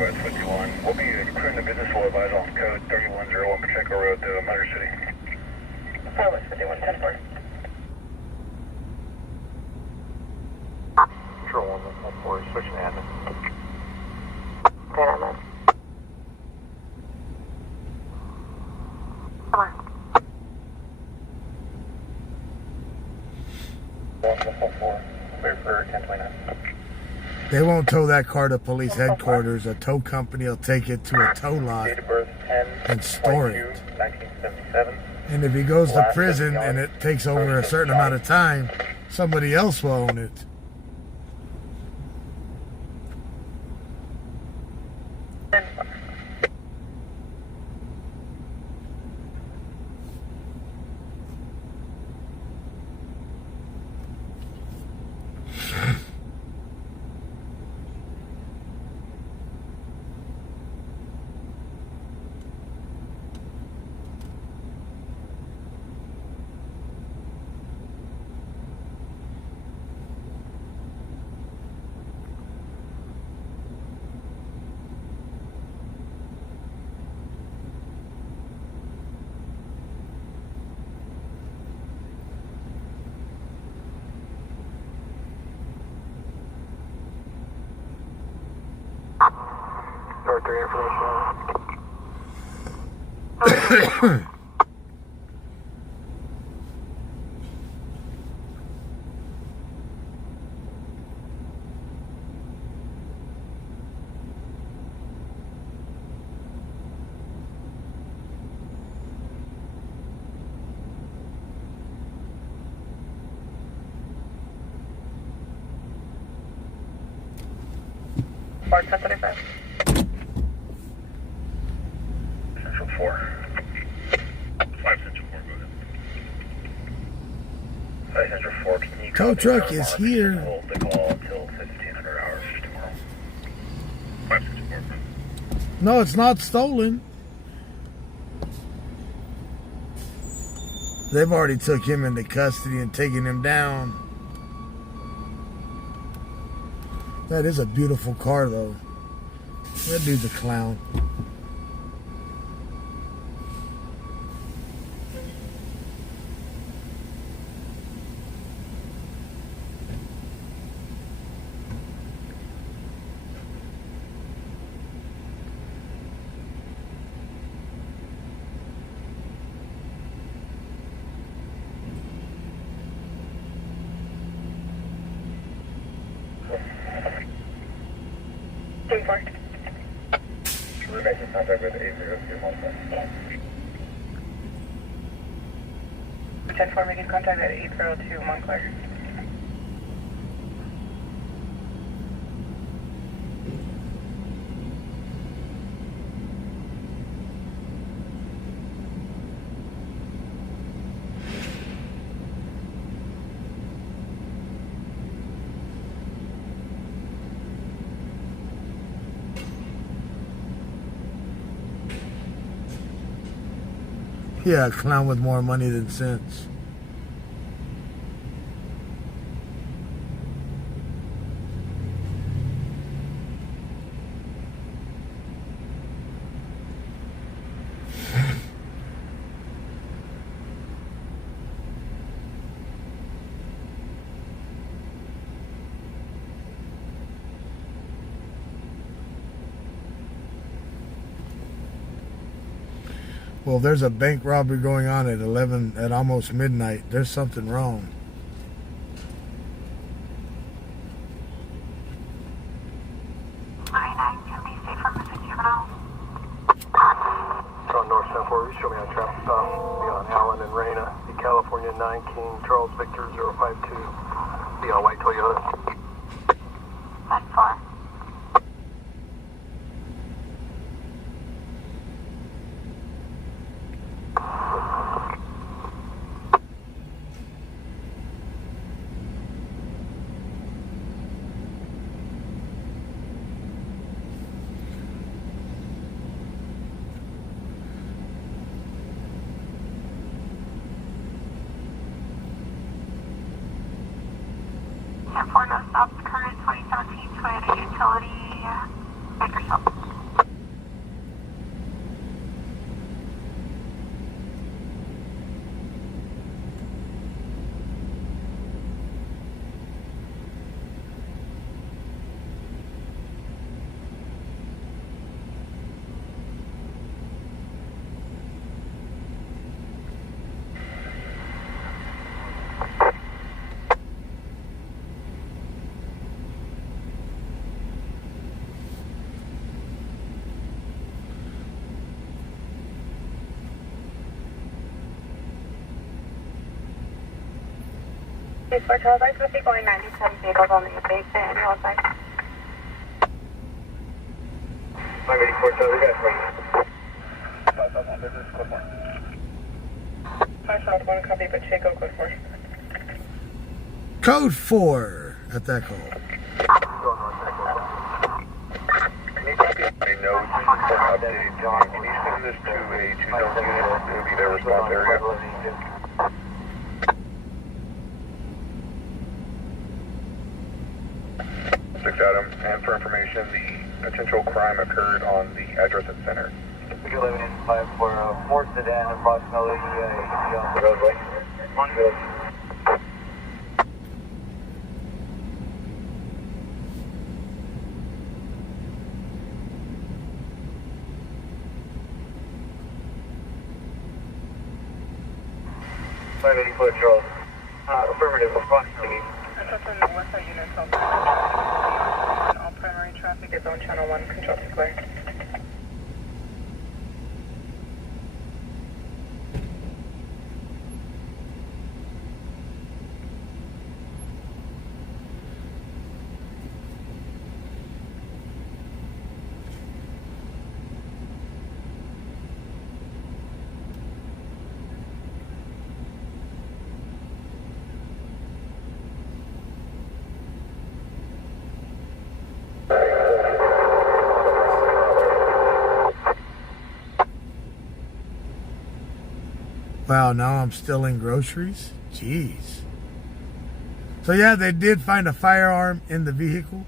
West 51. We'll be clearing the business. We'll advise on code 3101 Pacheco Road to Motor City. West 51, 10-4. Control 114, switching to admin. Good on that. Come on. 114, clear for 1029. They won't tow that car to police headquarters. A tow company will take it to a tow lot Date of birth 10 and store 22, it. 1977. And if he goes to prison and it takes over a certain amount of time, somebody else will own it. North 3 information. Bar 1035. Central 4. 5 Central 4, go ahead. 5 Central 4, can you Tow copy truck our is marks here. and hold the call until 1500 hours tomorrow? 5 Central 4. No, it's not stolen. They've already took him into custody and taken him down. That is a beautiful car, though. That dude's a clown. We're making contact with 802 10-4 making contact at 802 Montclair. Yeah, a clown with more money than sense. Well, there's a bank robbery going on at almost midnight. There's something wrong. On North Central, show me on traffic stop. Be on Allen and Reyna. Be California 9 King, Charles Victor 052. Be on white Toyota. 10-4. No stops, current 2017 Toyota Utility, Bakersfield. For Charles, I could be going 97 vehicles on the base and north side. 584 Charlie, you guys ready? 5 South 1, copy, Pacheco, code 4. Code 4 at that call. Any notes or updated? Can you send this to a 2-zone unit? It would be their response area. 6 Adam, and for information, the potential crime occurred on the address at Center. We can live in 5 for Ford sedan, approximately 80 on the roadway. On good. Charles. Affirmative, approximately. That's in the west side unit, so all primary traffic is on channel 1, control to clear. Wow, now I'm still in groceries? Jeez. So yeah, they did find a firearm in the vehicle.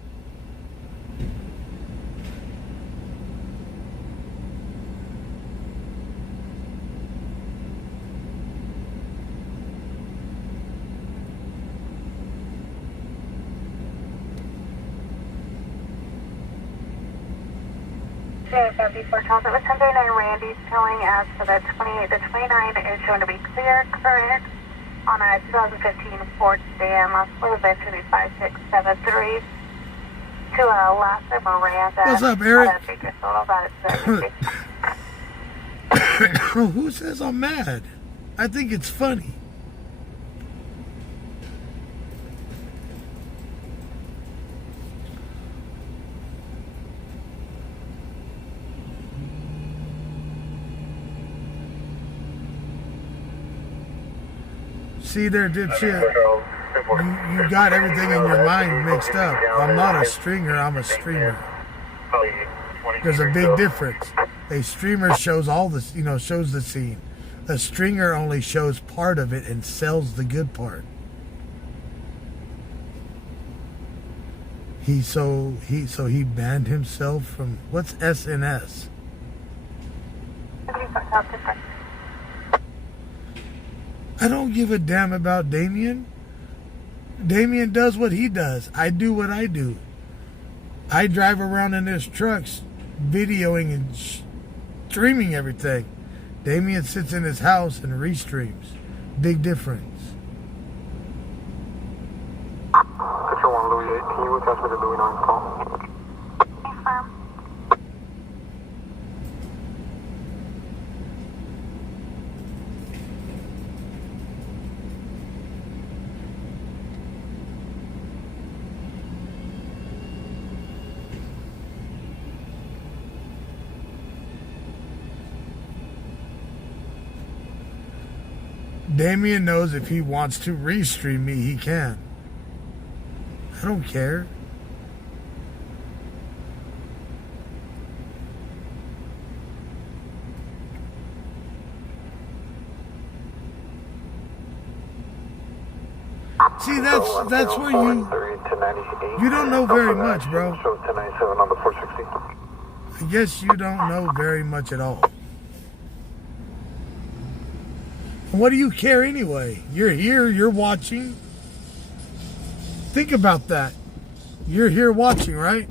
Okay, 74 Charles, it was 1039 Randy's telling as for the 28, the 29 is showing to be clear current on a 2015 Ford sedan, with eventually 5673 to last of Miranda. What's up, Eric? Bakersfield. Who says I'm mad? I think it's funny. See there, dipshit. You got everything in your mind mixed up. I'm not a stringer, I'm a streamer. There's a big difference. A streamer shows all this, shows the scene. A stringer only shows part of it and sells the good part. He banned himself from what's SNS? I don't give a damn about Damien. Damien does what he does. I do what I do. I drive around in his trucks, videoing and streaming everything. Damien sits in his house and restreams. Big difference. Control 1, Louis 8. Can you attach me to Louis 9's call? Affirm. Damien knows if he wants to restream me, he can. I don't care. See, that's where you don't know very much, bro. Shows 1097 on the 460. I guess you don't know very much at all. What do you care anyway? You're here, you're watching. Think about that. You're here watching, right?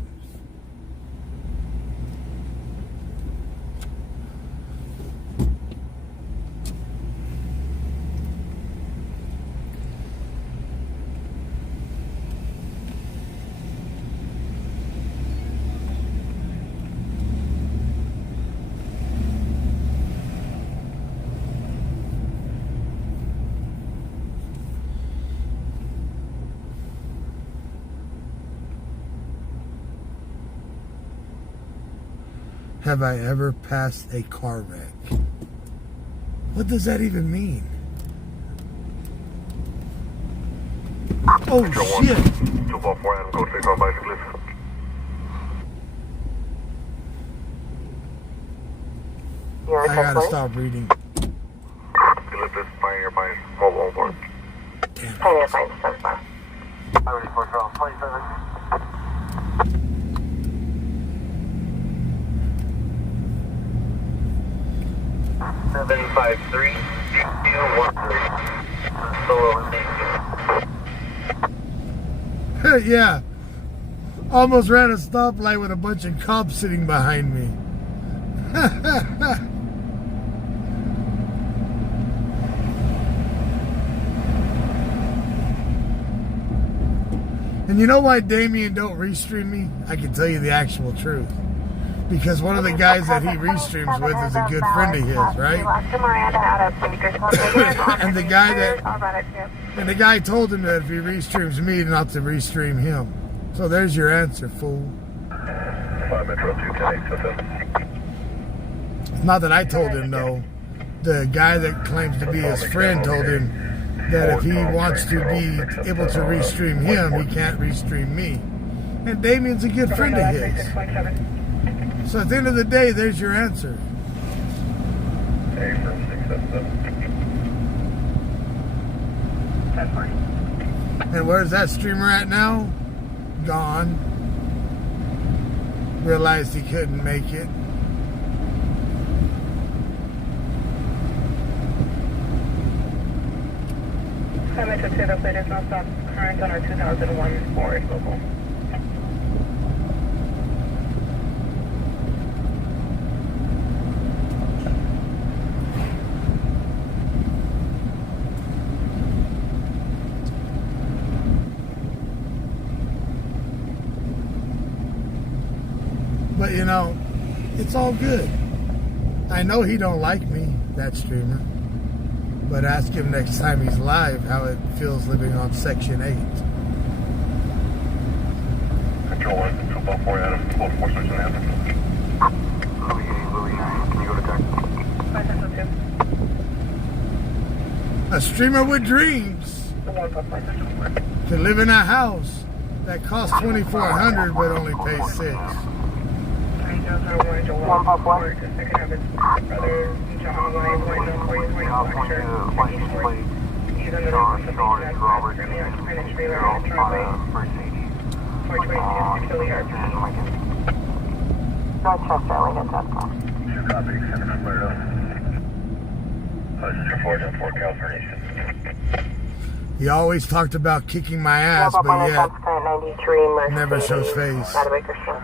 Have I ever passed a car wreck? What does that even mean? Oh shit! 244 Adam, code 6 on bicyclist. I gotta stop reading. Eucalyptus, Pioneer Pines, mobile on board. Damn it. Pioneer Pines, that's fine. I'm ready for trial 27. 753 Solo and Yeah. Almost ran a stoplight with a bunch of cops sitting behind me. And you know why Damien don't restream me? I can tell you the actual truth. Because one of the guys that he restreams with is a good friend of his, right? and the guy told him that if he restreams me, not to restream him. So there's your answer, fool. 5 Metro 210 Not that I told him, though. The guy that claims to be his friend told him that if he wants to be able to restream him, he can't restream me. And Damien's a good friend of his. So at the end of the day, there's your answer. And where's that streamer at now? Gone. Realized he couldn't make it. Metro 2, the plate is not stopped current on our 2001 Ford local. But you know, it's all good. I know he don't like me, that streamer. But ask him next time he's live how it feels living on Section 8. Control 1, 244 Adam, 4 Section 8. Louis 8, Louis 9. Can you go to deck? 5 A streamer with dreams can live in a house that costs $2,400 but only pays $6. 154. The second of his brother, John White, California license plate. he's under the Robert, currently occupying a trailer on the driveway. Mercedes. 420 to kill the RP. Dorchester, Lincoln, that's fine. 2 copy, send from Florida. License for 404 California. He always talked about kicking my ass, but yet 93 never shows face. out of Bakersfield.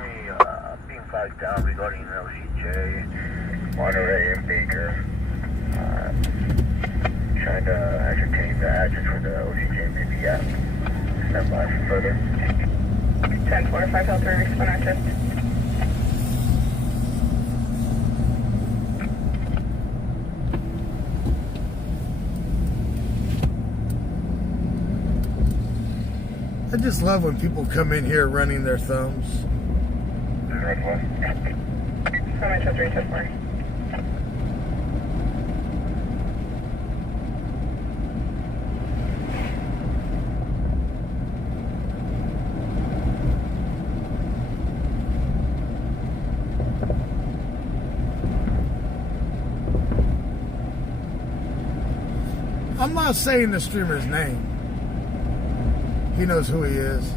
Being flagged down regarding LCJ, Monterey and Baker. Trying to ascertain the address for the OCJ maybe app. Stand by for further. 10-4, 5 Hill 3, respond active. I just love when people come in here running their thumbs. Northwest. Summit Hill 3, 10-4. I'm not saying the streamer's name. He knows who he is.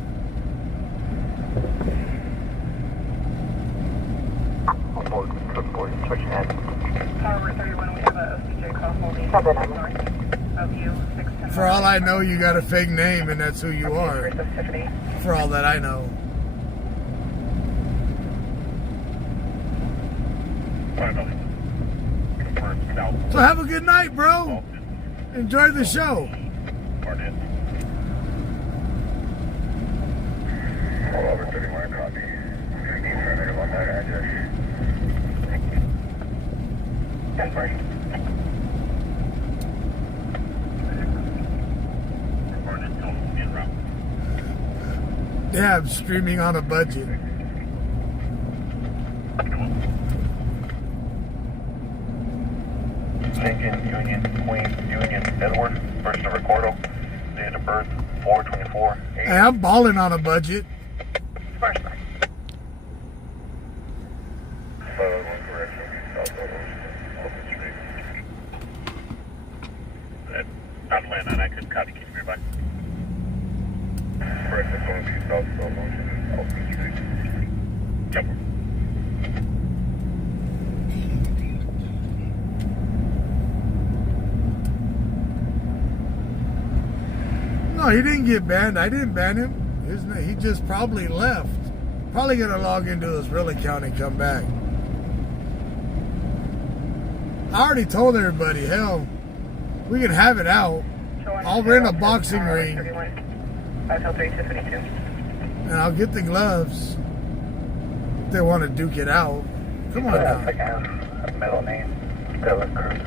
Tower 31, we have a OCJ call holding north of you, 610. For all I know, you got a fake name and that's who you are. For all that I know. So have a good night, bro. Enjoy the show. Over 31 copy. 15 affirmative on that address. 10-4. Yeah, I'm streaming on a budget. Lincoln, Union, Queen, Union, Edward, first of Recordo, date of birth, 4/24. Hey, I'm balling on a budget. First line. One correction, South Open Street. Atlanta, I couldn't copy, keep your back. Correction, going to be South Open Street. Jump. No, he didn't get banned. I didn't ban him. He just probably left. Probably gonna log into his real account and come back. I already told everybody, hell, we can have it out. I'll rent a boxing ring. 5 Hill 3, 222. And I'll get the gloves. If they want to duke it out. Come on now. Middle name, Dylan Cruz.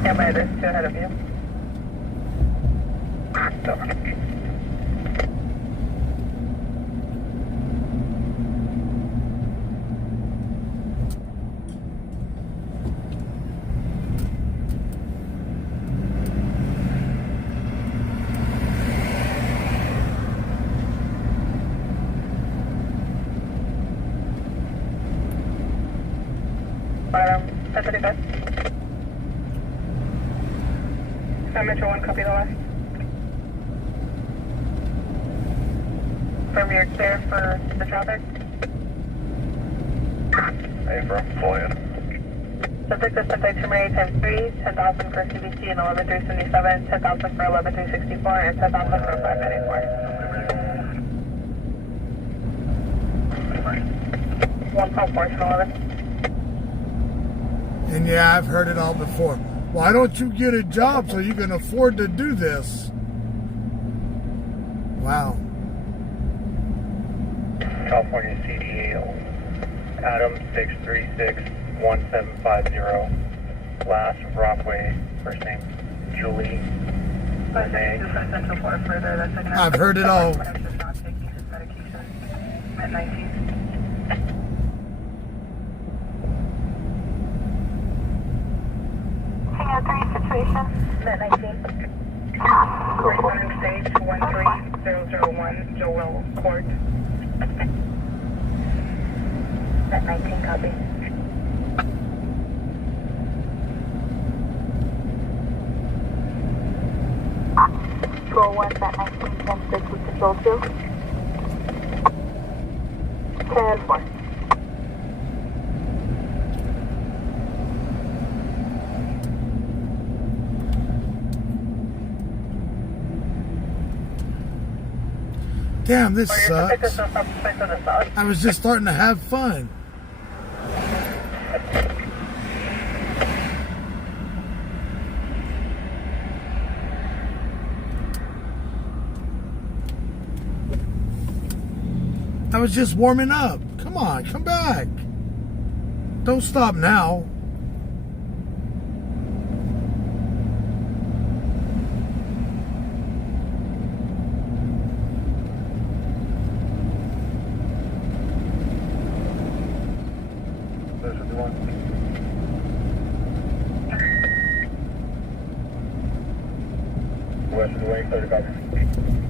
Stand by this, two ahead of you. Bottom, 1035. Metro 1, copy the last. From your clear for the traffic. Hey, bro, Floyd. Subject is 10.2 times 3, 10,000 for CBC and 11,377, 10,000 for 11,364, and 10,000 for 594. 1 call 4 and 11. And yeah, I've heard it all before. Why don't you get a job so you can afford to do this? Wow. California CDA, Adam 636-1750, last Rockaway, first name Julie. I've heard it all. Not taking his medication at 19. Hangar 3 situation. At 19. Corresponding stage 13001, Joel Court. At 19, copy. Control 1, that 19, 10-6 with Control 2. 10-4. Damn, this sucks. I was just starting to have fun. was just warming up. Come on, come back. Don't stop now. West of the wing, 30 copy.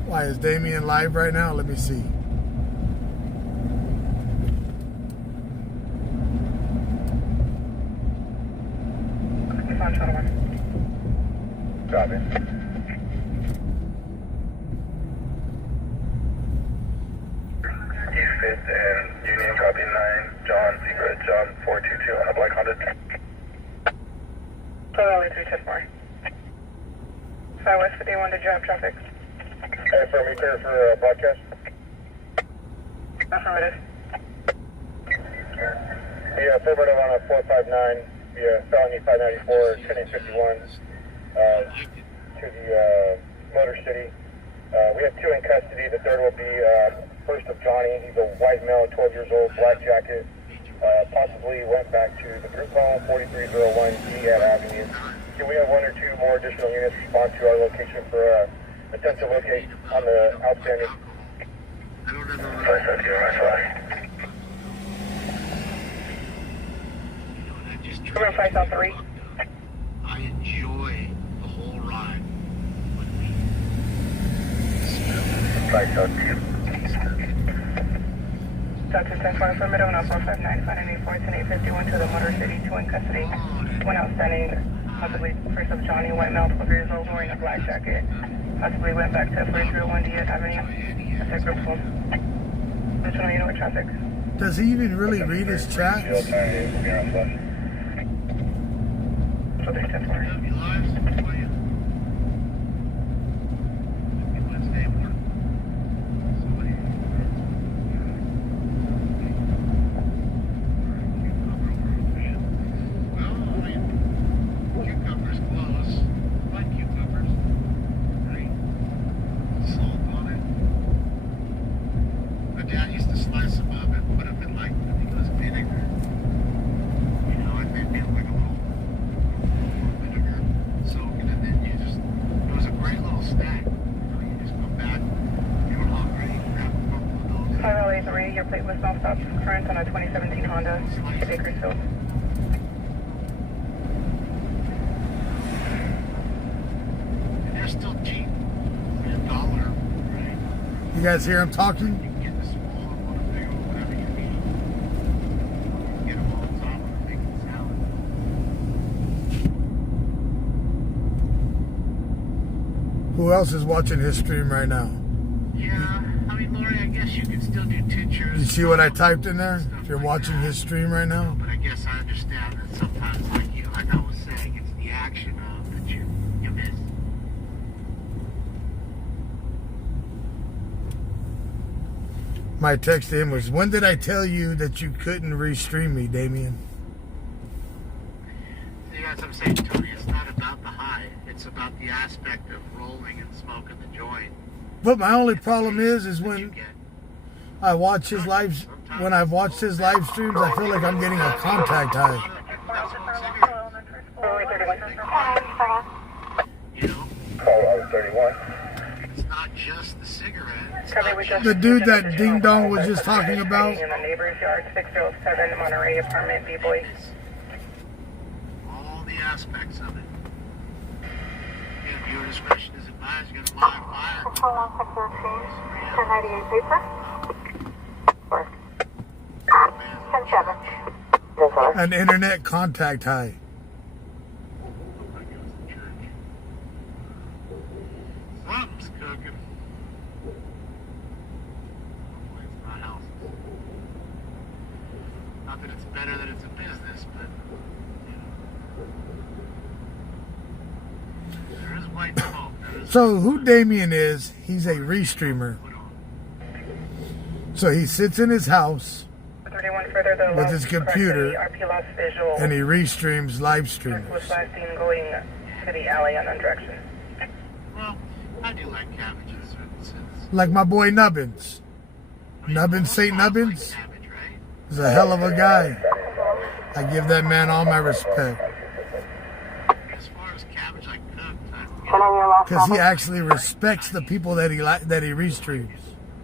Why is Damien live right now? Let me see. Copy. East 5th and Union, copy 9. John, Secret, John 422 on a black Honda. Totally 310-4. 5 West 51 to drop traffic. Hey, for me, clear for broadcast. Affirmative. Yeah, affirmative on a 459. Yeah, felony 594, 1051 to the Motor City. We have 2 in custody. The third will be first of Johnny. He's a white male, 12 years old, black jacket. Possibly went back to the group home, 4301 Giat Avenue. Can we have 1 or 2 more additional units respond to our location for attempt to locate on the outstanding? Number 5 3. I enjoy the whole ride. Dr. 10-4 affirmative on 459 594 10-851 to the Motor City, 2 in custody. 1 outstanding, possibly first of Johnny, white male, 12 years old, wearing a black jacket. Possibly went back to 4301 Diaz Avenue. That's a group home. Just want to know traffic. Does he even really read his chats? So 310-4. Your plate was not stopped current on a 2017 Honda Bakersfield. And they're still cheap. $1, right? You guys hear him talking? You can get the small one, a big one, whatever you need. Get them all on top of it, make it salad. Who else is watching his stream right now? Yeah, I mean, Lori, I guess you can still do pictures. You see what I typed in there? If you're watching his stream right now? But I guess I understand that sometimes, like I was saying, it's the action of that you miss. My text to him was, when did I tell you that you couldn't restream me, Damien? See, as I'm saying, Tony, it's not about the high. It's about the aspect of rolling and smoking the joint. But my only problem is when I watch his live, when I've watched his live streams, I feel like I'm getting a contact high. You know? Call 31. It's not just the cigarette. The dude that Ding Dong was just talking about. In the neighbor's yard, 607 Monterey apartment, B-Boy. All the aspects of it. If your discretion is advised, you're going to live fire. Control 1603, 1098 paper. 10-7. An internet contact high. Something's cooking. Hopefully it's not houses. Not that it's better that it's a business, but there is white smoke. So who Damien is, he's a restreamer. So he sits in his house with his computer and he restreams live streams. Was last seen going to the alley on direction. Well, I do like cabbage in a certain sense. Like my boy Nubbins. Nubbins, St. Nubbins, Cabbage, right? is a hell of a guy. I give that man all my respect. As far as cabbage I cooked, And on your last Because he actually respects the people that he restreams.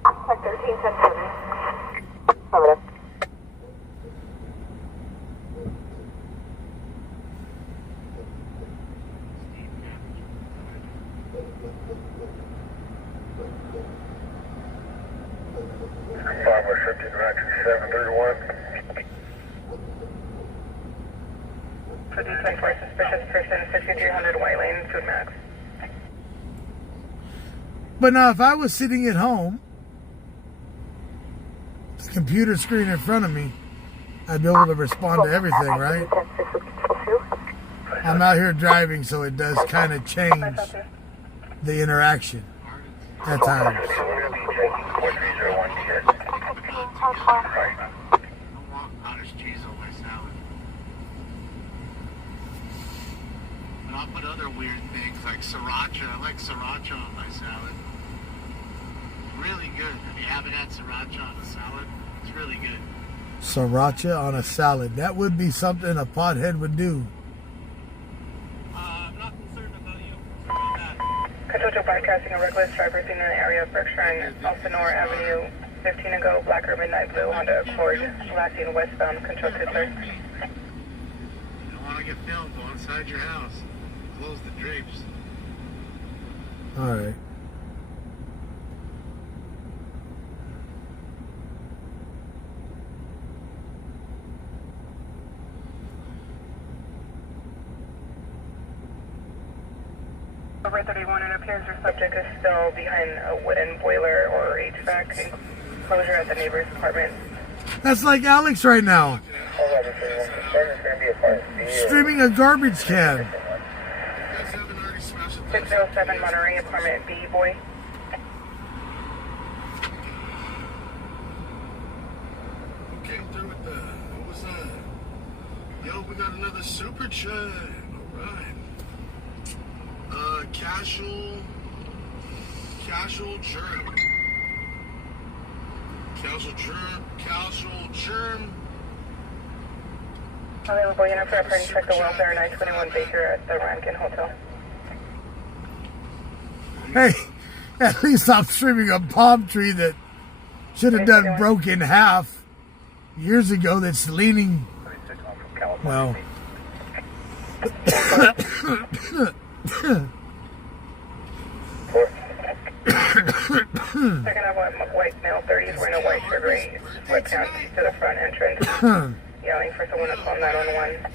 like 1310. Over there. Farmer shipped in Roger 731. For D10 for suspicious person, 6300 White Lane, Food Max. But now, if I was sitting at home, the computer screen in front of me, I'd be able to respond to everything, right? I'm out here driving, so it does kind of change the interaction at times. I don't want cottage cheese on my salad. But I'll put other weird things like sriracha. I like sriracha on my salad. It's really good. If you haven't had sriracha on a salad, it's really good. Sriracha on a salad. That would be something a pothead would do. I'm not concerned about you. About that. Control to broadcasting a reckless driver seen in the area of Berkshire and Elsinore Avenue. 15 ago, black or midnight blue Honda Accord, last seen westbound. Control to sir. You don't want to get filmed. Go inside your house. Close the drapes. All right. Over 31, it appears your subject is still behind a wooden boiler or HVAC enclosure at the neighbor's apartment. That's like Alex right now. Streaming a garbage can. 607 Monterey, apartment B, boy. Came through with the, what was that? Yo, we got another super chat. Alright. Casual germ. Casual germ. Available unit for apparent check the welfare 921 Baker at the Rankin Hotel. Hey, at least I'm streaming a palm tree that should have done broke in half years ago that's leaning, well. Second of one, white male 30s wearing a white shirt, gray sweatpants to the front entrance, yelling for someone to call 911.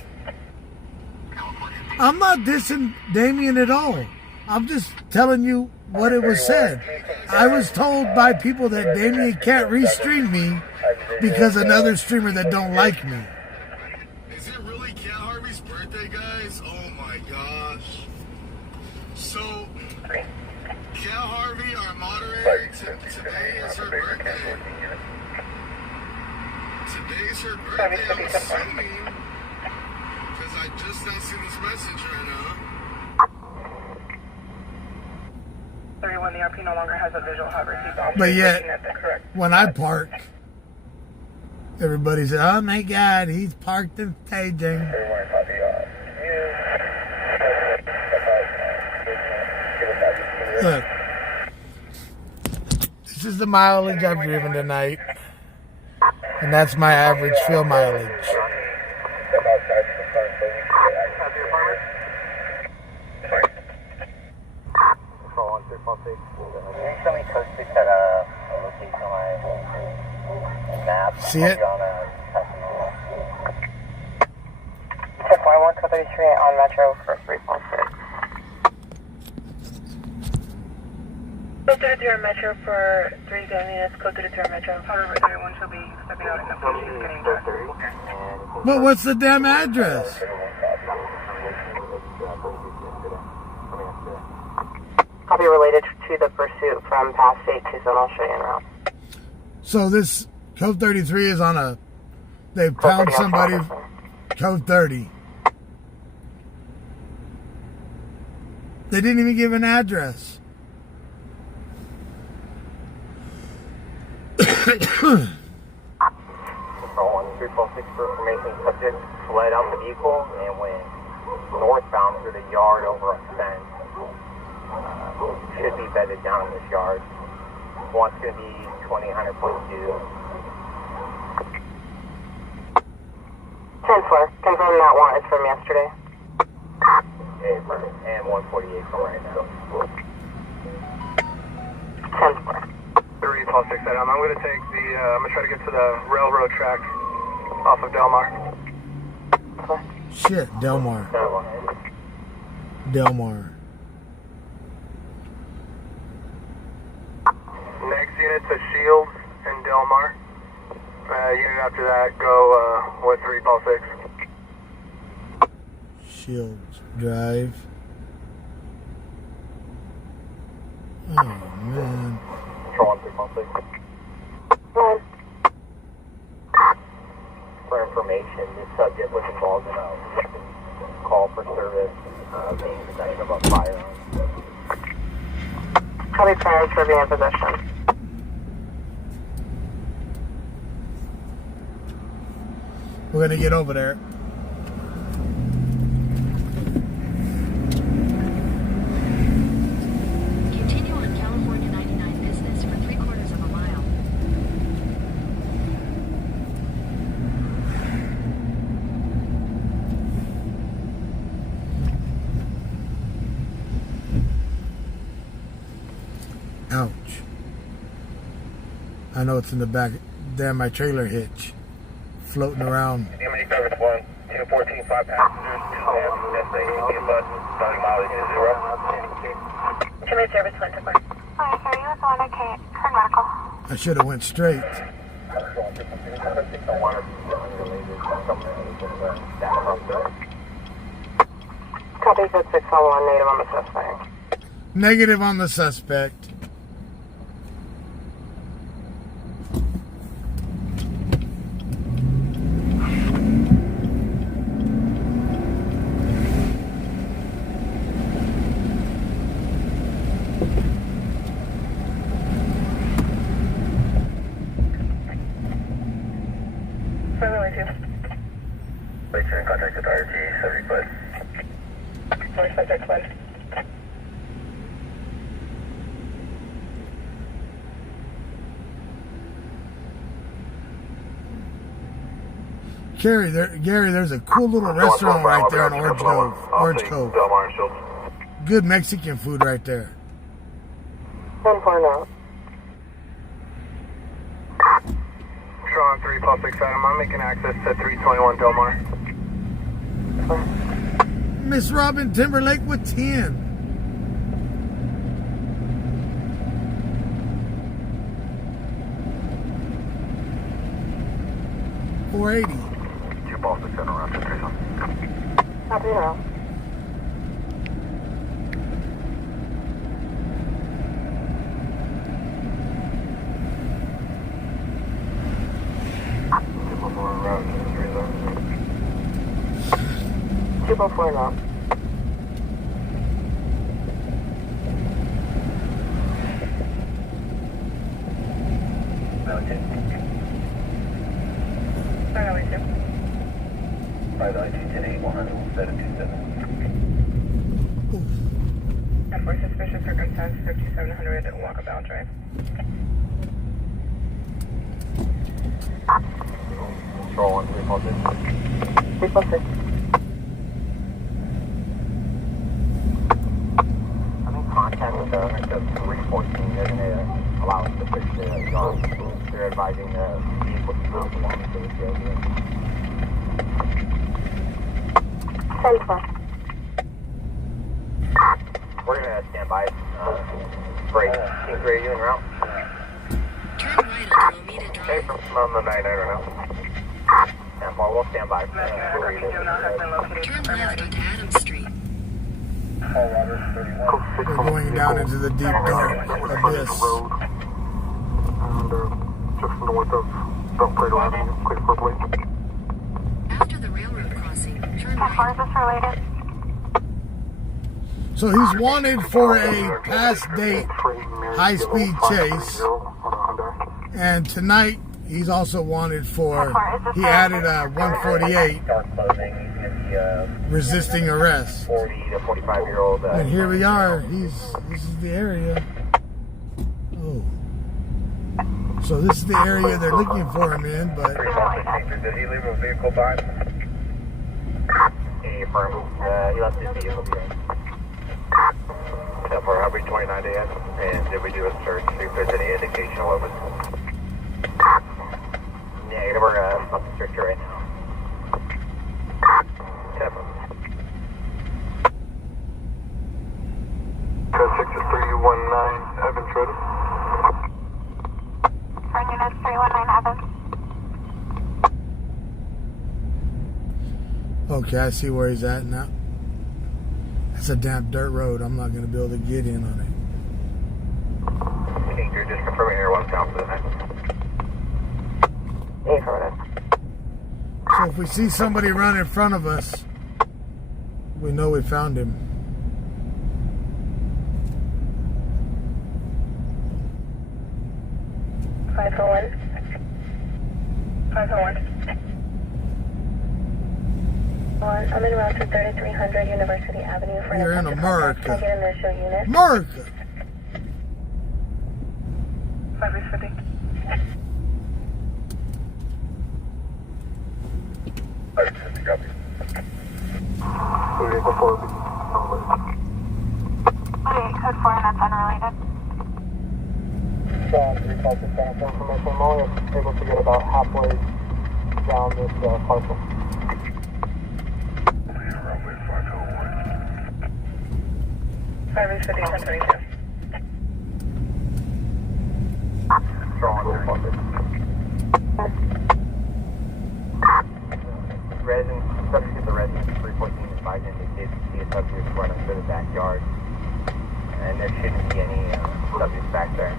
I'm not dissing Damien at all. I'm just telling you what it was said. I was told by people that Damien can't restream me because another streamer that don't like me. Is it really Cat Harvey's birthday, guys? Oh my gosh. So, Cat Harvey, our moderator, today is her birthday. Today's her birthday, I'm assuming. Because I just not seen this message right now. 31, the RP no longer has a visual, however, he's also But yet, looking at the correct. when I park, everybody says, oh my God, he's parked and staging. Look, this is the mileage I've driven tonight, and that's my average fuel mileage. See it? Check 133 on Metro for 3.6. Code 33 on Metro for 3 units, code 33 on Metro. However, 31 shall be stepping out in the fleet. She's getting back. But what's the damn address? Copy related to the pursuit from past state to zone. I'll show you en route. So this code 33 is on a, they found somebody, code 30. They didn't even give an address. Control 1346 for information. Subject fled out the vehicle and went northbound through the yard over a fence. Should be bedded down in this yard. One's going to be 20.2. 10-4. Confirm that one is from yesterday. Okay, perfect. And 148 from right now. 10-4. 346 Adam. I'm going to take the, I'm going to try to get to the railroad track off of Delmar. Shit, Delmar. Delmar. Next unit to Shields and Delmar. Unit after that, go with 346. Shields Drive. Oh, man. Control 346. For information, this subject was involved in a call for service being possession of a firearm. Copy plans for being in possession. We're going to get over there. Continue on California 99 business for 3/4 of a mile. Ouch. I know it's in the back. Damn, my trailer hitch. Floating around. DMA service 1, 1014, 5 passengers, destination, bus, starting mileage is 0. Commit service 1 to 4. Hi, sir, you was the one that came. Current medical. I should have went straight. Copy 601, native on the suspect. Negative on the suspect. Make sure and contact the RT, subject fled. Sorry, subject fled. Gary, there's a cool little restaurant right there in Orange Cove. Delmar and Shields. Good Mexican food right there. 10-4 now. Strong 346 Adam. I'm making access to 321 Delmar. Miss Robin Timberlake with 10. $480. 2 balls to center around 231. Copy now. Triple four now. By the 210 100 727. And for suspicious circumstance, 5700 Walkabout Drive. Control 1 346. 346. I'm in contact with the 314. They're going to allow us to fix the job. They're advising the vehicle to move along to the field. 10-4. We're going to stand by. Great. Team 3, are you en route? Turn right on Alameda Drive. Okay, from on the 99 right now. Stand by. We'll stand by. Turn left onto Adams Street. We're going down into the deep dark abyss. And just north of Belt Plato Avenue, clear for plate. After the railroad crossing, turn How far is right. this related? So he's wanted for a past date high-speed chase And tonight, he's also wanted for, he added a 148, resisting arrest. 40 to 45-year-old. And here we are. This is the area. Oh. So this is the area they're looking for him in, but... Did he leave a vehicle behind? Any affirm? He left his vehicle behind. For Highway 29 AM, and did we do a search, see if there's any indication of weapons? Negative, we're up the search right now. 6319 Evans ready. Turn units 319 Evans. Okay, I see where he's at now. That's a damn dirt road. I'm not going to be able to get in on it. You're just confirming your one count for the night. So if we see somebody run in front of us, we know we found him. I'm in route to 3300 University Avenue for You're in America. Can I get initial unit? America. 550. Vehicle 4 Okay, code 4 and that's unrelated. Recall to center for information. I'm only able to get about halfway down this parcel. 550, 1032. Residents, subject to the residents, 314 advised indicates to see a subject running through the backyard. And there shouldn't be any subjects back there.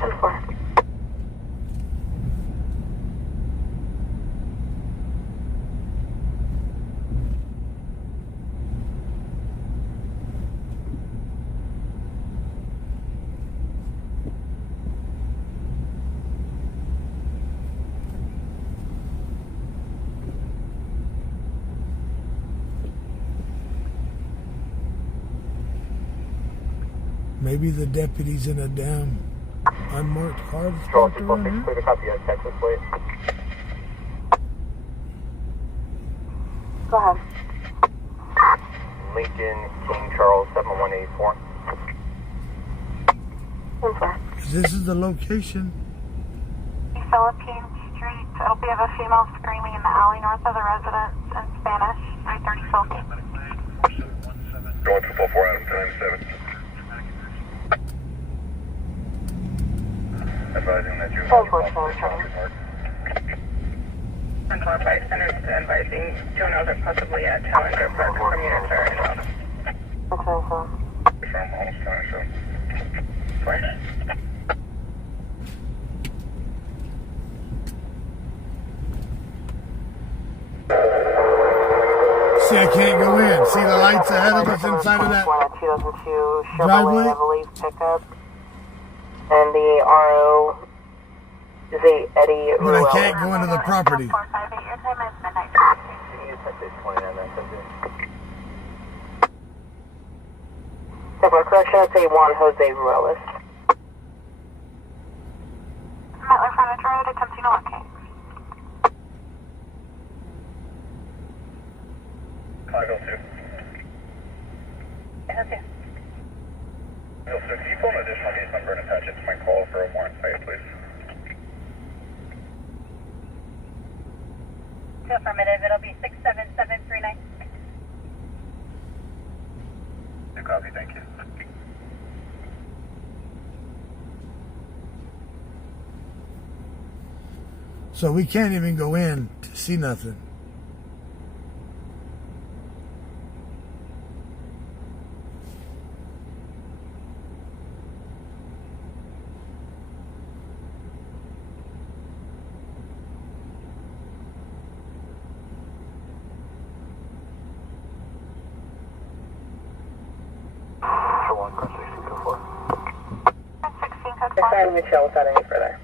10-4. Maybe the deputy's in a damn unmarked car that's Control parked around 246, here. clear to copy at Texas, please. Go ahead. Lincoln, King Charles, 7184. 10-4. This is the location. Philippine Street. It'll be of a female screaming in the alley north of the residence in Spanish. 330 Philippine. Going to 44 Adam, time 7. Advising that you have And for bystanders advising juveniles are possibly at Challenger Park from units are involved. Okay, from almost 27. See, I can't go in. See the lights ahead of us inside of that 2002 driveway? Chevrolet, I believe, pickup. And the RO is a Eddie But I Ruel. can't go into the property. 458, your time is midnight. So for correction, it's a Juan Jose Ruelas. Metler Furniture Road at Casino One Kings. 502. Okay. So can you pull an additional case number and attach it to my call for a warrant site, please? Affirmative, it'll be 67739. Good copy, thank you. So we can't even go in to see nothing. Fine, we chill without any further.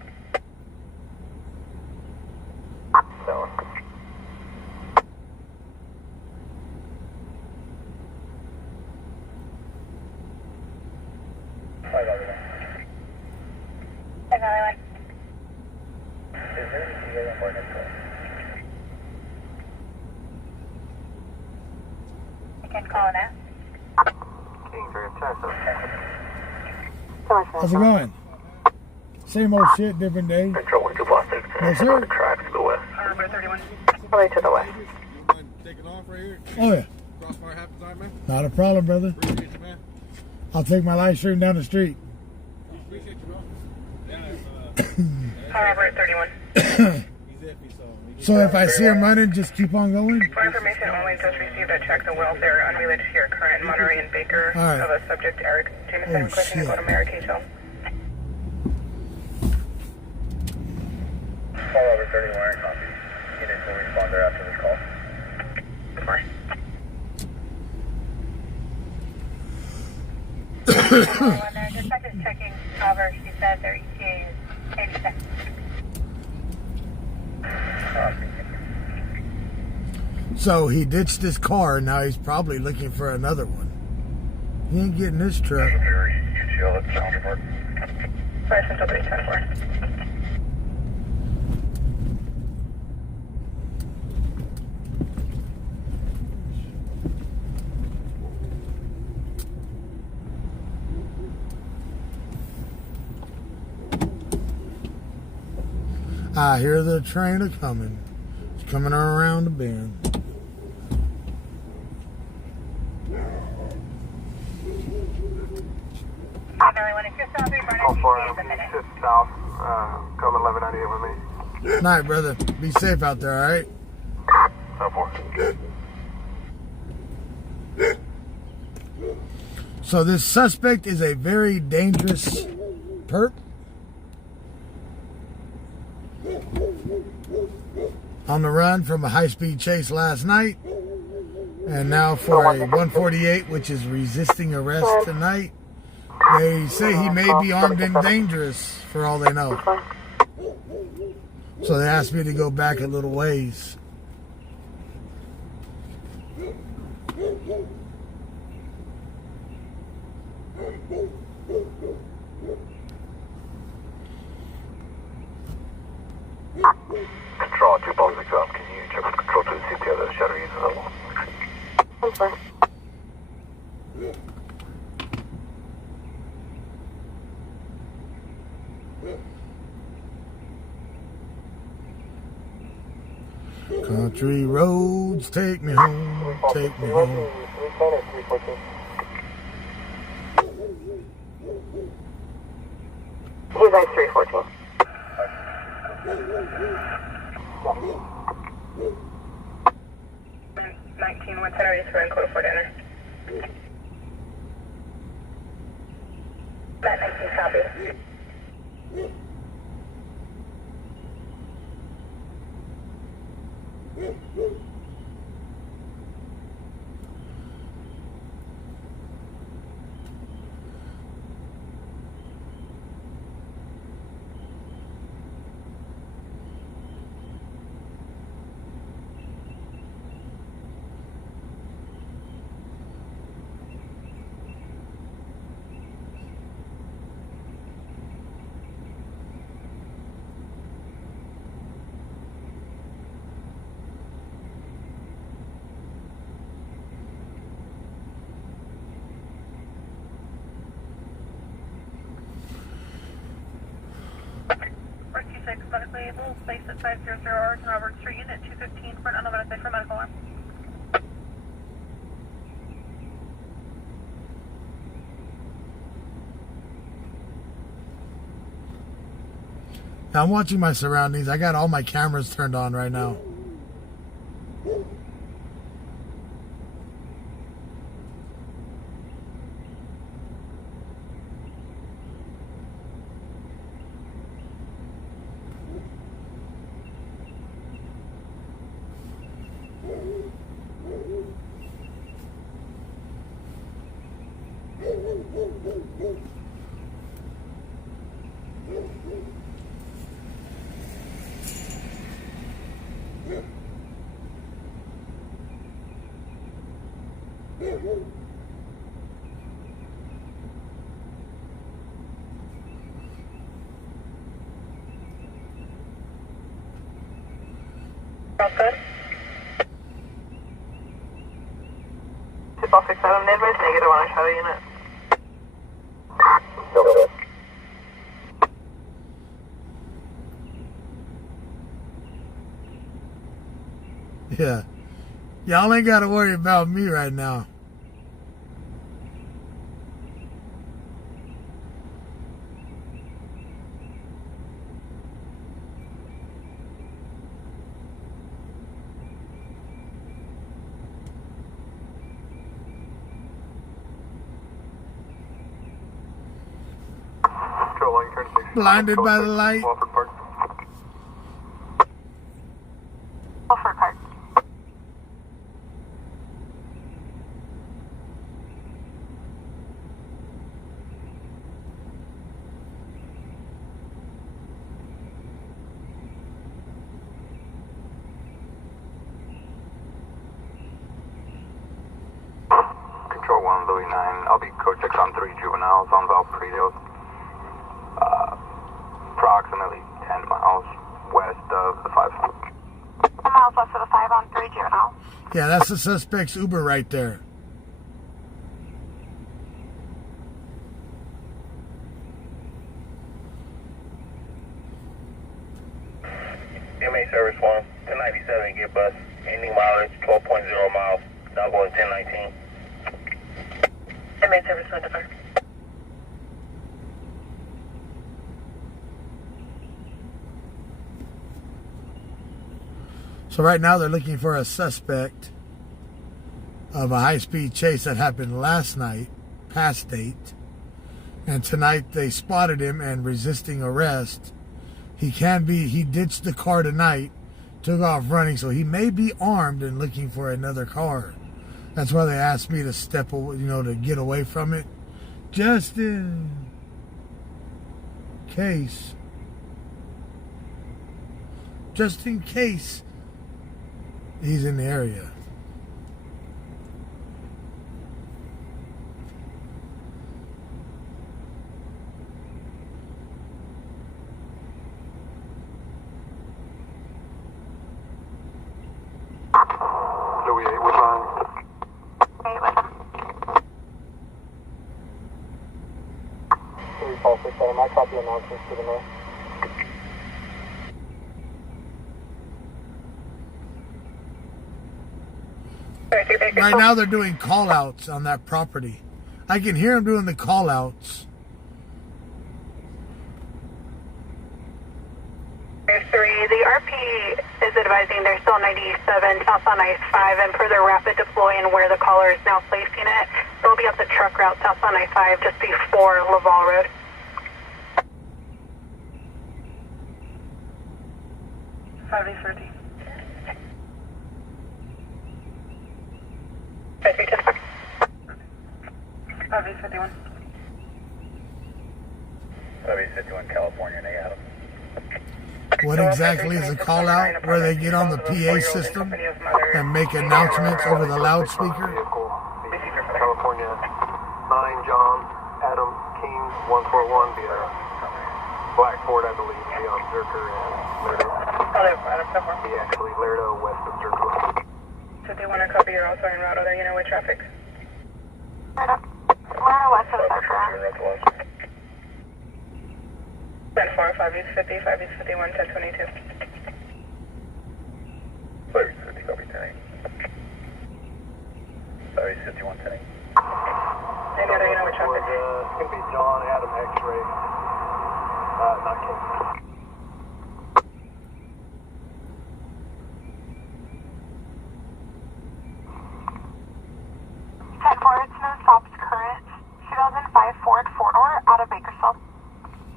So. Another one. Is there any DA on board info? You can call it out. King 310. How's it going? Same old shit, different day. Control 1 to Boston. Yes, sir. The tracks to the west. Number 31. Probably to the west. Taking off right here. Oh yeah. Crossfire half the time, man. Not a problem, brother. Appreciate you, man. I'll take my live stream down the street. Appreciate you, bro. Robert 31. He's iffy, So if I see him running, just keep on going? For information only, just received a check to welfare unrelated to your current Monterey and Baker All right. of a subject Eric Jameson Oh, requesting to shit. go to Marrakech Hill. Call over 31 copy. Units will respond there after this call. Of course. When their dispatch is checking cover, she said their ETA is 80 seconds. So he ditched his car, now he's probably looking for another one. He ain't getting this truck. Fire Central 310-4. I hear the train a coming. It's coming around the bend. If you're still running, Call 4 ETA is a minute. 6 south, come 1198 with me. Night, brother. Be safe out there, alright? 10-4. So this suspect is a very dangerous perp. On the run from a high-speed chase last night. And now for a 148, which is resisting arrest tonight. They say he may be armed and dangerous for all they know. So they asked me to go back a little ways. Control 2 Baltic up. Can you check with Control 2 to see if the other shutter is available? Confirm. Country roads, take me home, take me home. 310 or 314? He's like 314. And 19, 110 and code for dinner. That 19 copy. Medically able, space at 500 Orange Robert Street, unit 215 for an unlimited for medical arm. Now I'm watching my surroundings. I got all my cameras turned on right now. Outside. 267, advise negative on a shadow unit. Yeah. Y'all ain't got to worry about me right now. Blinded by the light. Wilford Park. Control 1, Louis 9. I'll be code 6 on 3 juveniles on Valparaiso. Approximately 10 miles west of the 5. 10 miles west of the 5 on 3 juvenile. Yeah, that's the suspect's Uber right there. DMA service 1, 1097, get bus. Ending mileage 12.0 miles. Now going 1019. DMA service 1 to fire. So right now they're looking for a suspect of a high-speed chase that happened last night, past date. And tonight they spotted him and resisting arrest. He ditched the car tonight, took off running, so he may be armed and looking for another car. That's why they asked me to step away, to get away from it. Just in case. Just in case he's in the area. Louis 8, which line? 8 with him. Louis Paul 67, I copy announcements to the north. Right now they're doing call-outs on that property. I can hear them doing the call-outs. There's 3. The RP is advising they're still 97 south on I-5 and further rapid deploy and where the caller is now placing it. They'll be up the truck route south on I-5 just before Laval Road. $5.30. 551. 51, California, and Adam. What exactly is a call-out? Where they get on the PA system and make announcements over the loudspeaker? California 9, John, Adam, King, 141 via Blackboard, I believe, beyond Zerker and Lerdo. He actually Lerdo west of Zerker. So they want to copy your also en route, are you know with traffic? Right up. We're west of the circle. 10-4, 5 East 50, 5 East 51, 1022. 5 East 50, copy 10. 5 East 51, 10. Any other you know with traffic? It's going to be John, Adam, X-ray, not King. 10-4, it's no stops current. 2005 Ford 4-door out of Bakersfield.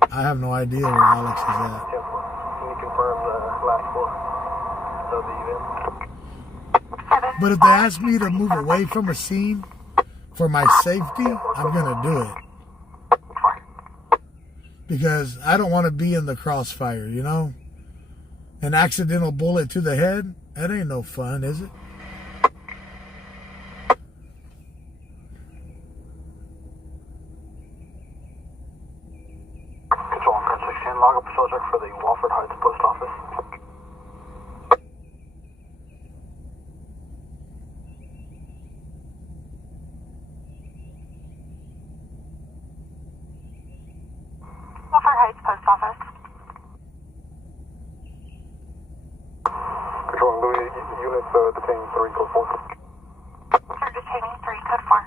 I have no idea where Alex is at. Can you confirm the last four of the event? But if they ask me to move away from a scene for my safety, I'm going to do it. Because I don't want to be in the crossfire, An accidental bullet to the head, that ain't no fun, is it? units detaining 3, code 4. Sir, detaining 3, code 4.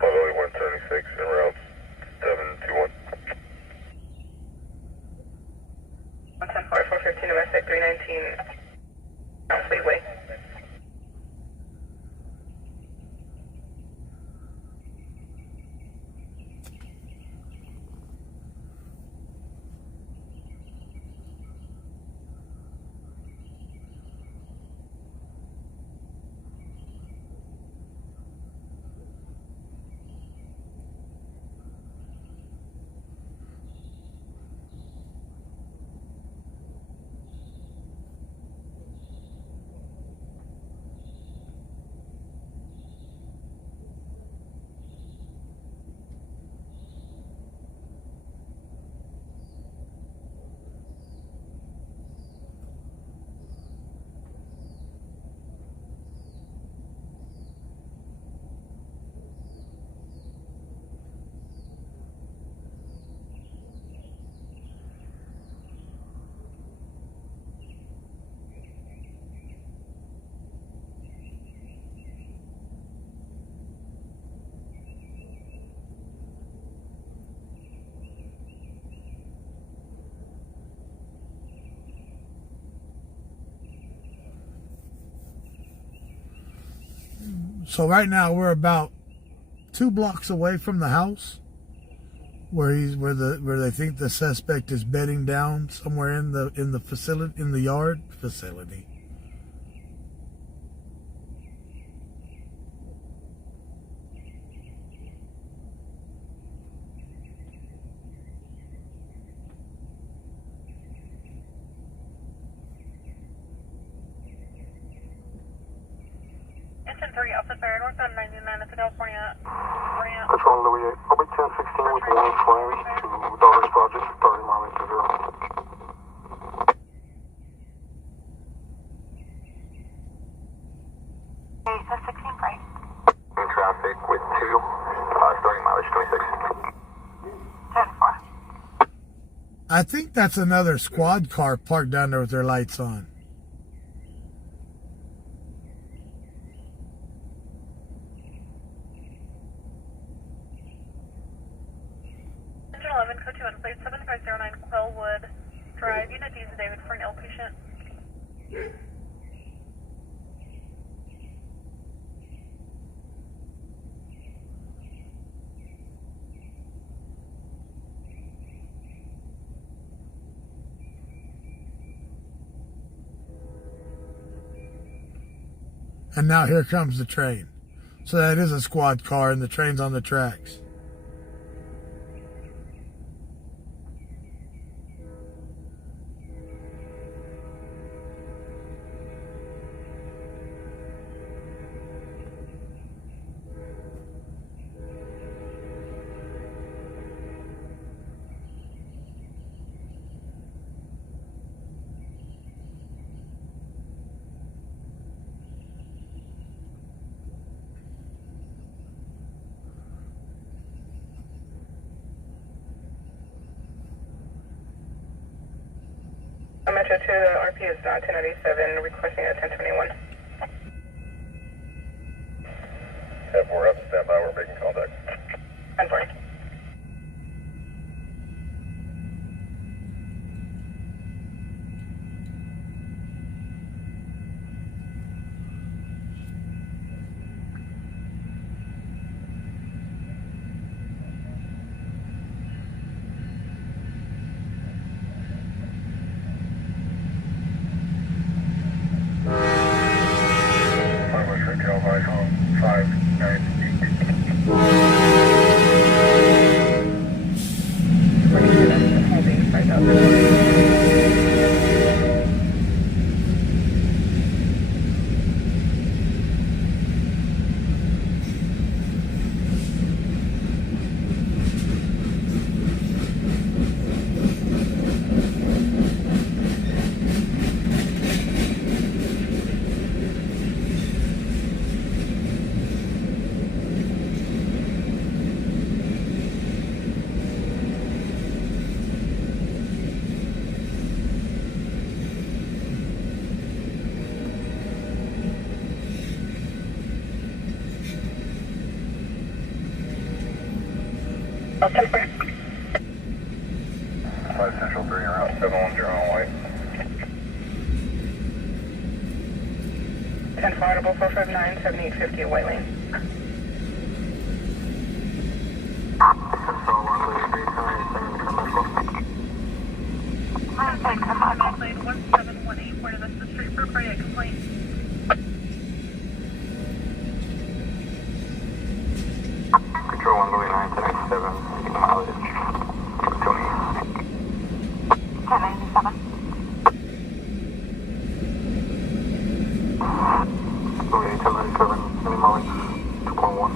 Following 176 en route 721. 110 415 domestic 319 Fleetway. So right now we're about 2 blocks away from the house where they think the suspect is bedding down somewhere in the facility, in the yard facility. Engine 3, Alpha Fire, northbound 99 at the California ramp. Control Louis 8, Public 1016 with 1 flames to Daughters Project, starting mileage to 0. Hey, so 16 right. In traffic with 2, starting mileage 26. 10 4. I think that's another squad car parked down there with their lights on. Engine 11, code 2 plate 7509 Quellwood Drive, Unit D is David for an ill patient. And now here comes the train. So that is a squad car and the train's on the tracks. Metro 2, the RP is not 1097, requesting a 1021. 10-4 up, stand by, we're making contact. 10-4. September. 5 Central 3 around 710 on white. 10 audible 459, 7850 White Lane. Control 1, Louis 3, 1718, where this is the street for cardiac complaint. Control 1, Louis 9, 1087, mileage. Tony. 1097. Louis 1097, any mileage. 2.1.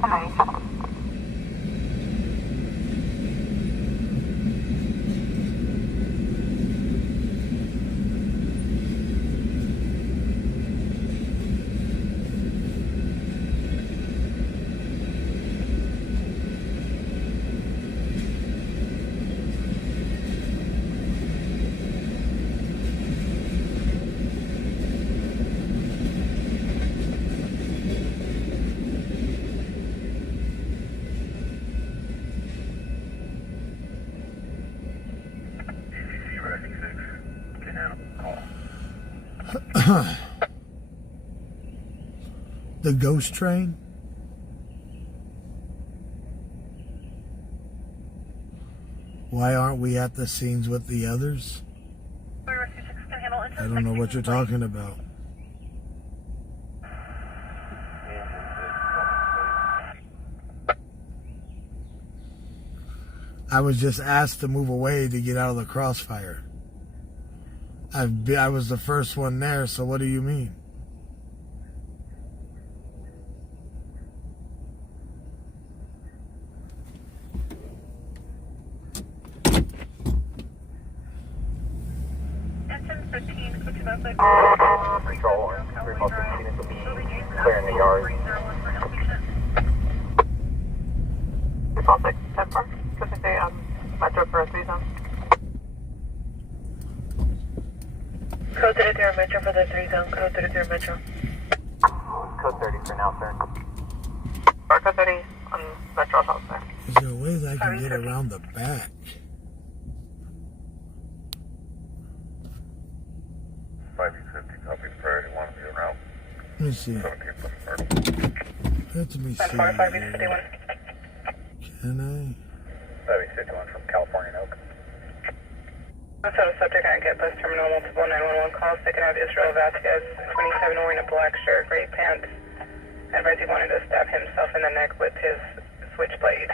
1097. The ghost train? Why aren't we at the scenes with the others? I don't know what you're talking about. I was just asked to move away to get out of the crossfire. I was the first one there, so what do you mean? Control 1, 315 will be clearing the yard. 346, 10-4. Could you say Metro for a 3 zone? Code 30 Metro for the 3 zone. Code 30 Metro. Code 30 for now, sir. Or code 30 on Metro South there. Is there ways I can get around the back? 550 copies priority 1 view route. Let me see. 17 Let me see. 551. Can I? 551 from California Oak. Also, the subject at Get Bus Terminal, multiple 911 calls. Taken out Israel Vasquez, 27, wearing a black shirt, gray pants. Advised he wanted to stab himself in the neck with his switchblade.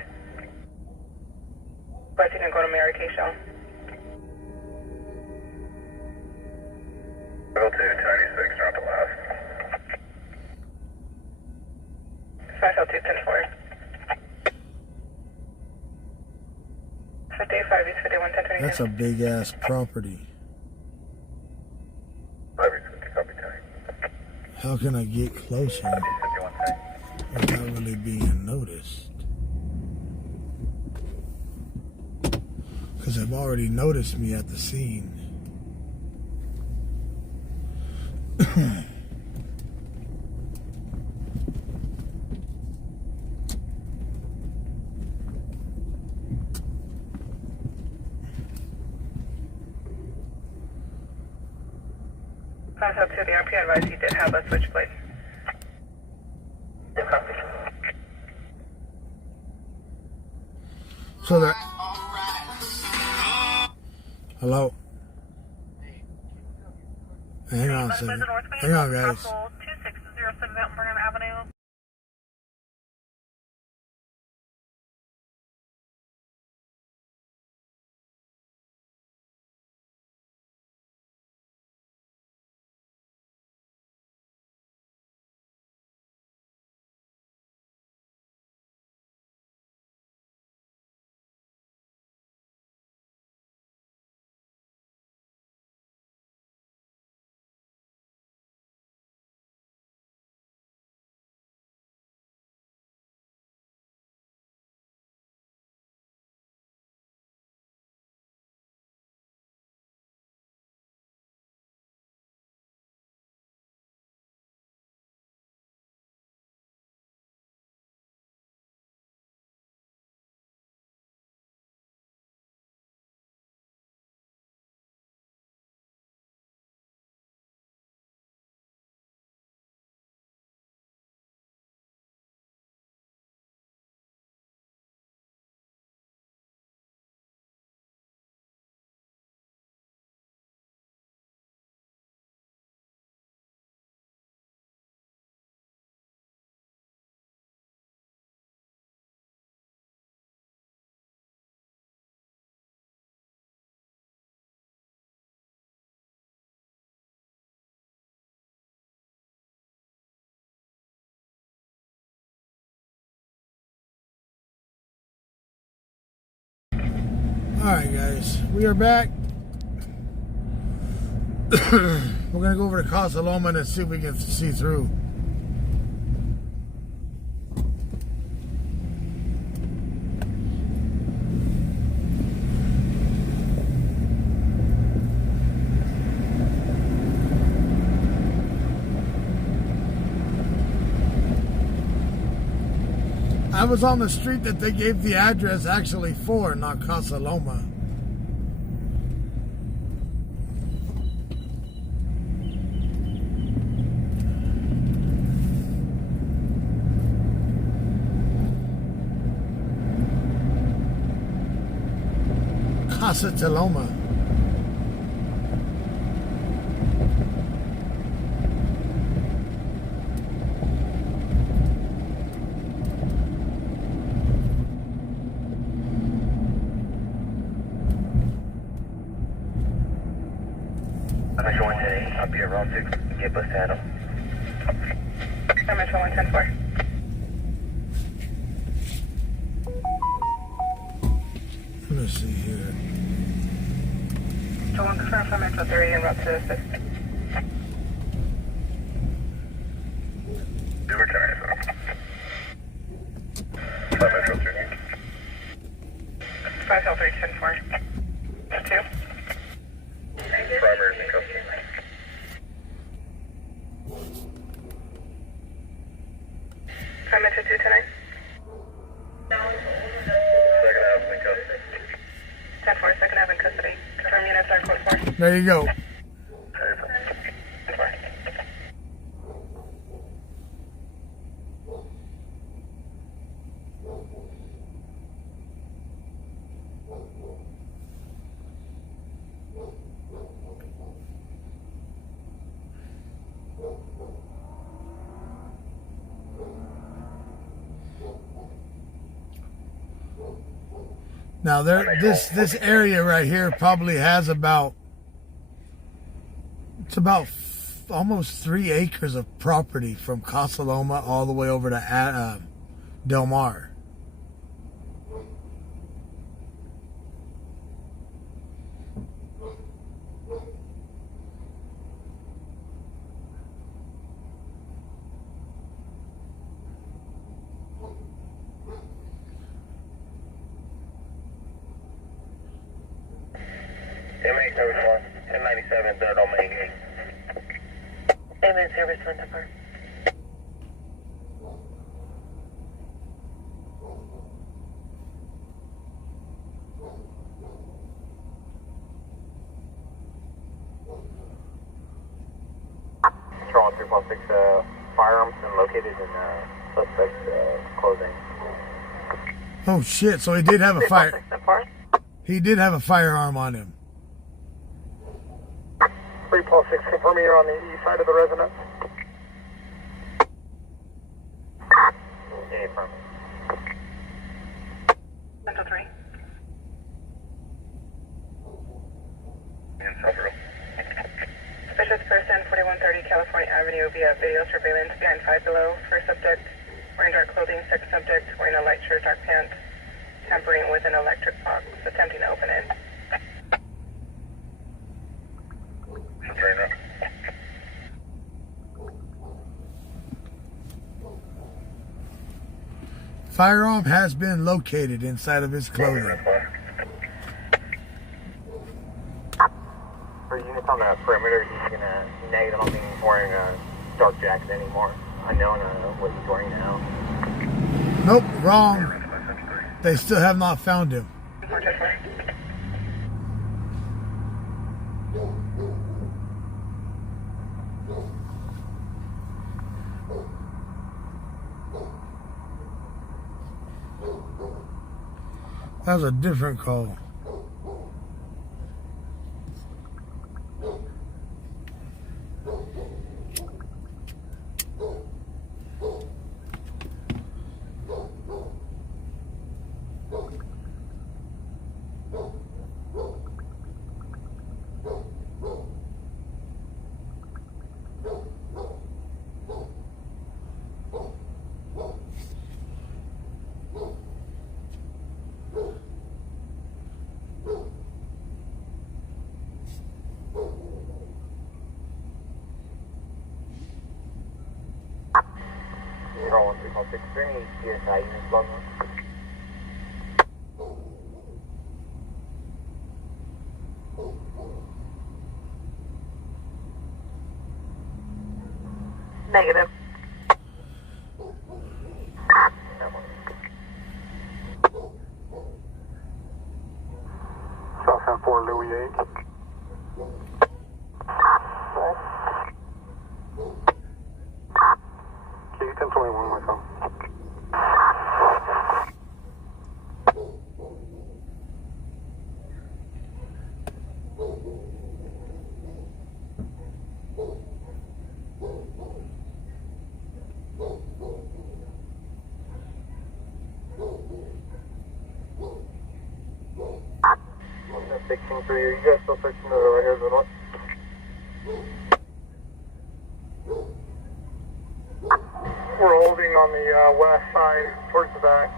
Advised he can go to Mary Kay Show. Level 2, 296, not the last. Smash L2, 10-4. 55 East 51, 1020. That's a big ass property. 550 copy 10. How can I get closer without really being noticed? Because they've already noticed me at the scene. Pass up to the RP advised he did have a switchblade. So that. Hello? Hang on a second. Hang on, guys. 2607 Mountain Vernon Avenue. Alright guys, we are back. We're gonna go over to Casa Loma and see if we can see through. I was on the street that they gave the address actually for, not Casa Loma. Casa Loma. Metro 110, I'll be at Route 6, get bus to Adam. Metro 110-4. Let me see here. Metro 1 confirm for Metro 3 and Route 2 assist. Do return, sir. Metro 3. 5L3-10-4. 2. Primers and customers. Metro 2 tonight. Second half in custody. 10-4, second half in custody. Confirm units are code 4. There you go. 10-4. Now this area right here probably has about almost 3 acres of property from Casa Loma all the way over to Del Mar. M8 service 1, 1097, third on main gate. Amen, service 1 to 4. Control 346, firearms been located in suspect clothing. Oh shit! So he did have a fire. He did have a firearm on him. 346, confirming you're on the east side of the residence. Yeah, affirm. Metro 3. In Suffolk. Suspicious person, 4130 California Avenue via video surveillance behind 5 Below. First subject, wearing dark clothing. Second subject, wearing a light shirt, dark pants, tampering with an electric box, attempting to open it. Trainer. Firearm has been located inside of his clothing. For units on the perimeter, he's gonna negative on being wearing a dark jacket anymore. Unknown what he's wearing now. Nope, wrong. They still have not found him. That was a different call. Control 1616, is there any PSI units logging on? Negative. Southbound 4 Louis 8. Key 1021, my phone. Fixing for you. You guys still fixing to the right here to the north? We're holding on the west side towards the back.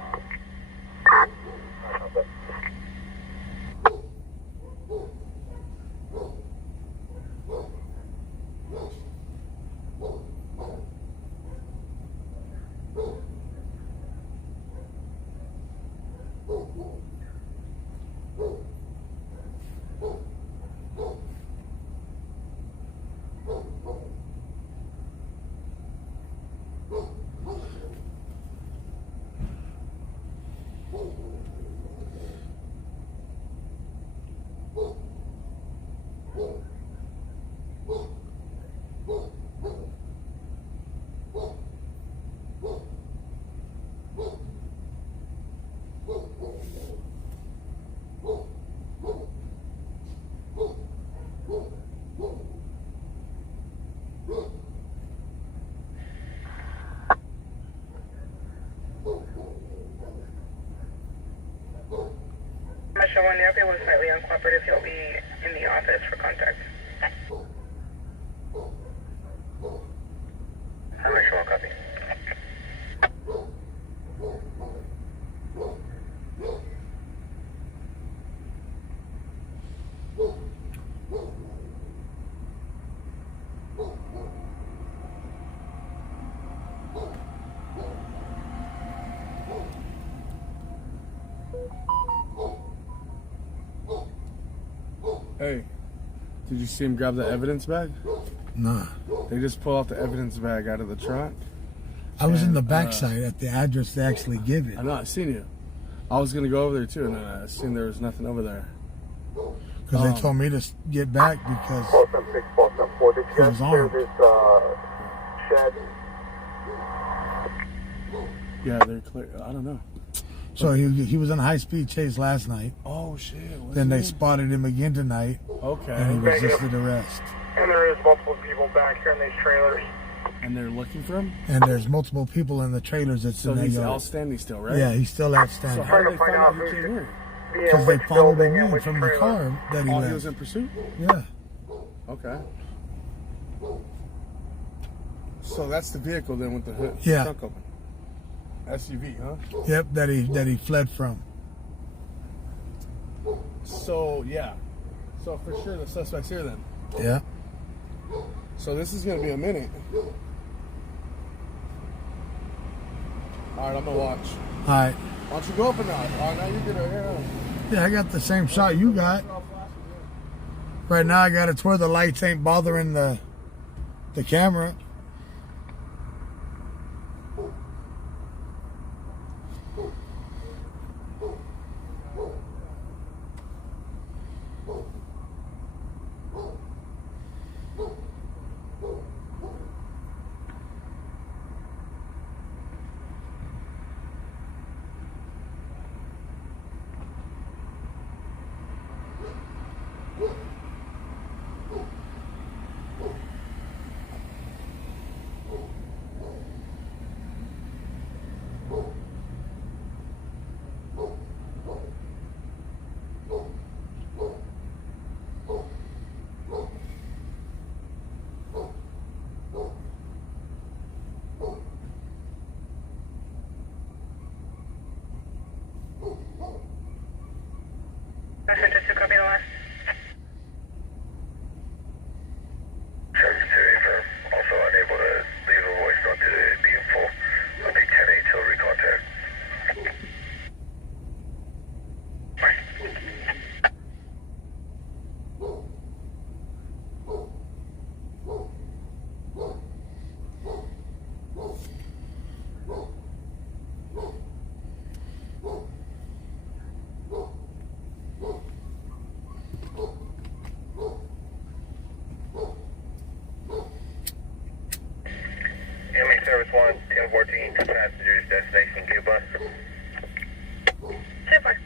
Marshal 1, the airplane was slightly uncooperative. He'll be in the office for contact. Marshal 1, copy. Hey, did you see him grab the evidence bag? Nah. They just pull out the evidence bag out of the trunk. I was in the backside at the address they actually give it. I know, I seen you. I was gonna go over there too, and then I seen there was nothing over there. Because they told me to get back because Did you guys clear this shed? Yeah, they're clear. I don't know. So he was in a high-speed chase last night. Oh shit! Then they spotted him again tonight. Okay. And he resisted arrest. And there is multiple people back here in these trailers. And they're looking for him? And there's multiple people in the trailers that's So in that he's yard. outstanding still, right? Yeah, he's still outstanding. So how did they find out he came here? Because they followed him in from the car that he Oh, left. he was in pursuit? Yeah. Okay. So that's the vehicle then with the hood Yeah. trunk open. SUV, huh? Yep, that he fled from. So yeah. So for sure the suspect's here then. Yeah. So this is gonna be a minute. Alright, I'm gonna watch. Alright. Why don't you go up and out? Alright, now you're good right here. Yeah, I got the same shot you got. Right now I got it to where the lights ain't bothering the camera. this one, 1014, two passengers, destination Gate Bus. Super.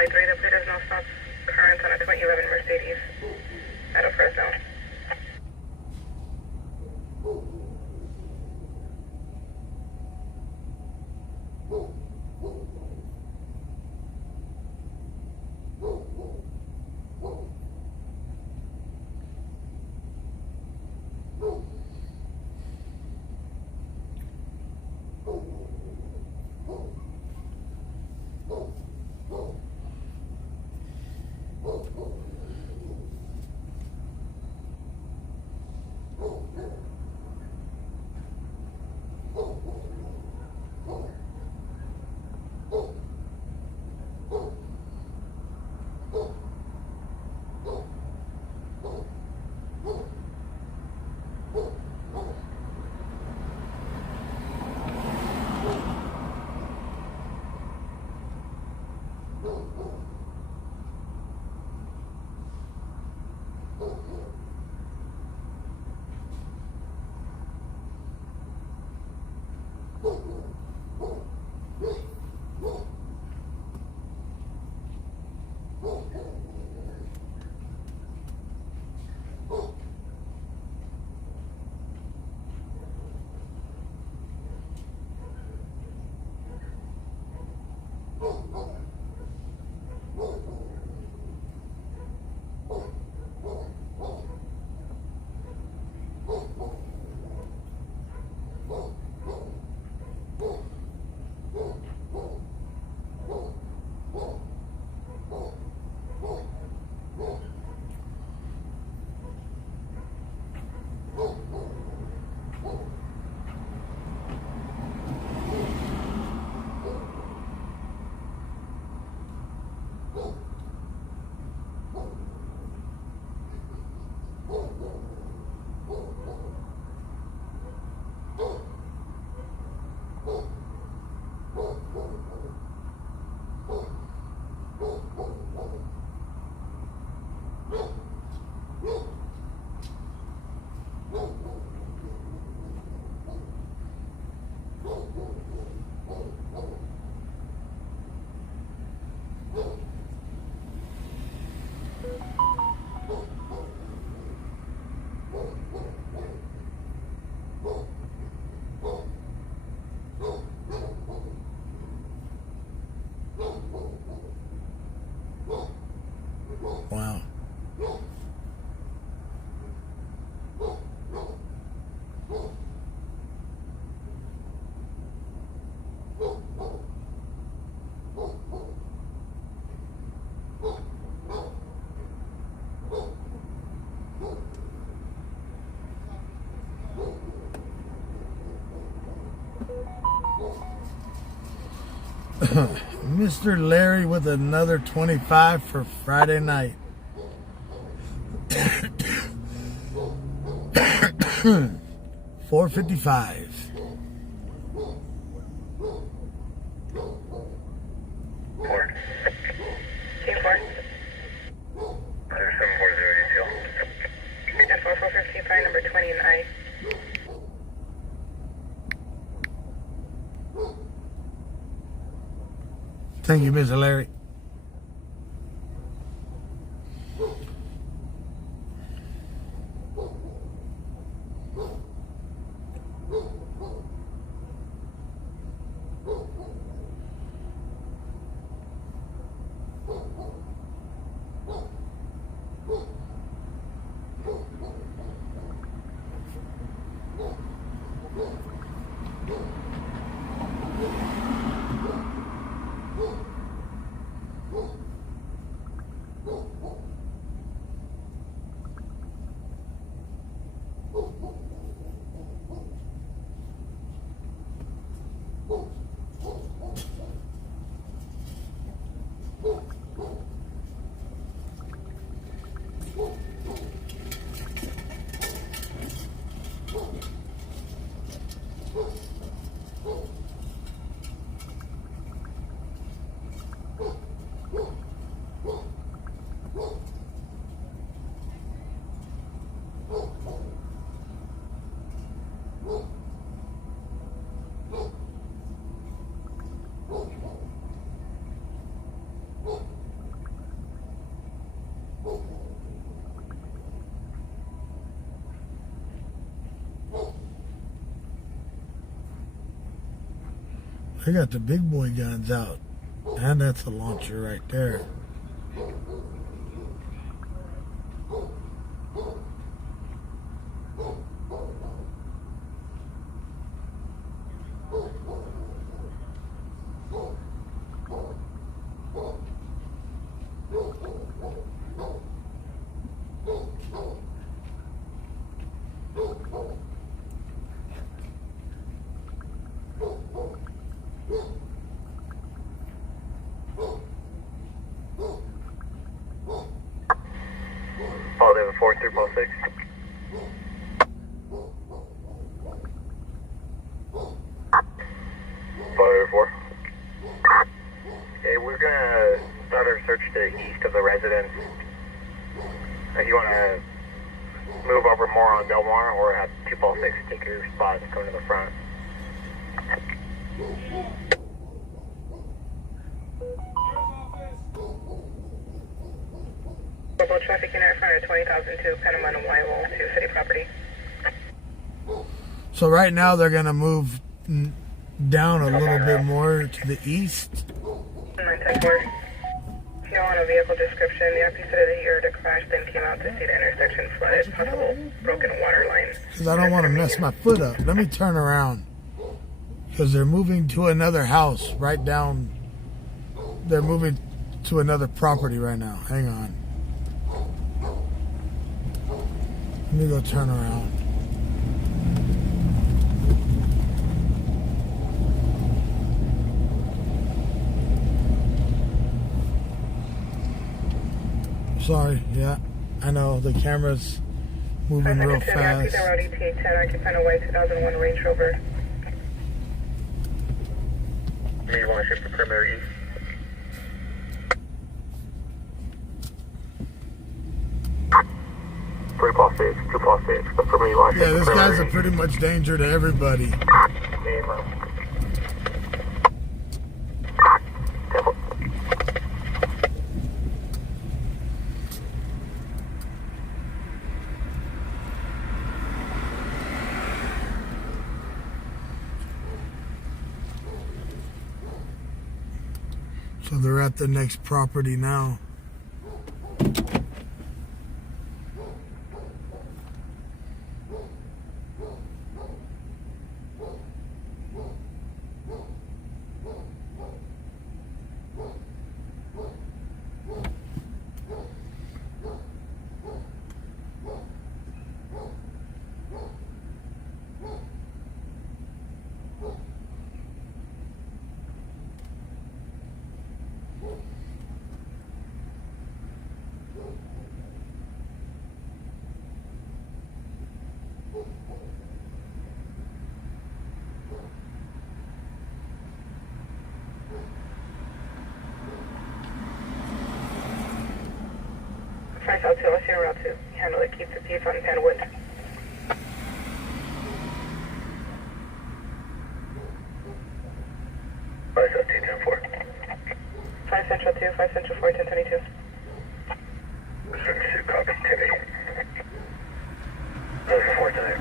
LA 3, the plate is no stop current on a 2011 Mercedes out of Fresno. Wow. Mr. Larry with another 25 for Friday night. $4.55. Team 4. There's 740 detail. And 4415, flight number 20 and I. Thank you, Mr. Larry. They got the big boy guns out. And that's a launcher right there. Paul David 4, 3 Paul 6. Paul David 4. Okay, we're gonna start our search to the east of the residence. If you wanna move over more on Delmar or have 2 Paul 6 take your spot and come to the front. Global traffic unit front of 20,002 Panama and Waiwall to city property. So right now they're going to move down a little bit more to the east. 910-4. Y'all on a vehicle description. The RP said that he heard a crash, then came out to see the intersection flooded, possible broken water line. Because I don't want to mess my foot up. Let me turn around. Because they're moving to another house right down. They're moving to another property right now. Hang on. Let me go turn around. Sorry, yeah. I know the camera's moving real fast. Road ETA 10, occupant away 2001 Range Rover. You want to shift to perimeter east? Three Paul 6, 2 Paul 6. But for me, you want to yeah, this guy's a pretty much danger to everybody. So they're at the next property now. South 2, let's see Route 2. Handle it, keep the peace on Penwood. 517-10-4. 5 Central 2, 5 Central 4, 1022. Pursuit copy, 10-8. Those are 4 tonight.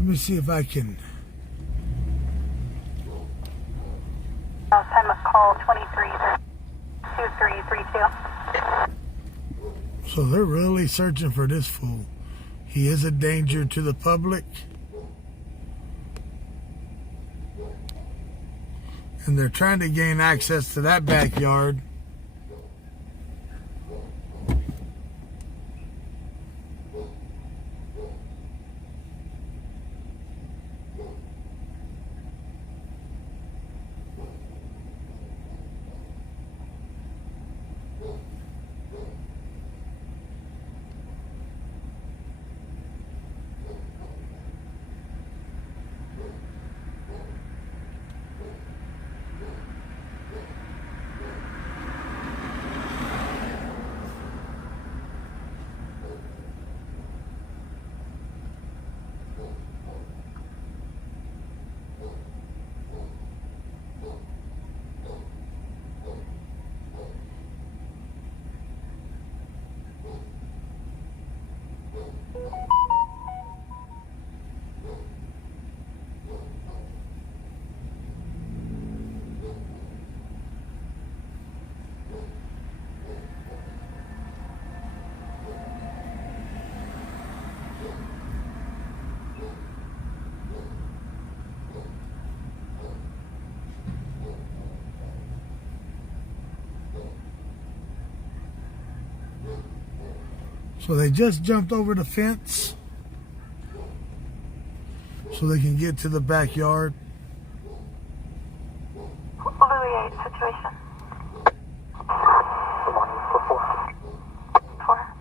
Let me see if I can. Time of call 2332. So they're really searching for this fool. He is a danger to the public. And they're trying to gain access to that backyard. So they just jumped over the fence so they can get to the backyard. Louis 8 situation. Good morning, 4-4. 4.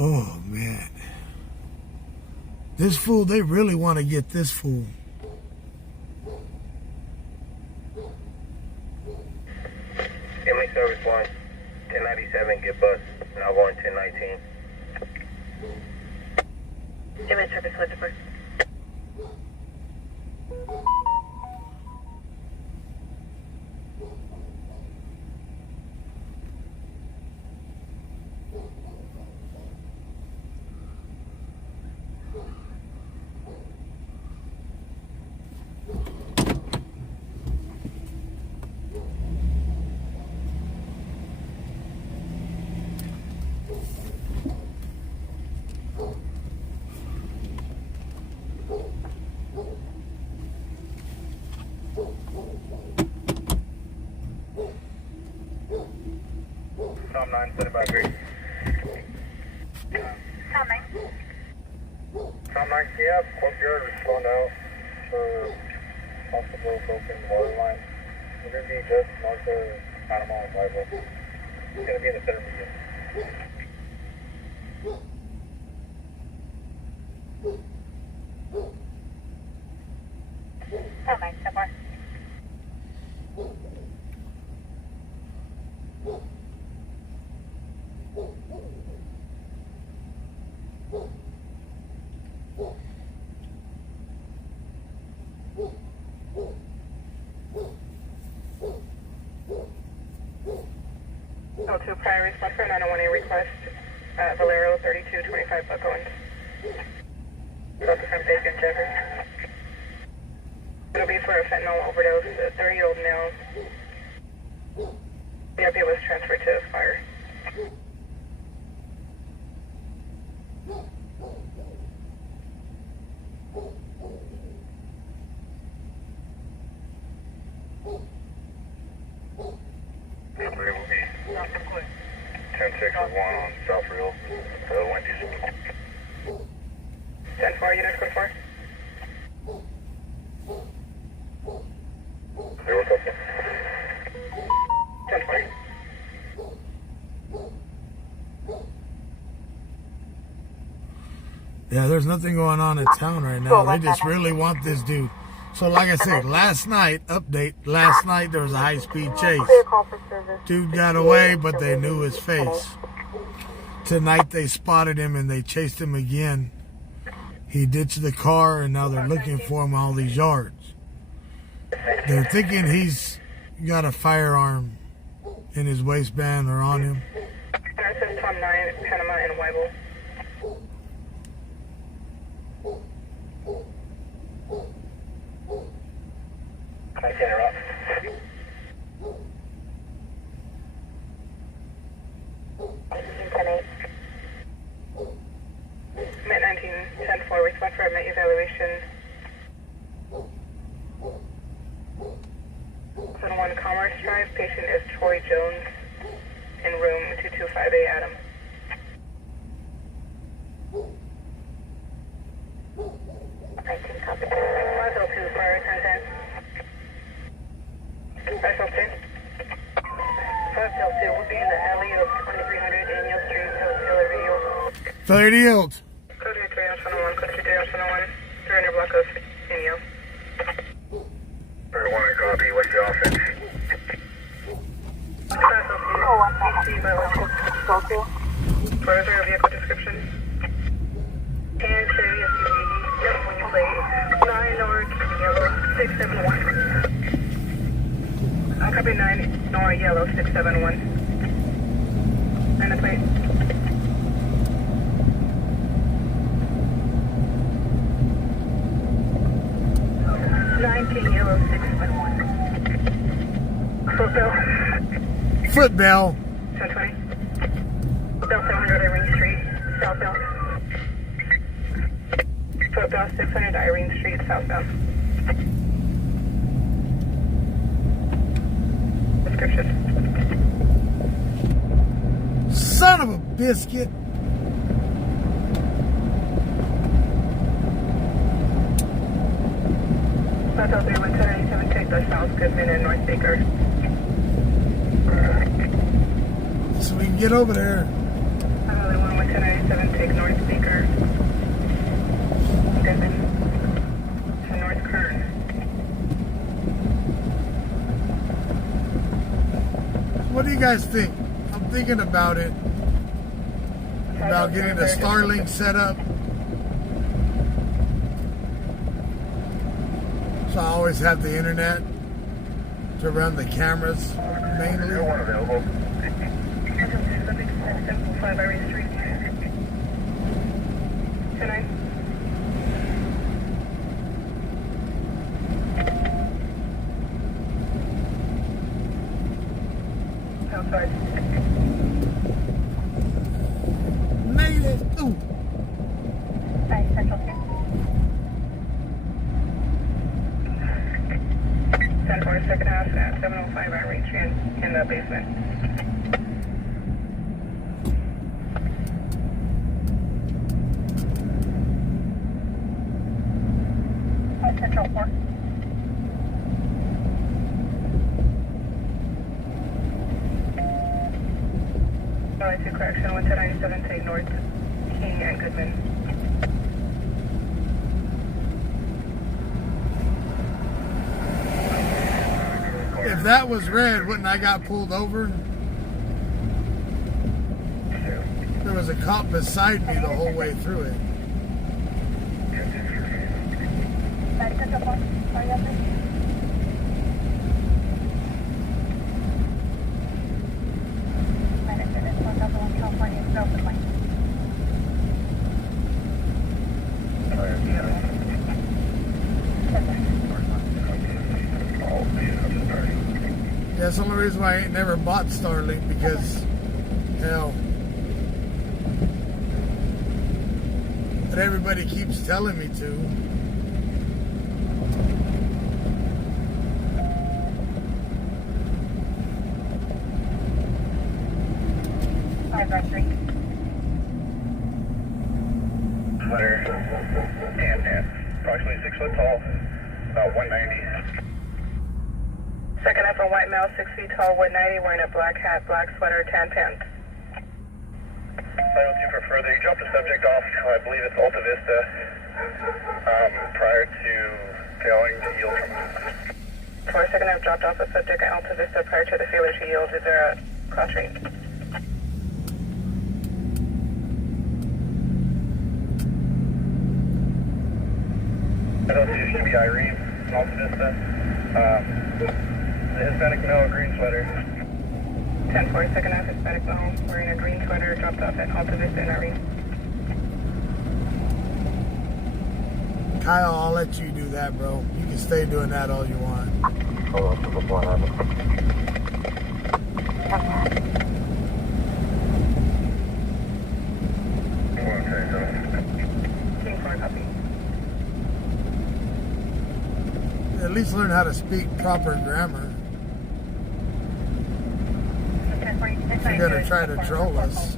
Oh, man. This fool, they really want to get this fool. Inmate service 1, 1097, get bus, now going 1019. Inmate service 1 to birth. Tom 9, 753. Tom 9. Tom 9, yeah, close yard, we're slowing out for possible broken water line. We're going to be just north of Panama and Bible. It's going to be in the center region. Tom 9. Valero 3225 Buckland. South of Bacon, Jeffers. It'll be for a fentanyl overdose. A 30-year-old male. The RP was transferred to Aspire. It will be 10-6 1 on South Real, Wendy's. 10-4, unit code 4. Hey, what's up? 10-4. Yeah, there's nothing going on in town right now. They just really want this dude. So like I said, last night there was a high-speed chase. Dude got away, but they knew his face. Tonight they spotted him and they chased him again. He ditched the car and now they're looking for him all these yards. They're thinking he's got a firearm in his waistband or on him. Intercept Tom 9, Panama and Weibel. I get her up. Met 19, 10-4, respond for a Met evaluation. 1 Commerce Drive, patient is Troy Jones in room 225A, Adam. SL2, prioritize that. SL2. SL2 will be in the alley of 2300 Daniel Street, Failure to yield. Code 3 on 101, code 3 on 101, 300 block of Daniel. 31 copy, what's the offense? Further vehicle description. And Cherry SUV, yep, when you plate, 9 North Yellow 671. I'll copy 9 North Yellow 671. And the plate. 19 Yellow 671. Footbell. Footbell. 1020. Footbell 700 Irene Street, southbound. Footbell 600 Irene Street, southbound. Description. Son of a biscuit. South L3 11097, take the South Goodman and North Baker. So we can get over there. South L3 11097, take North Baker. Goodman to North Kern. What do you guys think? I'm thinking about it. About getting a Starlink set up. So I always have the internet to run the cameras mainly. No one available. 5 Irene Street. 10-9. Outside. Made it. Ooh. Nice, Central 2. 10-4, second house at 705 Irene Street in the basement. Central 4. Alright, to correction, 11097, take North King and Goodman. If that was red, wouldn't I got pulled over? There was a cop beside me the whole way through it. That's the only reason why I ain't never bought Starlink, because, hell. But everybody keeps telling me to. Sweater, tan pants, approximately 6 foot tall, about 190. Second up for white male, 6 feet tall, 190, wearing a black hat, black sweater, tan pants. 502 for further. You dropped the subject off, I believe it's Alta Vista, prior to failing to yield from. For a second, I've dropped off the subject at Alta Vista prior to the failure to yield. Is there a cross rate? It should be Irene, Alta Vista. The Hispanic male, green sweater. 10-4, second up, Hispanic male, wearing a green sweater, dropped off at Alta Vista in Irene. Kyle, I'll let you do that, bro. You can stay doing that all you want. Hold on, so before I have it. King 4, copy. At least learn how to speak proper grammar. If you're gonna try to troll us.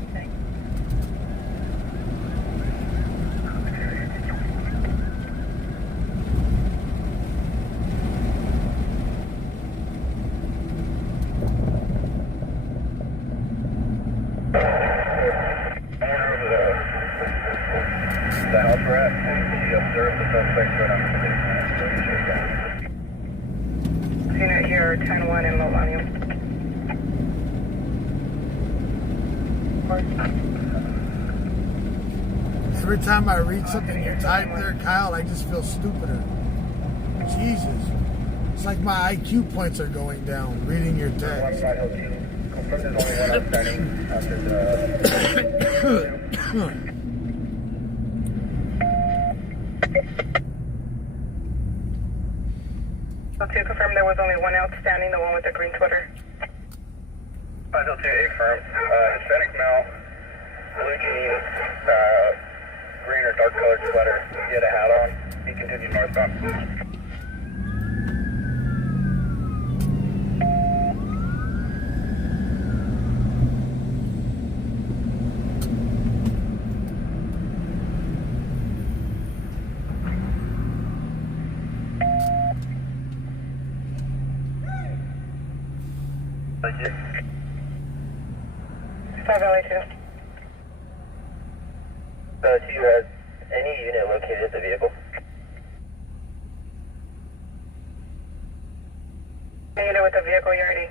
The house we're at, he observed the suspect right on the Unit here, 10-1 in Millennium. Every time I read something you type there, Kyle, I just feel stupider. Jesus. It's like my IQ points are going down reading your text. Confirmed there's only one outstanding after the... So to confirm there was only one outstanding, the one with the green sweater. 502 affirmed. Hispanic male, blue jeans, green or dark colored sweater. He had a hat on. He continued northbound. Thank you. 5 LA2. 2 has any unit located at the vehicle? Unit with the vehicle, you already.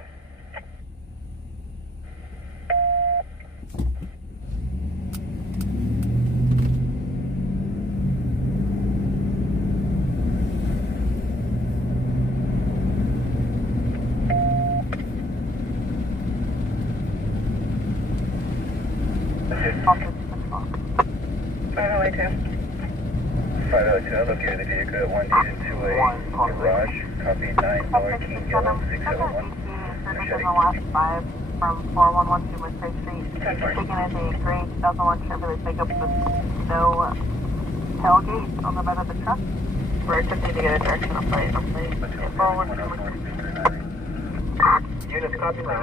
LA2. 502, I located the vehicle at 1D2A garage. Copy 9 North King Yellow 601. In the last 5 from 4112 West Bay Street. Taken as a green 2001 Chevrolet pickup with no tailgate on the bed of the truck. We're attempting to get a direction on plate. Units copy now.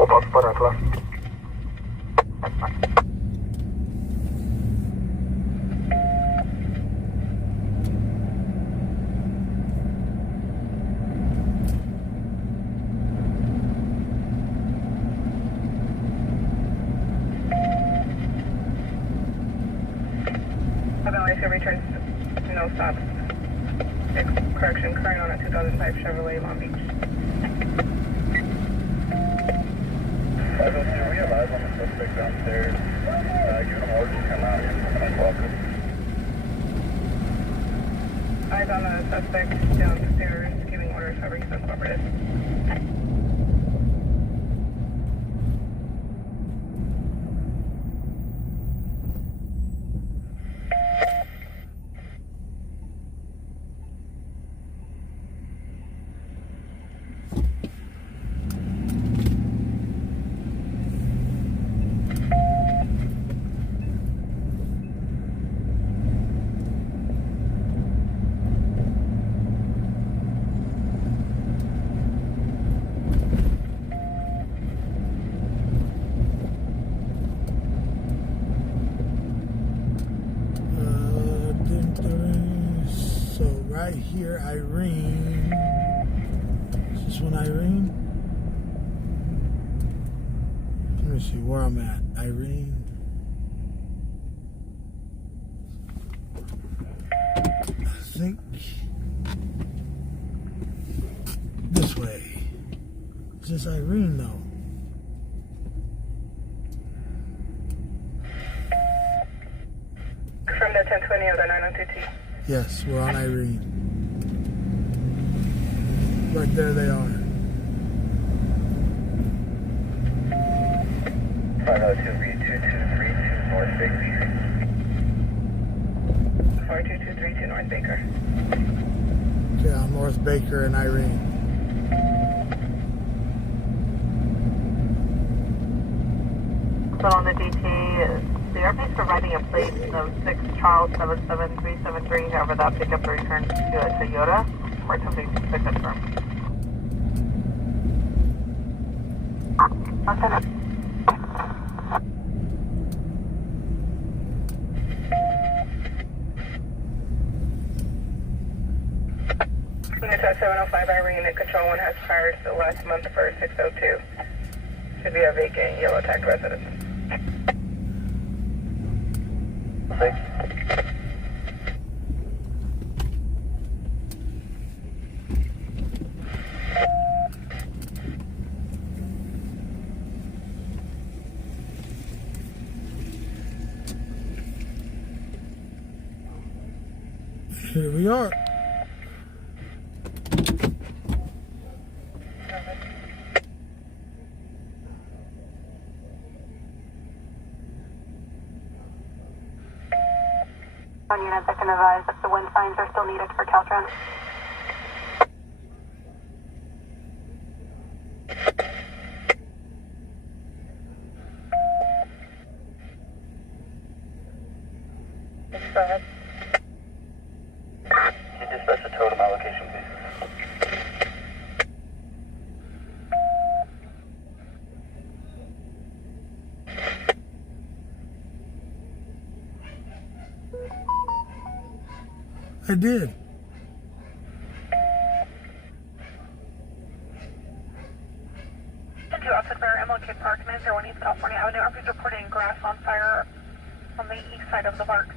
Opas para atrás. LA2 returns no stops. Correction, current on a 2005 Chevrolet Long Beach. 502, we have eyes on the suspect downstairs. Give him orders to come out and uncooperative. Eyes on the suspect downstairs, giving orders, however he's uncooperative. here, Irene. Is this one Irene? Let me see where I'm at. Irene. I think this way. Is this Irene though? From the 1020 of the 902T. Yes, we're on Irene. Right there they are. 502-223 North Baker Street. 42232 North Baker. Okay, on North Baker and Irene. So on the DT, the airplane's providing a plate of 6 Charles 77373. However, that pickup returns to a Toyota. We're attempting to confirm. Okay. Unit 705 Irene at Control 1 has fired the last month for 602. Should be a vacant yellow tag residence. Thanks. Here we are. On units, I can advise if the wind signs are still needed for Caltrans. Go ahead. Can you dispatch the totem allocation, please? I did. To Offset Fire, MLK Park, 901 East California Avenue. RP's reporting grass on fire on the east side of the park.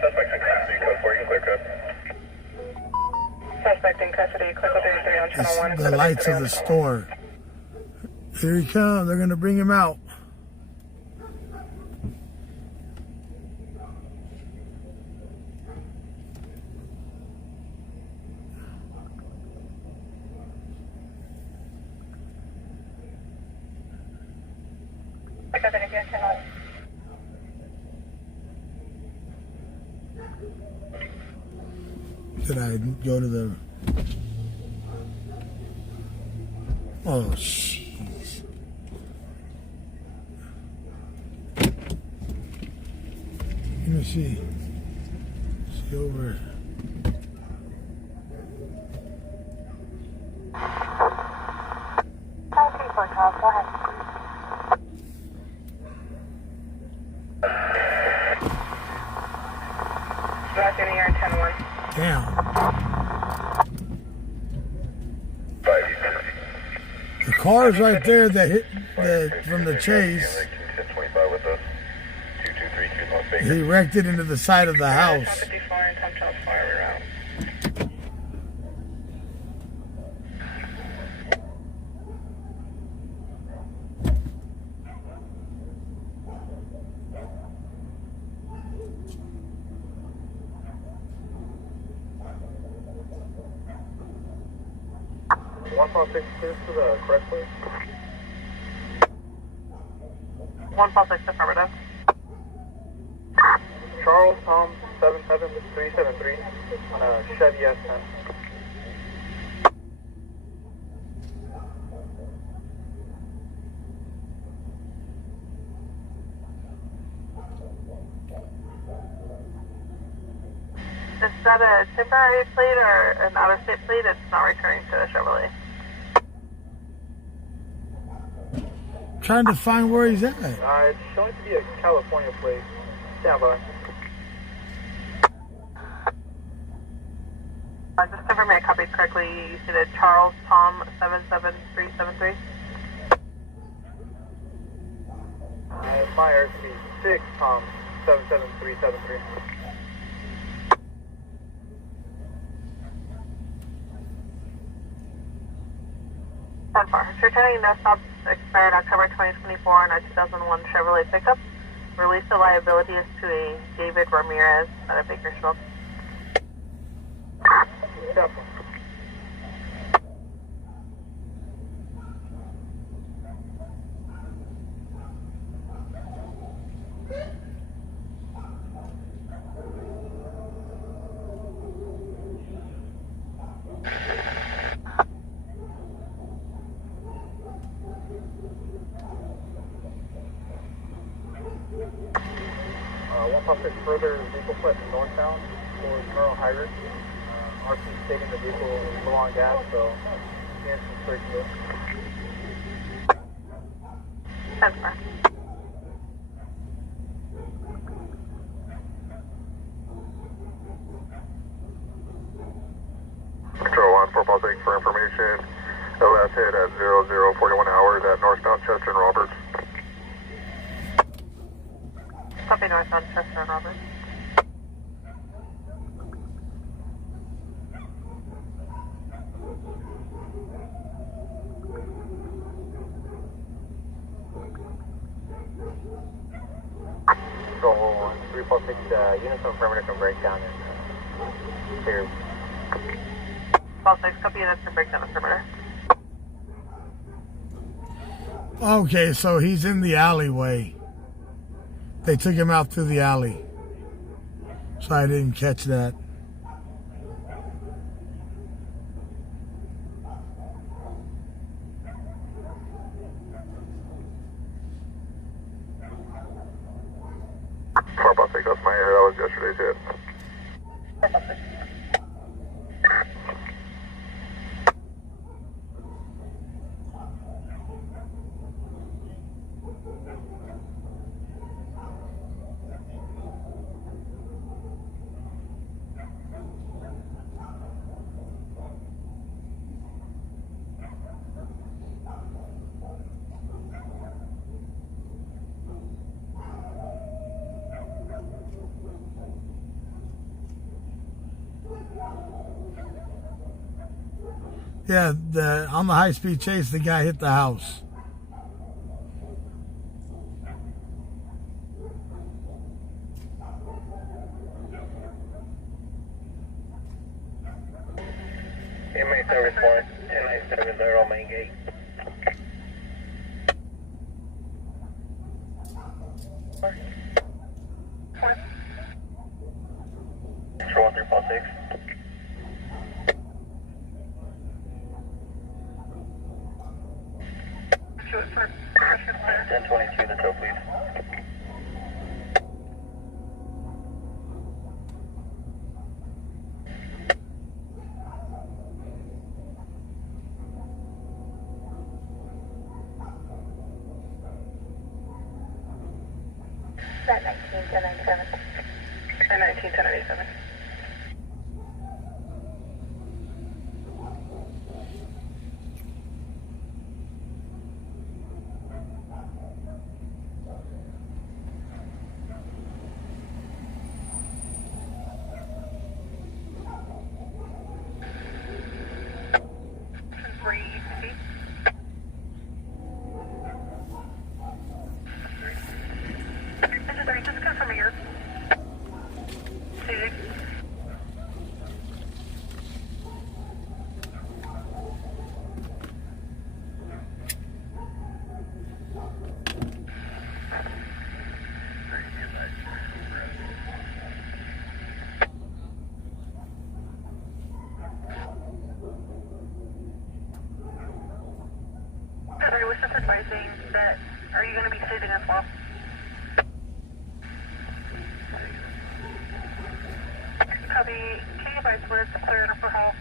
Suspect in custody, code 4, you can clear code. Suspect in custody, click 33 on channel 1. It's the lights of the store. Here he comes. They're going to bring him out. Pick up any channel. Did I go to the... Oh, jeez. Let me see. See over. Go ahead. Last unit, you're in 10-1. Damn. The car's right there that hit from the chase. He wrecked it into the side of the house. 54 and 10 Charles Fire, we're out. Clear to the correct place. 146 affirmative. Charles Tom 77373 on a Chevy S10. that a temporary plate or an out-of-state plate? It's not returning to a Chevrolet. Trying to find where he's at. It's showing to be a California plate. Stand by. Just confirm I copied correctly. You said a Charles Tom 77373. My RC 6 Tom 77373. That's far. Returning no stop expired October 2024 in a 2001 Chevrolet pickup. Release the liability is to a David Ramirez out of Bakersfield. Yep. One pump six further, vehicle fled northbound towards Merle Hyder. RC stating the vehicle is low on gas, so the engine straight to it. That's far. Control 1, 4 for information. LS hit at 0041 hours at northbound Chester and Roberts. Copy northbound Chester and Roberts. Control 1, 346, units on perimeter can break down in here. 12-6, copy units to break down the perimeter. Okay, so he's in the alleyway. They took him out through the alley. So I didn't catch that. Carbon 6, that's my air. That was yesterday's hit. Yeah, on the high-speed chase, the guy hit the house. Inmate service 1, 10970 main gate. Control 346. 1022, the tow, please. That 19-1097. And 19-1087. Just confirm your I was just advising that, are you going to be sitting as well? Copy. advise where it's cleared for help.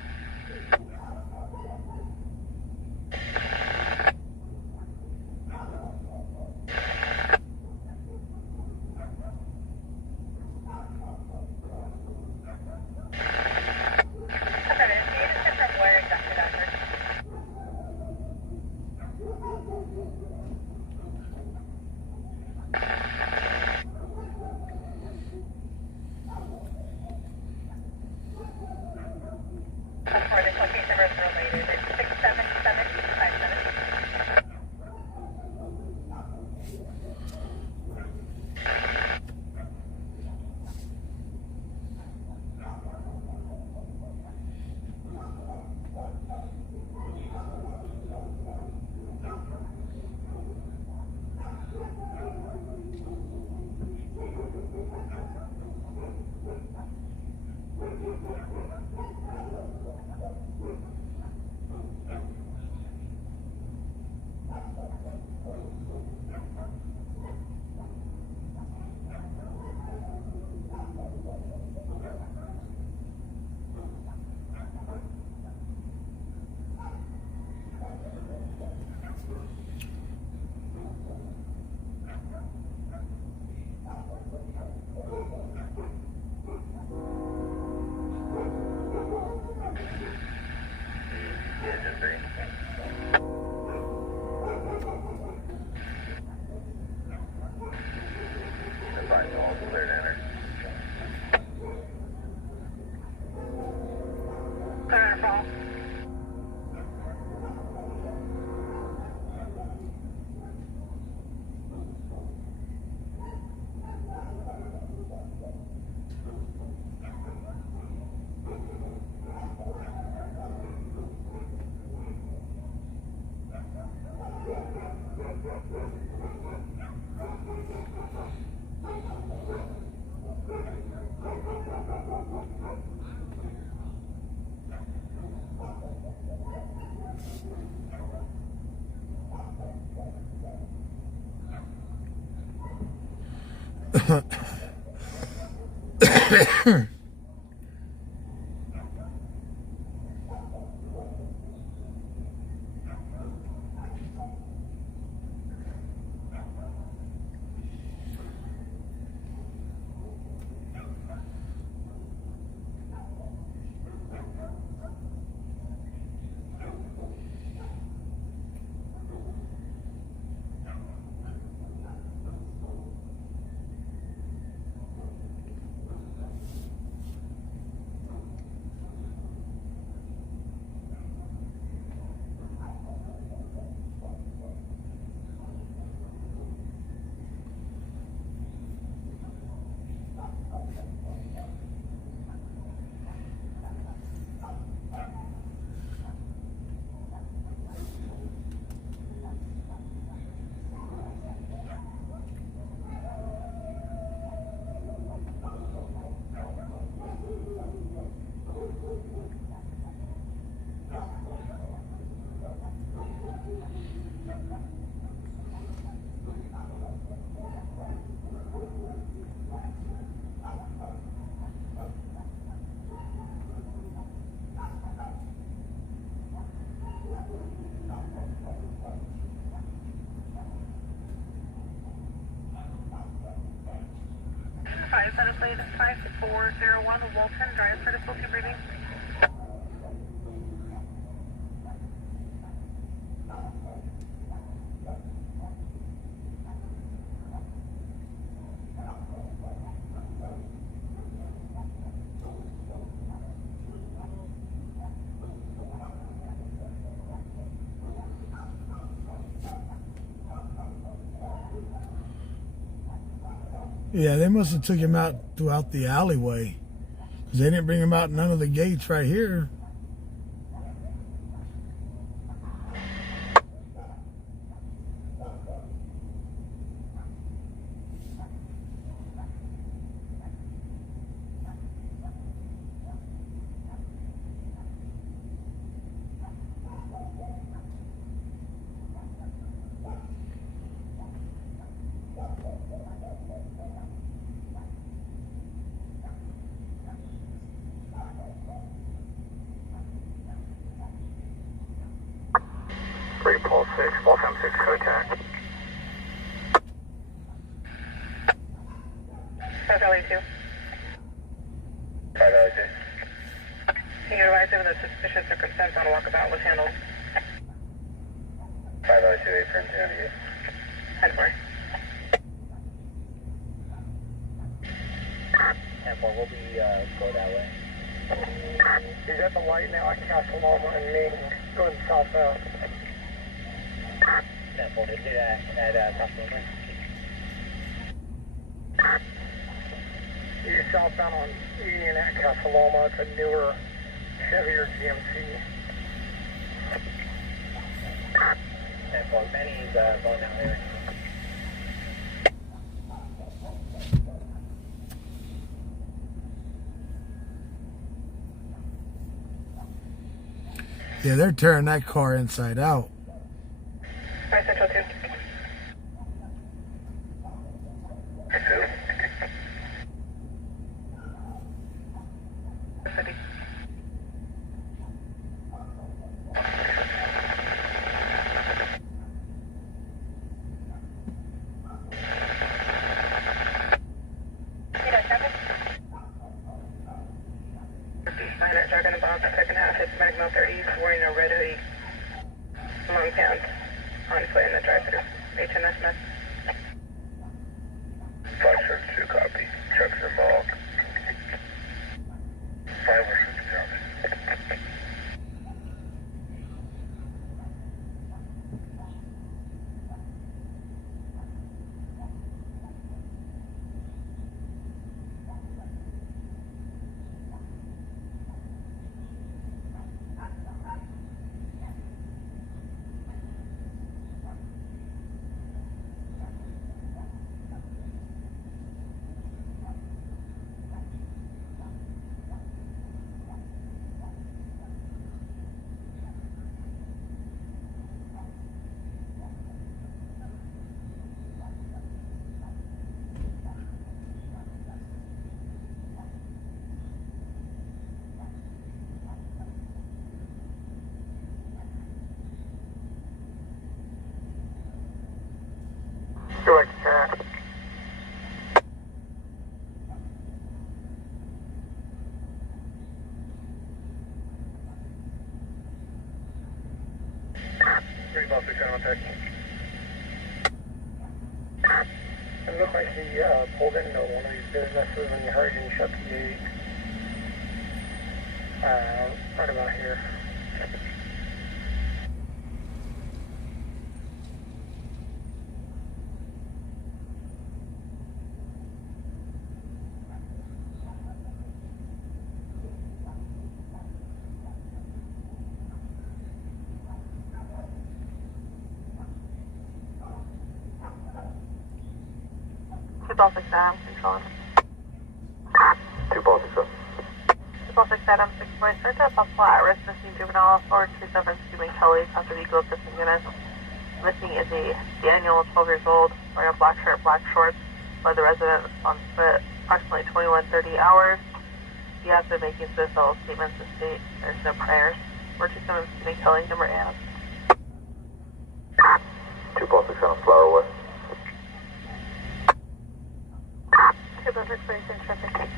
Center plate 5401 Walton, drive for difficulty breathing. Yeah, they must have took him out throughout the alleyway, because they didn't bring him out none of the gates right here. 6, Ball Time 6, code attack. That's LA2. 5 LA2. Can you advise of the suspicious circumstance on a walkabout was handled? 5 LA2, 8 for 10. 10-4. 10-4, we'll be, go that way. He's at the light now at Castle Loma and Ming, going southbound. 10-4, they did at Castle Loma. He's southbound on Union at Castle Loma. It's a newer, heavier GMC. 10-4, Benny's going down there. Yeah, they're tearing that car inside out. 5 Central 2. City. Jargon about the second half, it's medic male 30, wearing a red hoodie, long pants, on foot in the drive-thru, HNS mess. 572 copy. Trucks are involved. 506 trucks. Direct attack. Ball 6 on attack. It looked like he pulled into one of these businesses and you heard him shut the gate. Right about here. Ball 6 Adam, controlling. 2 Ball 6 up. Ball 6 Adam, 6 point, search at possible at-risk missing juvenile, forward 27, Stephen Kelly, South of Eagle, missing unit. Missing is a Daniel, 12 years old, wearing a black shirt, black shorts, by the resident on foot, approximately 21:30 hours. He has been making suicidal statements to state there's no prayers. 427, Stephen Kelly, number Adam. 2 Ball 6 on Flower West. Ball 6 in traffic.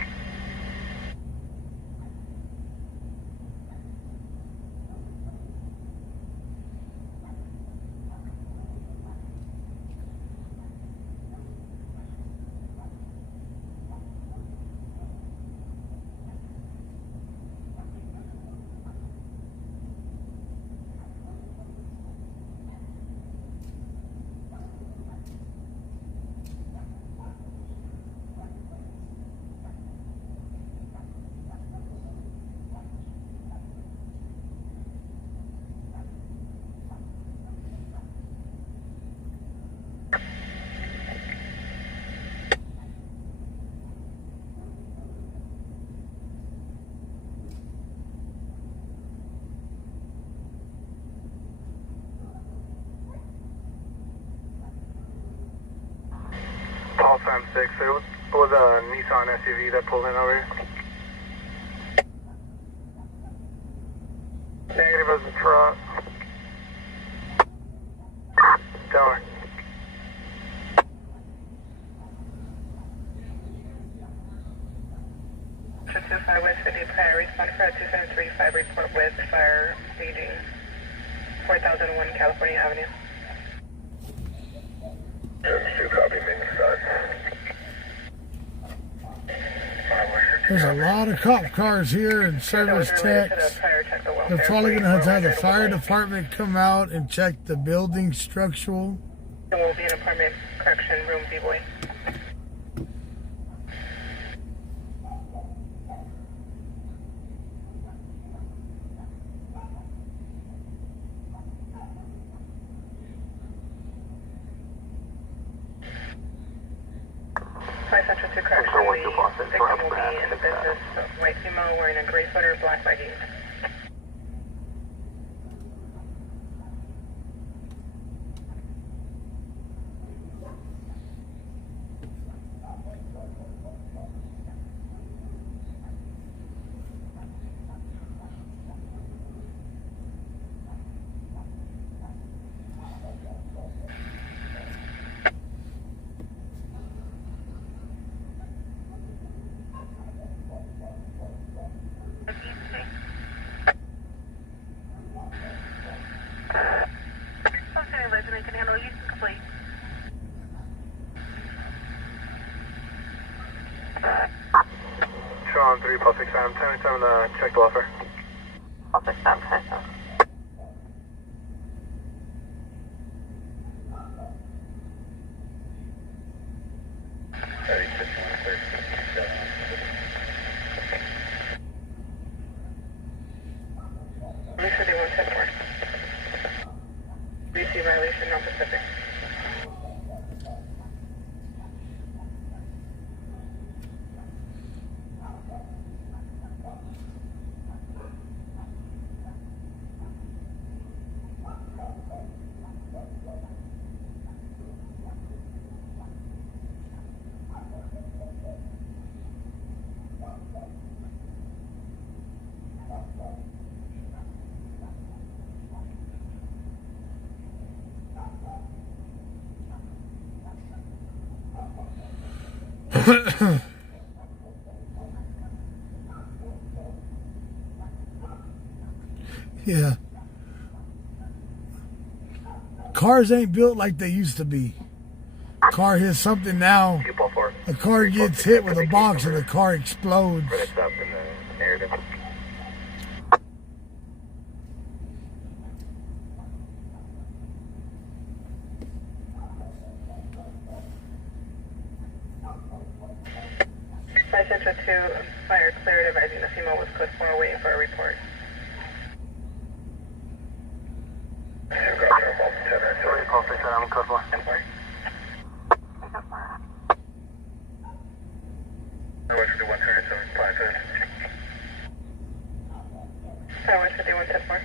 Call time 6. It was a Nissan SUV that pulled in over here. Negative, it was a truck. at 2735, report with fire leading 4001 California Avenue. Copy, making start. There's a lot of cop cars here and service techs. They're probably going to have the fire department come out and check the building structural. There will be an apartment correction room B-boy. Central to correction, the victim will be in the business of white female wearing a gray sweater, black leggings. Sean 3, plus 6 time, 10 check the offer. Plus 6 time, 10 time. Lisa, they want 10-4. BC violation, non-Pacific. Yeah. Cars ain't built like they used to be. Car hits something now. A car gets hit with a box and the car explodes. Central 2, fire cleared, advising the female was code 4, waiting for a report. I'm code 4. Sorry, 151, 10-4.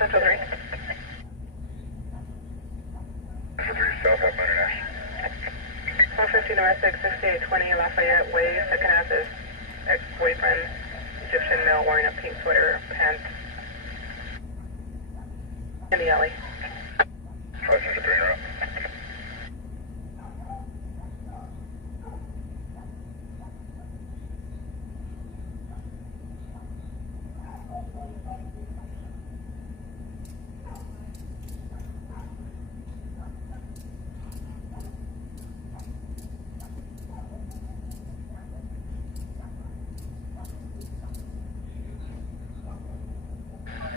Central 3. Central 3, South Half Mountain Ash. 150 domestic, 6820 Lafayette Way, second half is ex-boyfriend, Egyptian male wearing a pink sweater, pants, in the alley. 5 Central 3 in a row.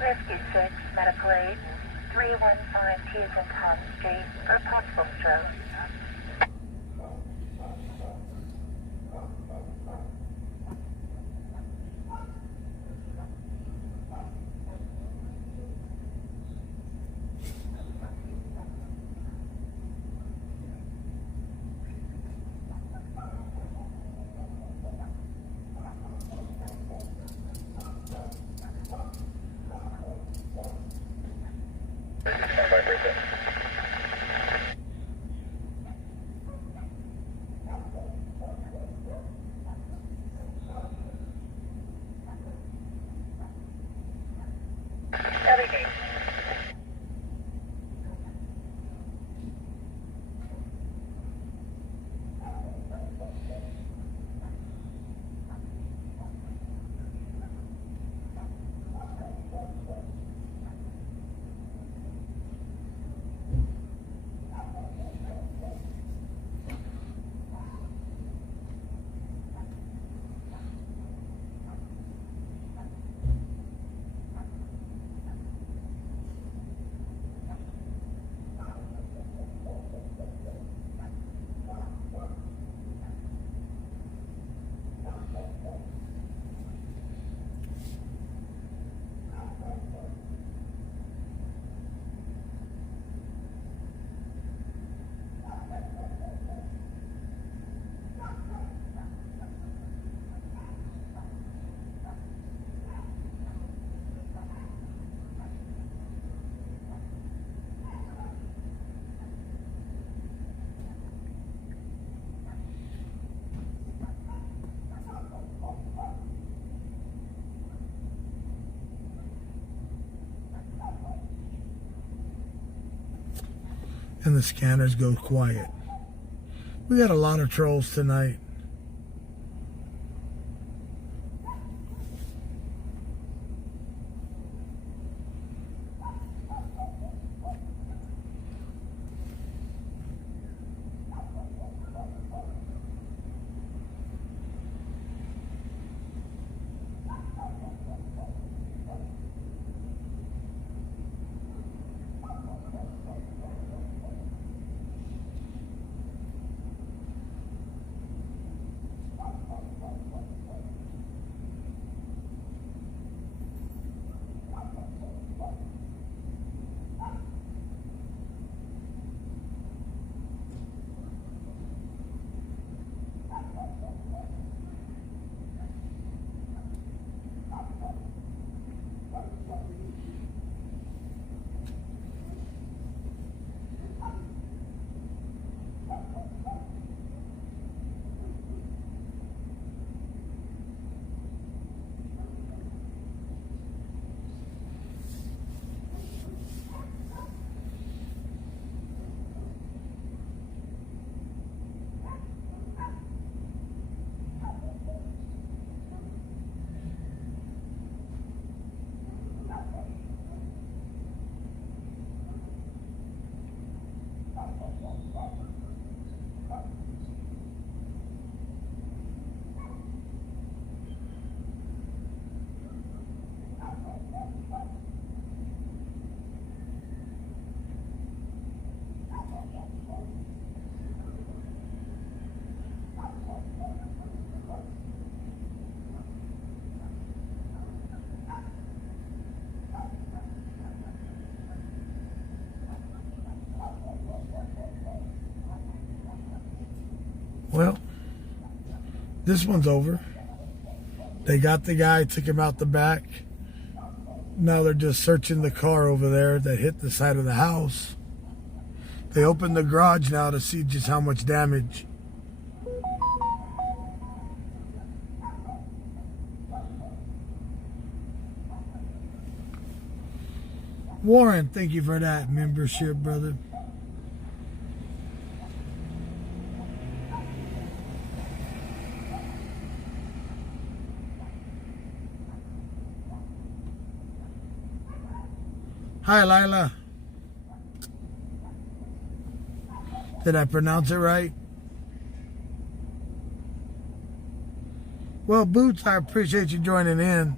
Rescue 6, medical aid, 315 T's and Tom Street for possible stroke. and the scanners go quiet. We got a lot of trolls tonight. Well, this one's over. They got the guy, took him out the back. Now they're just searching the car over there that hit the side of the house. They opened the garage now to see just how much damage. Warren, thank you for that membership, brother. Hi, Lila. Did I pronounce it right? Well, Boots, I appreciate you joining in.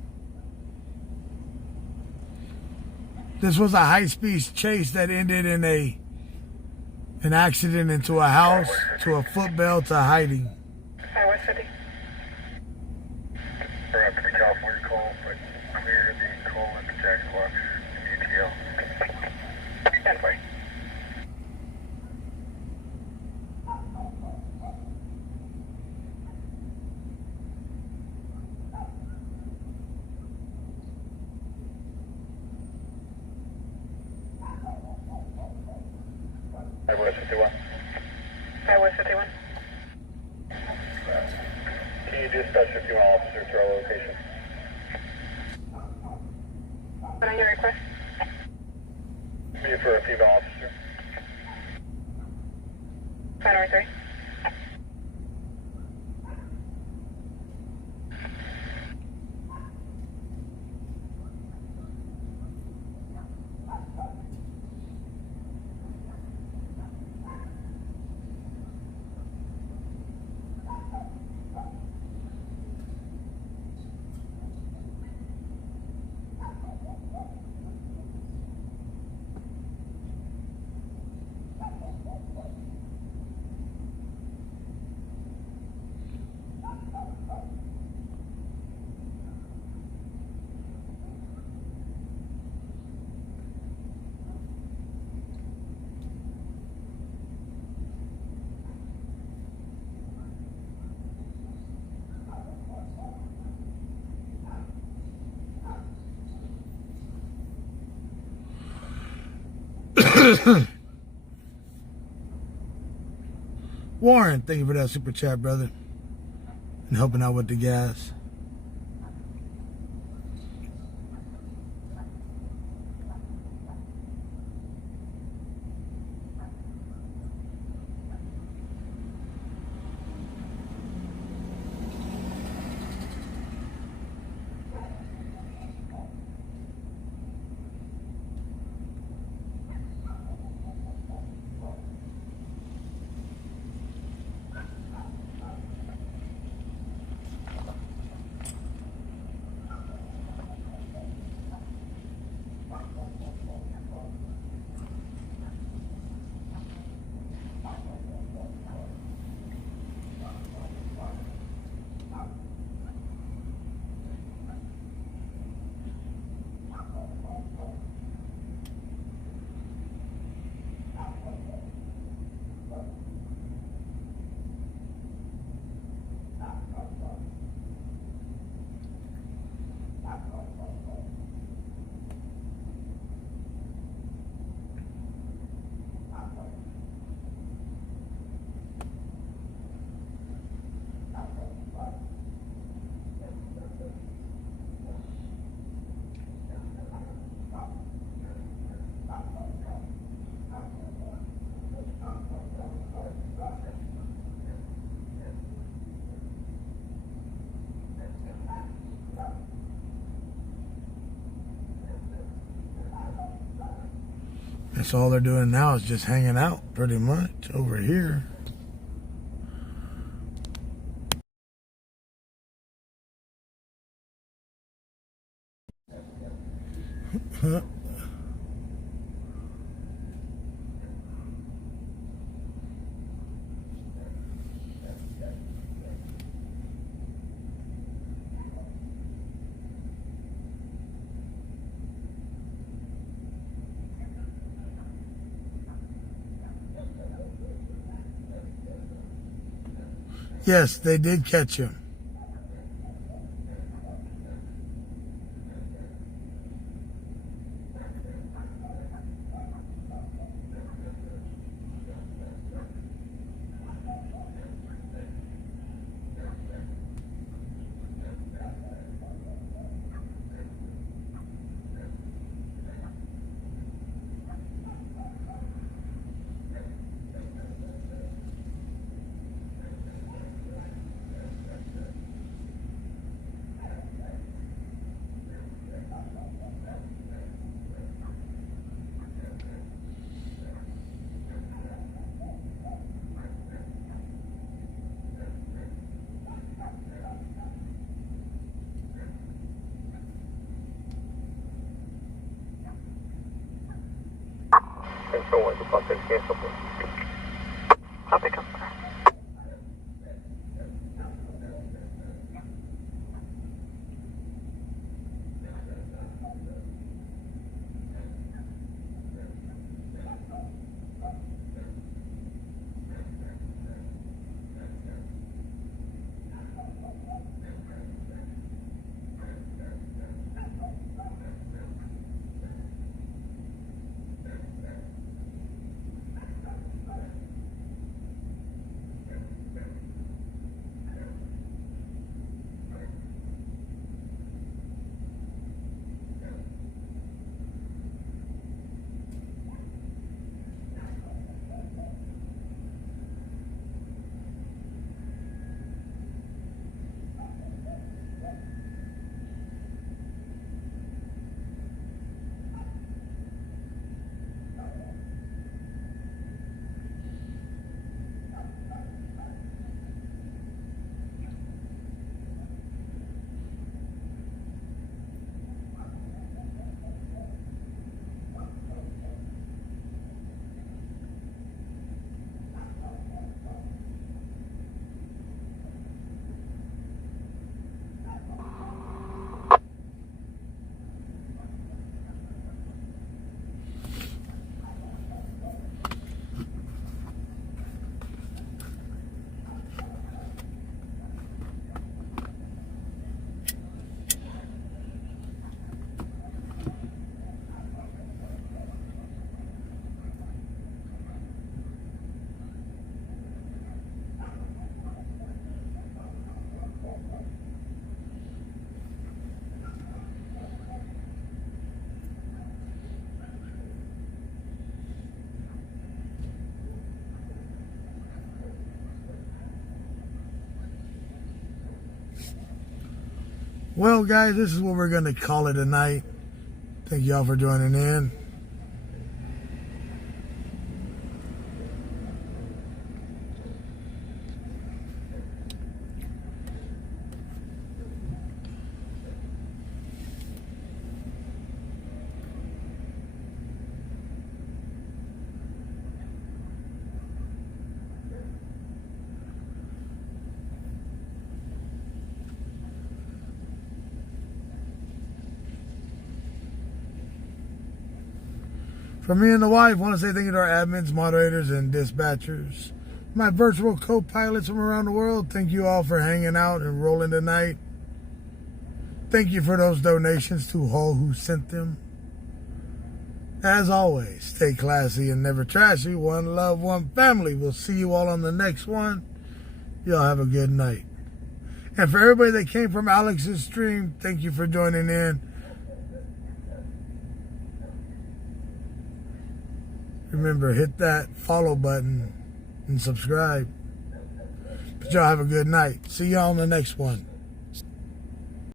This was a high-speed chase that ended in an accident into a house, to a footbell, to hiding. Highway 50. We're up to the California call, but clear the call at the Jackson Locks ATL. Stand by. Highway 51. Highway 51. Can you dispatch a female officer to our location? What are your requests? Be for a female officer. January 3. Warren, thank you for that super chat, brother. And helping out with the gas. That's all they're doing now is just hanging out pretty much over here. Yes, they did catch him. I'll pick up. Well, guys, this is what we're going to call it a night. Thank y'all for joining in. From me and the wife, I want to say thank you to our admins, moderators, and dispatchers. My virtual co-pilots from around the world, thank you all for hanging out and rolling tonight. Thank you for those donations to all who sent them. As always, stay classy and never trashy. One love, one family. We'll see you all on the next one. Y'all have a good night. And for everybody that came from Alex's stream, thank you for joining in. Remember, hit that follow button and subscribe. But y'all have a good night. See y'all on the next one.